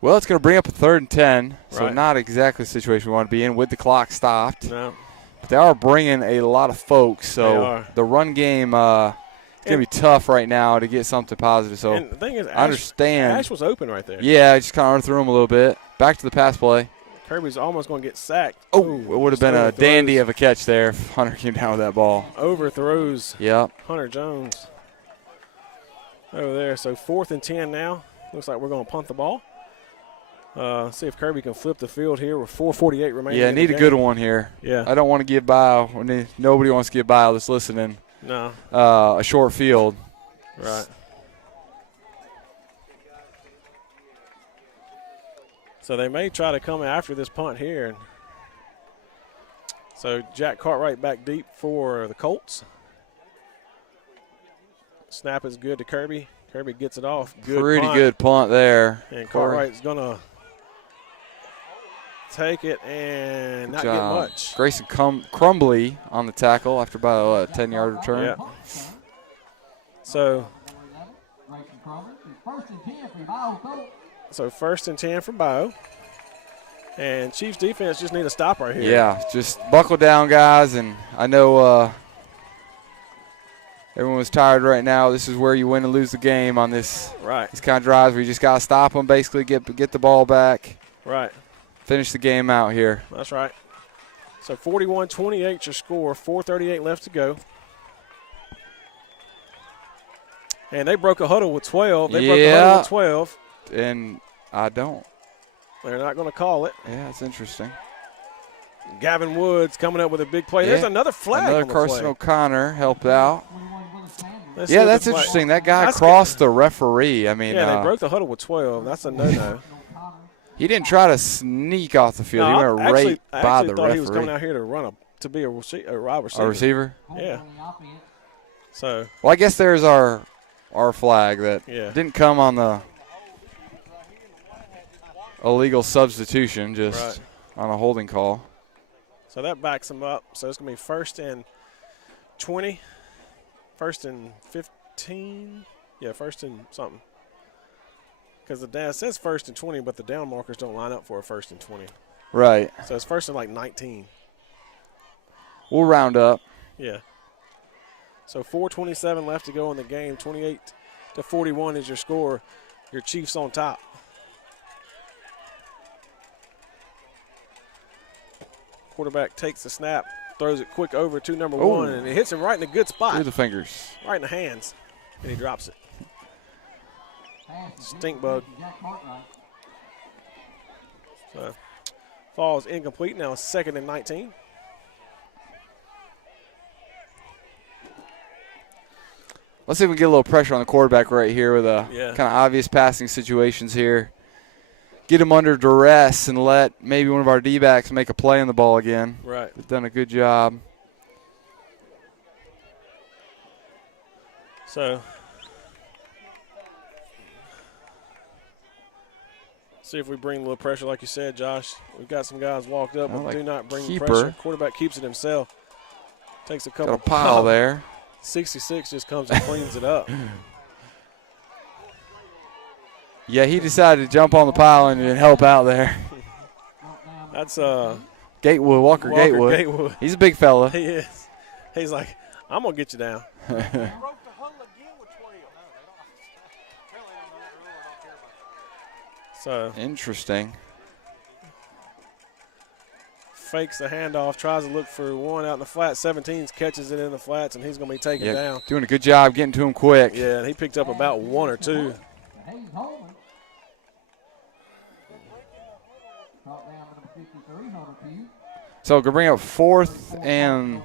Well, it's going to bring up a 3rd and 10, so Right. not exactly the situation we want to be in with the clock stopped. No. But they are bringing a lot of folks, They so are. the run game it's going to be tough right now to get something positive. So and the thing is, I understand. Ash was open right there. Yeah, I just kind of run through him a little bit. Back to the pass play. Kirby's almost going to get sacked. Oh, it would have been a dandy of a catch there if Hunter came down with that ball. Overthrows. Yep. Hunter Jones over there. So 4th and 10 now. Looks like we're going to punt the ball. See if Kirby can flip the field here with 4:48 remaining. Yeah, need a good one here. Yeah. I don't want to give by. Nobody wants to give by that's listening. No. A short field. Right. So they may try to come after this punt here. So Jack Cartwright back deep for the Colts. Snap is good to Kirby. Kirby gets it off. Pretty good punt there. And Cartwright's going to take it and not get much. Grayson Crumbly on the tackle after about a 10-yard return. Yeah. So 1st and 10 for Bayou. So 1st and 10 for Bayou. And Chiefs defense just need a stop right here. Yeah, just buckle down, guys. And I know everyone was tired right now. This is where you win and lose the game on this. Right. These kind of drives where you just got to stop them, basically get the ball back. Right. Finish the game out here. That's right. So 41-28 your score, 4:38 left to go. And they broke a huddle with 12. They broke a huddle with 12. And I don't. They're not going to call it. Yeah, it's interesting. Gavin Woods coming up with a big play. Yeah. There's another flag Another on the Carson play. O'Connor helped out. Let's see Yeah, what that's the flag- interesting. That guy That's crossed the referee. I mean, Yeah, they broke the huddle with 12. That's a no-no. he didn't try to sneak off the field. No, he went I right by actually the thought he was coming referee. out here to run to be a wide receiver. A receiver? Yeah. So, Well, I guess there's our flag that Yeah. didn't come on the illegal substitution, just Right. on a holding call. so that backs them up. So it's going to be 1st and 20, 1st and 15. Yeah, 1st and something. Because it says 1st and 20, but the down markers don't line up for a 1st and 20. Right. So it's 1st and like 19. We'll round up. Yeah. So 4:27 left to go in the game. 28-41 is your score. Your Chiefs on top. Quarterback takes the snap, throws it quick over to number Ooh. 1, and it hits him right in a good spot. Through the fingers. Right in the hands. And he drops it. Stink bug. So falls incomplete. Now 2nd and 19. Let's see if we can get a little pressure on the quarterback right here with a Yeah. kind of obvious passing situations here. Get him under duress and let maybe one of our D-backs make a play on the ball again. Right. They've done a good job. So see if we bring a little pressure, like you said, Josh. We've got some guys walked up, Well, but like do not bring keeper. pressure. Quarterback keeps it himself. Takes a Got couple. a pile there. 66 just comes and cleans it up. Yeah, he decided to jump on the pile and help out there. That's Gatewood, Walker Gatewood. Gatewood. He's a big fella. He is. He's like, I'm gonna get you down. So Interesting. fakes the handoff, tries to look for one out in the flat. 17 catches it in the flats, and he's gonna be taken down. Doing a good job getting to him quick. Yeah, and he picked up about 1 or 2. So could bring up 4th and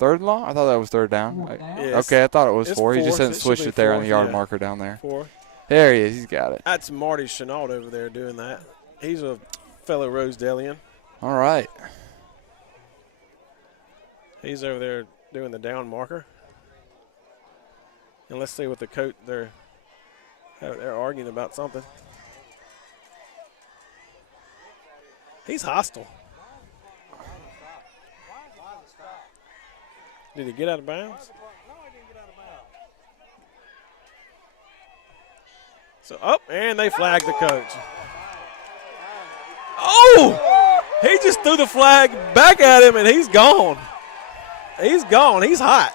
3rd and long? I thought that was 3rd down. Yes. Okay, I thought it was It's 4. He 4th. just hadn't It should switched be it there on 4th, the yard yeah. marker down there. 4. There he is. He's got it. That's Marty Chenault over there doing that. He's a fellow Rosedalian. All right. He's over there doing the down marker. And let's see what the coach, they're arguing about something. He's hostile. Did he get out of bounds? So up, and they flagged the coach. Oh! He just threw the flag back at him, and he's gone. He's gone. He's hot.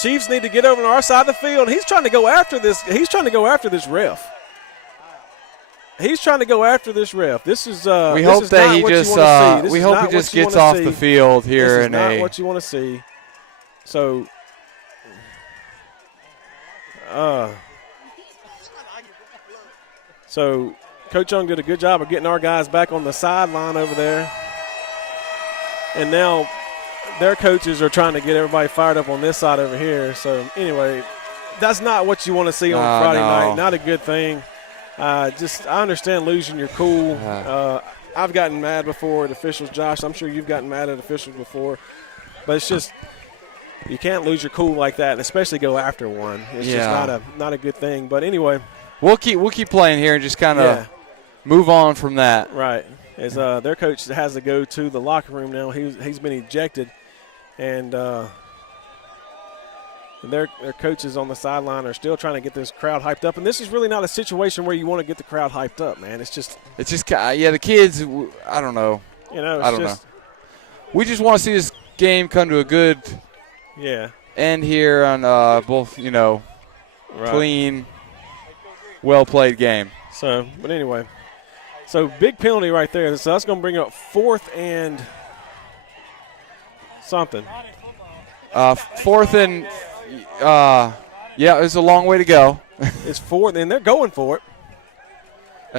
Chiefs need to get over to our side of the field. He's trying to go after this. He's trying to go after this ref. He's trying to go after this ref. This is. We this hope is that not he what you just. wanna see. This We is hope not he what just you gets wanna off see. the field here This is in not a. what you want to see. So. So, Coach Young did a good job of getting our guys back on the sideline over there. And now their coaches are trying to get everybody fired up on this side over here. So, anyway, that's not what you want to see on Friday night. Not a good thing. I understand losing your cool. I've gotten mad before at officials, Josh. I'm sure you've gotten mad at officials before. But it's just you can't lose your cool like that, and especially go after one. It's just not a good thing. But anyway. We'll keep playing here and just kind of move on from that. Right. As their coach has to go to the locker room now. He's been ejected, and Their coaches on the sideline are still trying to get this crowd hyped up. And this is really not a situation where you want to get the crowd hyped up, man. It's just the kids, I don't know. You know, I don't know. We just want to see this game come to a good end here on both, clean, well-played game. So, but anyway. So, big penalty right there. So, that's going to bring up 4th and something. 4th and it's a long way to go. It's 4th, and they're going for it.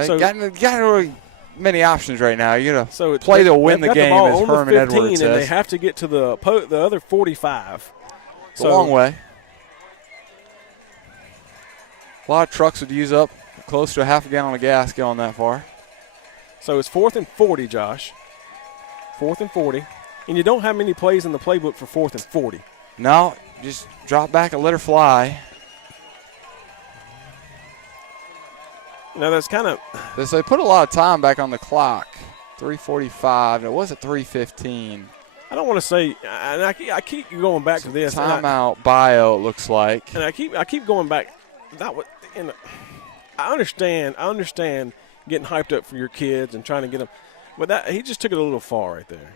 So, got really many options right now. You got to play to win the game, as Herman Edwards says. And they have to get to the other 45. It's a long way. A lot of trucks would use up close to a half a gallon of gas going that far. So it's 4th and 40, Josh. 4th and 40. And you don't have many plays in the playbook for 4th and 40. No, just drop back and let her fly. That's kind of – they put a lot of time back on the clock. 3:45. It was at 3:15. I don't want to say – and I keep going back to this. Timeout Bayou, it looks like. And I keep going back. I understand getting hyped up for your kids and trying to get them. But he just took it a little far right there.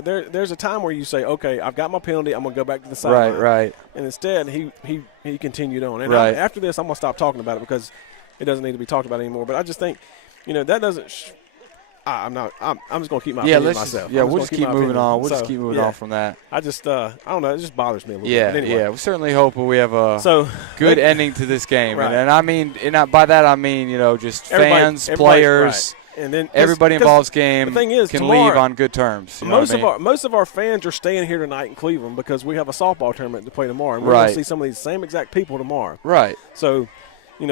There's a time where you say, okay, I've got my penalty. I'm going to go back to the sideline. Right. And instead, he continued on. And right. After this, I'm going to stop talking about it because it doesn't need to be talked about anymore. But I just think, that doesn't I'm just going to keep my opinion myself. We'll just keep moving on. We'll just keep moving on from that. I just, I don't know. It just bothers me a little bit. But anyway. We certainly hope we have a good ending to this game. Right. And I mean, by that I mean, just fans, players, right. And then everybody involved game the thing is, can tomorrow, leave on good terms. Most of our fans are staying here tonight in Cleveland because we have a softball tournament to play tomorrow. And we're going to see some of these same exact people tomorrow. Right. So, we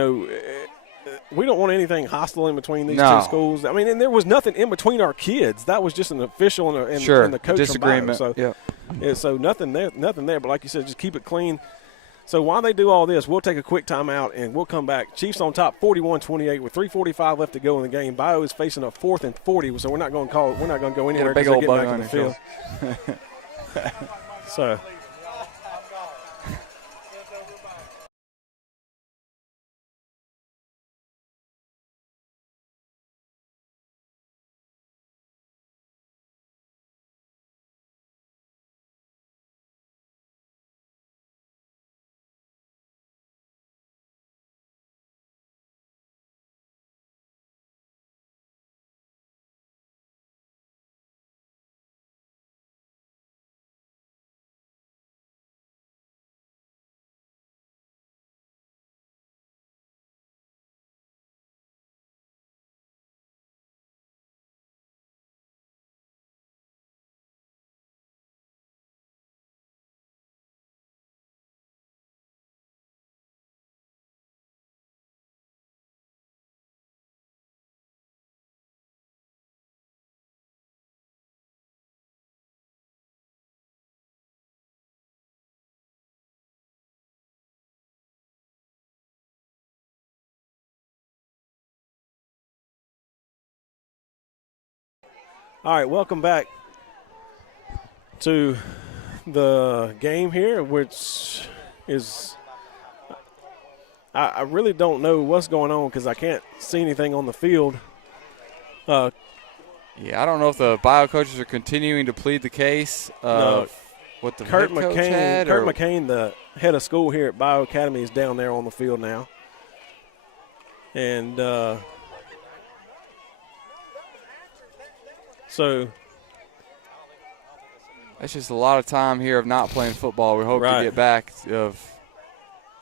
don't want anything hostile in between these two schools. I mean, and there was nothing in between our kids. That was just an official and the coach disagreement. From Bayou. So nothing there. But like you said, just keep it clean. So while they do all this, we'll take a quick timeout and we'll come back. Chiefs on top, 41-28, with 3:45 left to go in the game. Bayou is facing a 4th and 40, so we're not going to go anywhere because they get back in the field. So. All right, welcome back to the game here, which is I really don't know what's going on because I can't see anything on the field. I don't know if the Bayou coaches are continuing to plead the case. What the Kurt head coach had, Kurt McCain, the head of school here at Bayou Academy, is down there on the field now. And so that's just a lot of time here of not playing football. We hope to get back of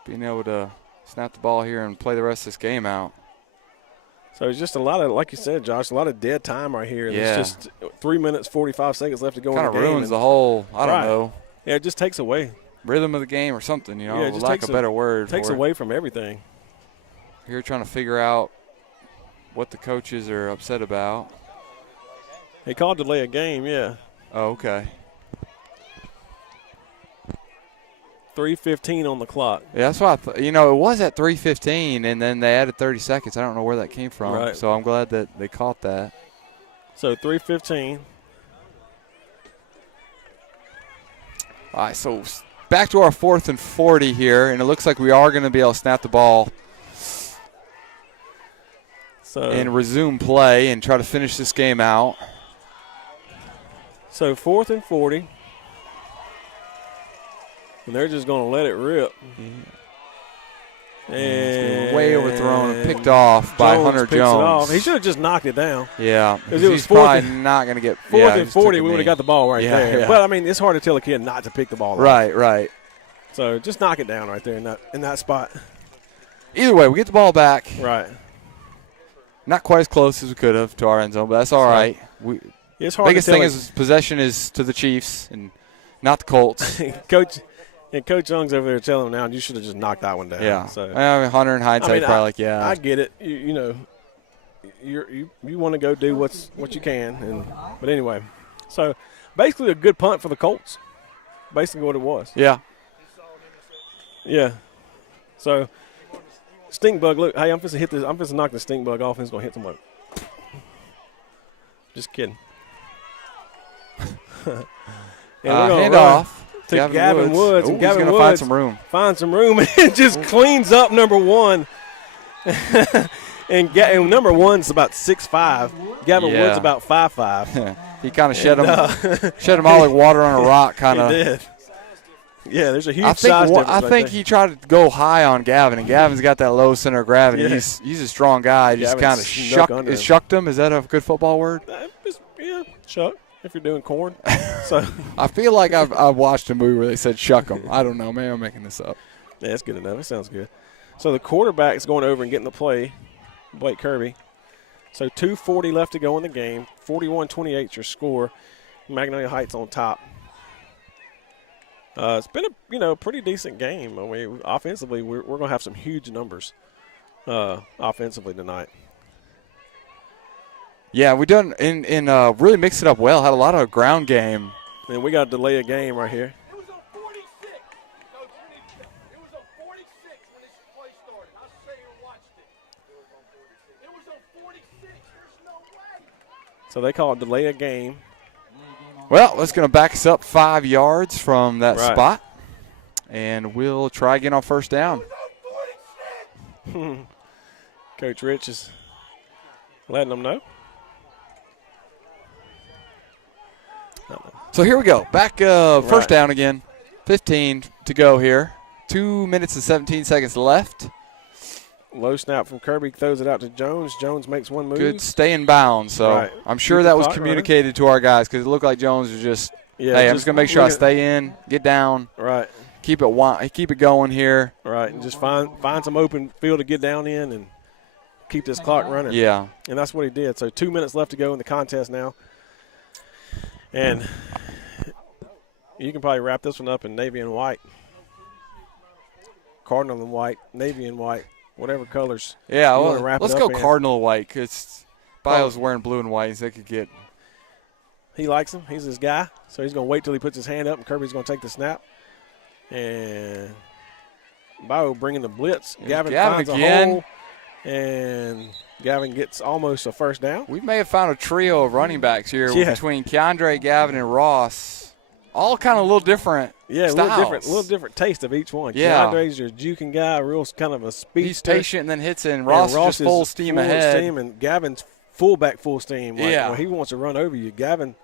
being able to snap the ball here and play the rest of this game out. So it's just a lot of, like you said, Josh, a lot of dead time right here. Yeah. There's just 3 minutes, 45 seconds left to go in the game. Kind of ruins the whole, I don't know. Yeah, it just takes away. Rhythm of the game or something, lack of a better word. Takes away from everything. Here trying to figure out what the coaches are upset about. He called delay a game, yeah. Oh, okay. 3:15 on the clock. Yeah, that's what I thought. It was at 3:15, and then they added 30 seconds. I don't know where that came from. Right. So I'm glad that they caught that. So 3:15. All right, so back to our 4th and 40 here, and it looks like we are going to be able to snap the ball and resume play and try to finish this game out. So 4th and 40. And they're just going to let it rip. And way overthrown and picked off by Hunter Jones. He should have just knocked it down. Yeah, because it was probably not going to get 4th and 40. We would have got the ball right there. Yeah. But I mean, it's hard to tell a kid not to pick the ball. Right. So just knock it down right there in that spot. Either way, we get the ball back. Right. Not quite as close as we could have to our end zone, but that's all right. It's hard. Biggest thing is possession is to the Chiefs and not the Colts. Coach Young's over there telling him now, you should have just knocked that one down. Yeah. So I mean, Hunter in hindsight probably like, yeah. I get it. You want to go do what you can, but anyway. So basically a good punt for the Colts. Basically what it was. Yeah. Yeah. So stink bug. Look, hey, I'm supposed to hit this. I'm supposed to knock the stink bug off, and it's gonna hit someone. Just kidding. Hand off to Gavin Woods. Ooh, And Gavin Woods find some room and just cleans up number one. and number one's about 6'5". Gavin Woods about 5'5". He kind of shed him all like water on a rock, kind of. He did. Yeah, there's a huge size difference. I think he tried to go high on Gavin, and Gavin's got that low center of gravity. Yeah. He's a strong guy. He just kind of shucked him. Is that a good football word? Yeah, shuck. If you're doing corn. So I feel like I've watched a movie where they said shuck him. I don't know. Maybe I'm making this up. Yeah, it's good enough. It sounds good. So the quarterback's going over and getting the play, Blake Kirby. So 2:40 left to go in the game. 41-28 your score. Magnolia Heights on top. It's been a pretty decent game. I mean, offensively, we're going to have some huge numbers offensively tonight. Yeah, we done in really mixed it up well. Had a lot of ground game. And we got to delay a game right here. It was on 46. Coach, it was on 46 when this play started. I say you watched it. It was on 46. There's no way. So they call it delay a game. Well, that's going to back us up 5 yards from that spot. And we'll try again on first down. Coach Rich is letting them know. So here we go. Back first down again. 15 to go here. 2 minutes and 17 seconds left. Low snap from Kirby, throws it out to Jones. Jones makes one move. Good stay in bounds. So I'm sure that was communicated to our guys because it looked like Jones was just, hey, I'm just going to make sure I stay in, get down. Right. Keep it going here. Right, and just find some open field to get down in and keep this clock running. Yeah. And that's what he did. So 2 minutes left to go in the contest now. And you can probably wrap this one up in navy and white. Cardinal and white, navy and white, whatever colors. Yeah, well, let's go cardinal white because Bayou's wearing blue and white. So they could get. He likes him. He's his guy. So he's going to wait till he puts his hand up, and Kirby's going to take the snap. And Bayou bringing the blitz. Gavin finds again. A hole, and Gavin gets almost a first down. We may have found a trio of running backs here between Keandre, Gavin, and Ross. All kind of a little different styles. A little different taste of each one. Yeah. Keandre's your juking guy, real kind of a speedster. He's patient and then hits it, and Ross is just full steam ahead. And Gavin's fullback full steam. When he wants to run over you. Gavin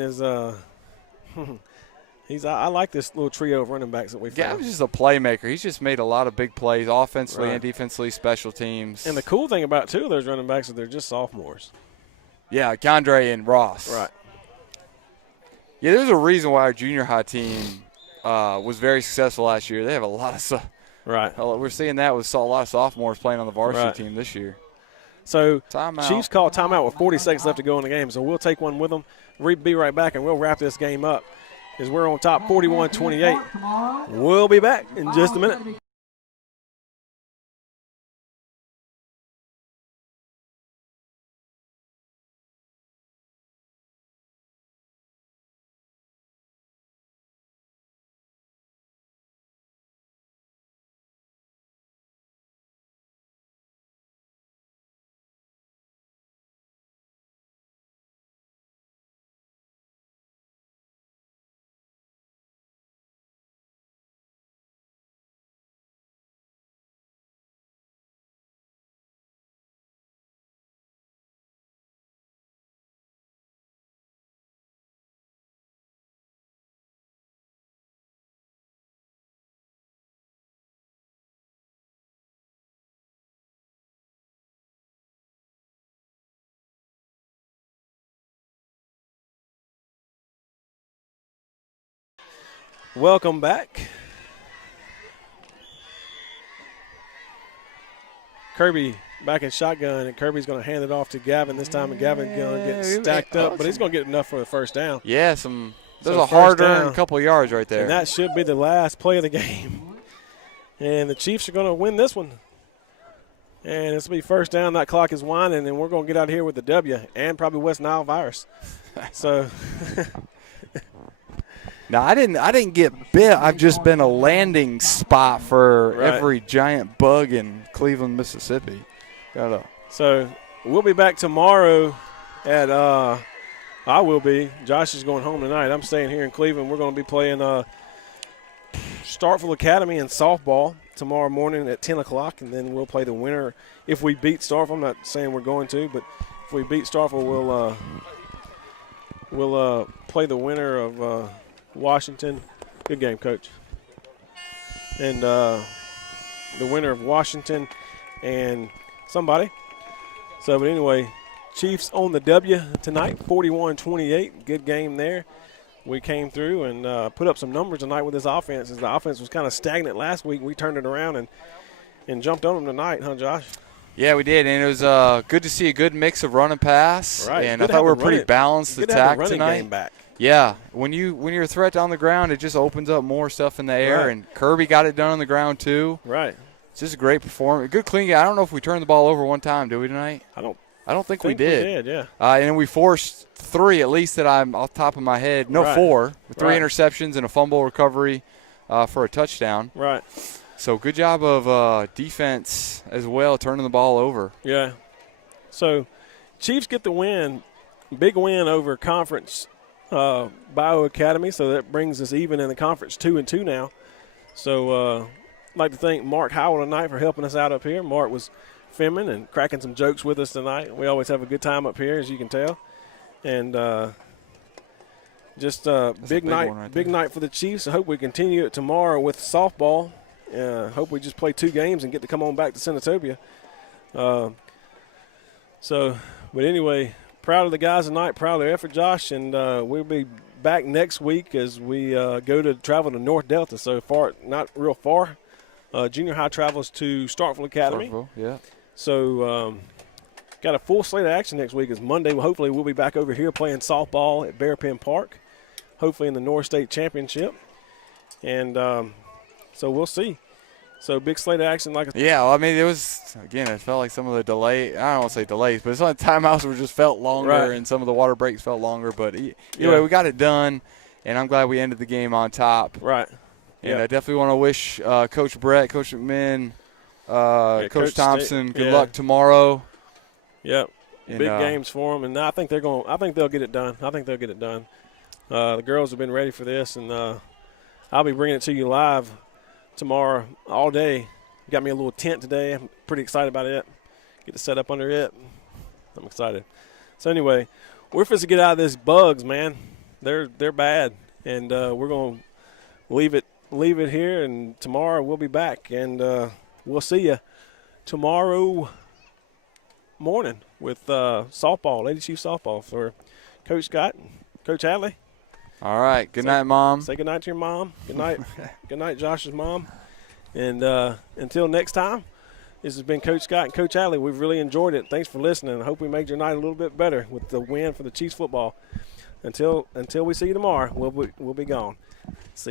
is I like this little trio of running backs that we found. Gavin's just a playmaker. He's just made a lot of big plays offensively and defensively, special teams. And the cool thing about two of those running backs is they're just sophomores. Yeah, Keandre and Ross. Right. Yeah, there's a reason why our junior high team was very successful last year. They have a lot of we're seeing that with a lot of sophomores playing on the varsity team this year. So timeout. Chiefs call timeout with 40 seconds left to go in the game. So we'll take one with them. We'll be right back, and we'll wrap this game up as we're on top 41-28. We'll be back in just a minute. Welcome back. Kirby back in shotgun, and Kirby's going to hand it off to Gavin this time, and Gavin's going to get stacked up, but he's going to get enough for the first down. Yeah, there's So a hard-earned down. couple of yards right there. And that should be the last play of the game. And the Chiefs are going to win this one. And this will be first down. That clock is winding, and we're going to get out of here with the W and probably West Nile virus. So No, I didn't get bit. I've just been a landing spot for Right. every giant bug in Cleveland, Mississippi. So we'll be back tomorrow at I will be. Josh is going home tonight. I'm staying here in Cleveland. We're going to be playing Starkville Academy in softball tomorrow morning at 10 o'clock, and then we'll play the winner. If we beat Starkville, I'm not saying we're going to, but if we beat Starkville, we'll play the winner of Washington. Good game, Coach. And the winner of Washington and somebody. So, but anyway, Chiefs on the W tonight, 41-28. Good game there. We came through and put up some numbers tonight with this offense. As the offense was kind of stagnant last week, we turned it around and jumped on them tonight, huh, Josh? Yeah, we did, and it was good to see a good mix of run and pass. Right. And Good I to thought we have were the pretty running- balanced Good to have attack the running tonight. game back. Yeah, when you're a threat down the ground, it just opens up more stuff in the air. Right. And Kirby got it done on the ground too. Right. It's just a great performance. Good clean game. I don't know if we turned the ball over one time, did we tonight? I don't think we did. Yeah. And then we forced 3 at least that I'm off the top of my head. No, Right. 4. 3 Right. interceptions and a fumble recovery for a touchdown. Right. So good job of defense as well, turning the ball over. Yeah. So Chiefs get the win, big win over conference Bayou Academy. So that brings us even in the conference 2-2 now. So I'd like to thank Mark Howell tonight for helping us out up here. Mark was filming and cracking some jokes with us tonight. We always have a good time up here, as you can tell. And just big night, big night for the Chiefs. I hope we continue it tomorrow with softball. Hope we just play 2 games and get to come on back to Senatobia. But anyway, proud of the guys tonight, proud of their effort, Josh, and we'll be back next week as we go to travel to North Delta. So far, not real far. Junior high travels to Starkville Academy. Starkville, yeah. So got a full slate of action next week. Is Monday. Hopefully we'll be back over here playing softball at Bear Pen Park, hopefully in the North State Championship. And so we'll see. So big slate of action. Yeah, well, I mean, it felt like some of the delay. I don't want to say delays, but some of the timeouts were just felt longer, Right. and some of the water breaks felt longer. But either way, we got it done, and I'm glad we ended the game on top. Right. And I definitely want to wish Coach Brett, Coach McMinn, Coach Thompson good luck tomorrow. Yep. And, big games for them, and I think they'll get it done. The girls have been ready for this, and I'll be bringing it to you live tomorrow all day. Got me a little tent today. I'm pretty excited about it. Get to set up under it. I'm excited. So anyway, we're supposed to get out of this bugs, man. They're bad, and we're gonna leave it here. And tomorrow we'll be back, and we'll see you tomorrow morning with softball, Lady Chief softball for Coach Scott and Coach Hadley. All right. Good night, Mom. Say good night to your mom. Good night. Good night, Josh's mom. And until next time, this has been Coach Scott and Coach Hadley. We've really enjoyed it. Thanks for listening. I hope we made your night a little bit better with the win for the Chiefs football. Until we see you tomorrow, we'll be gone.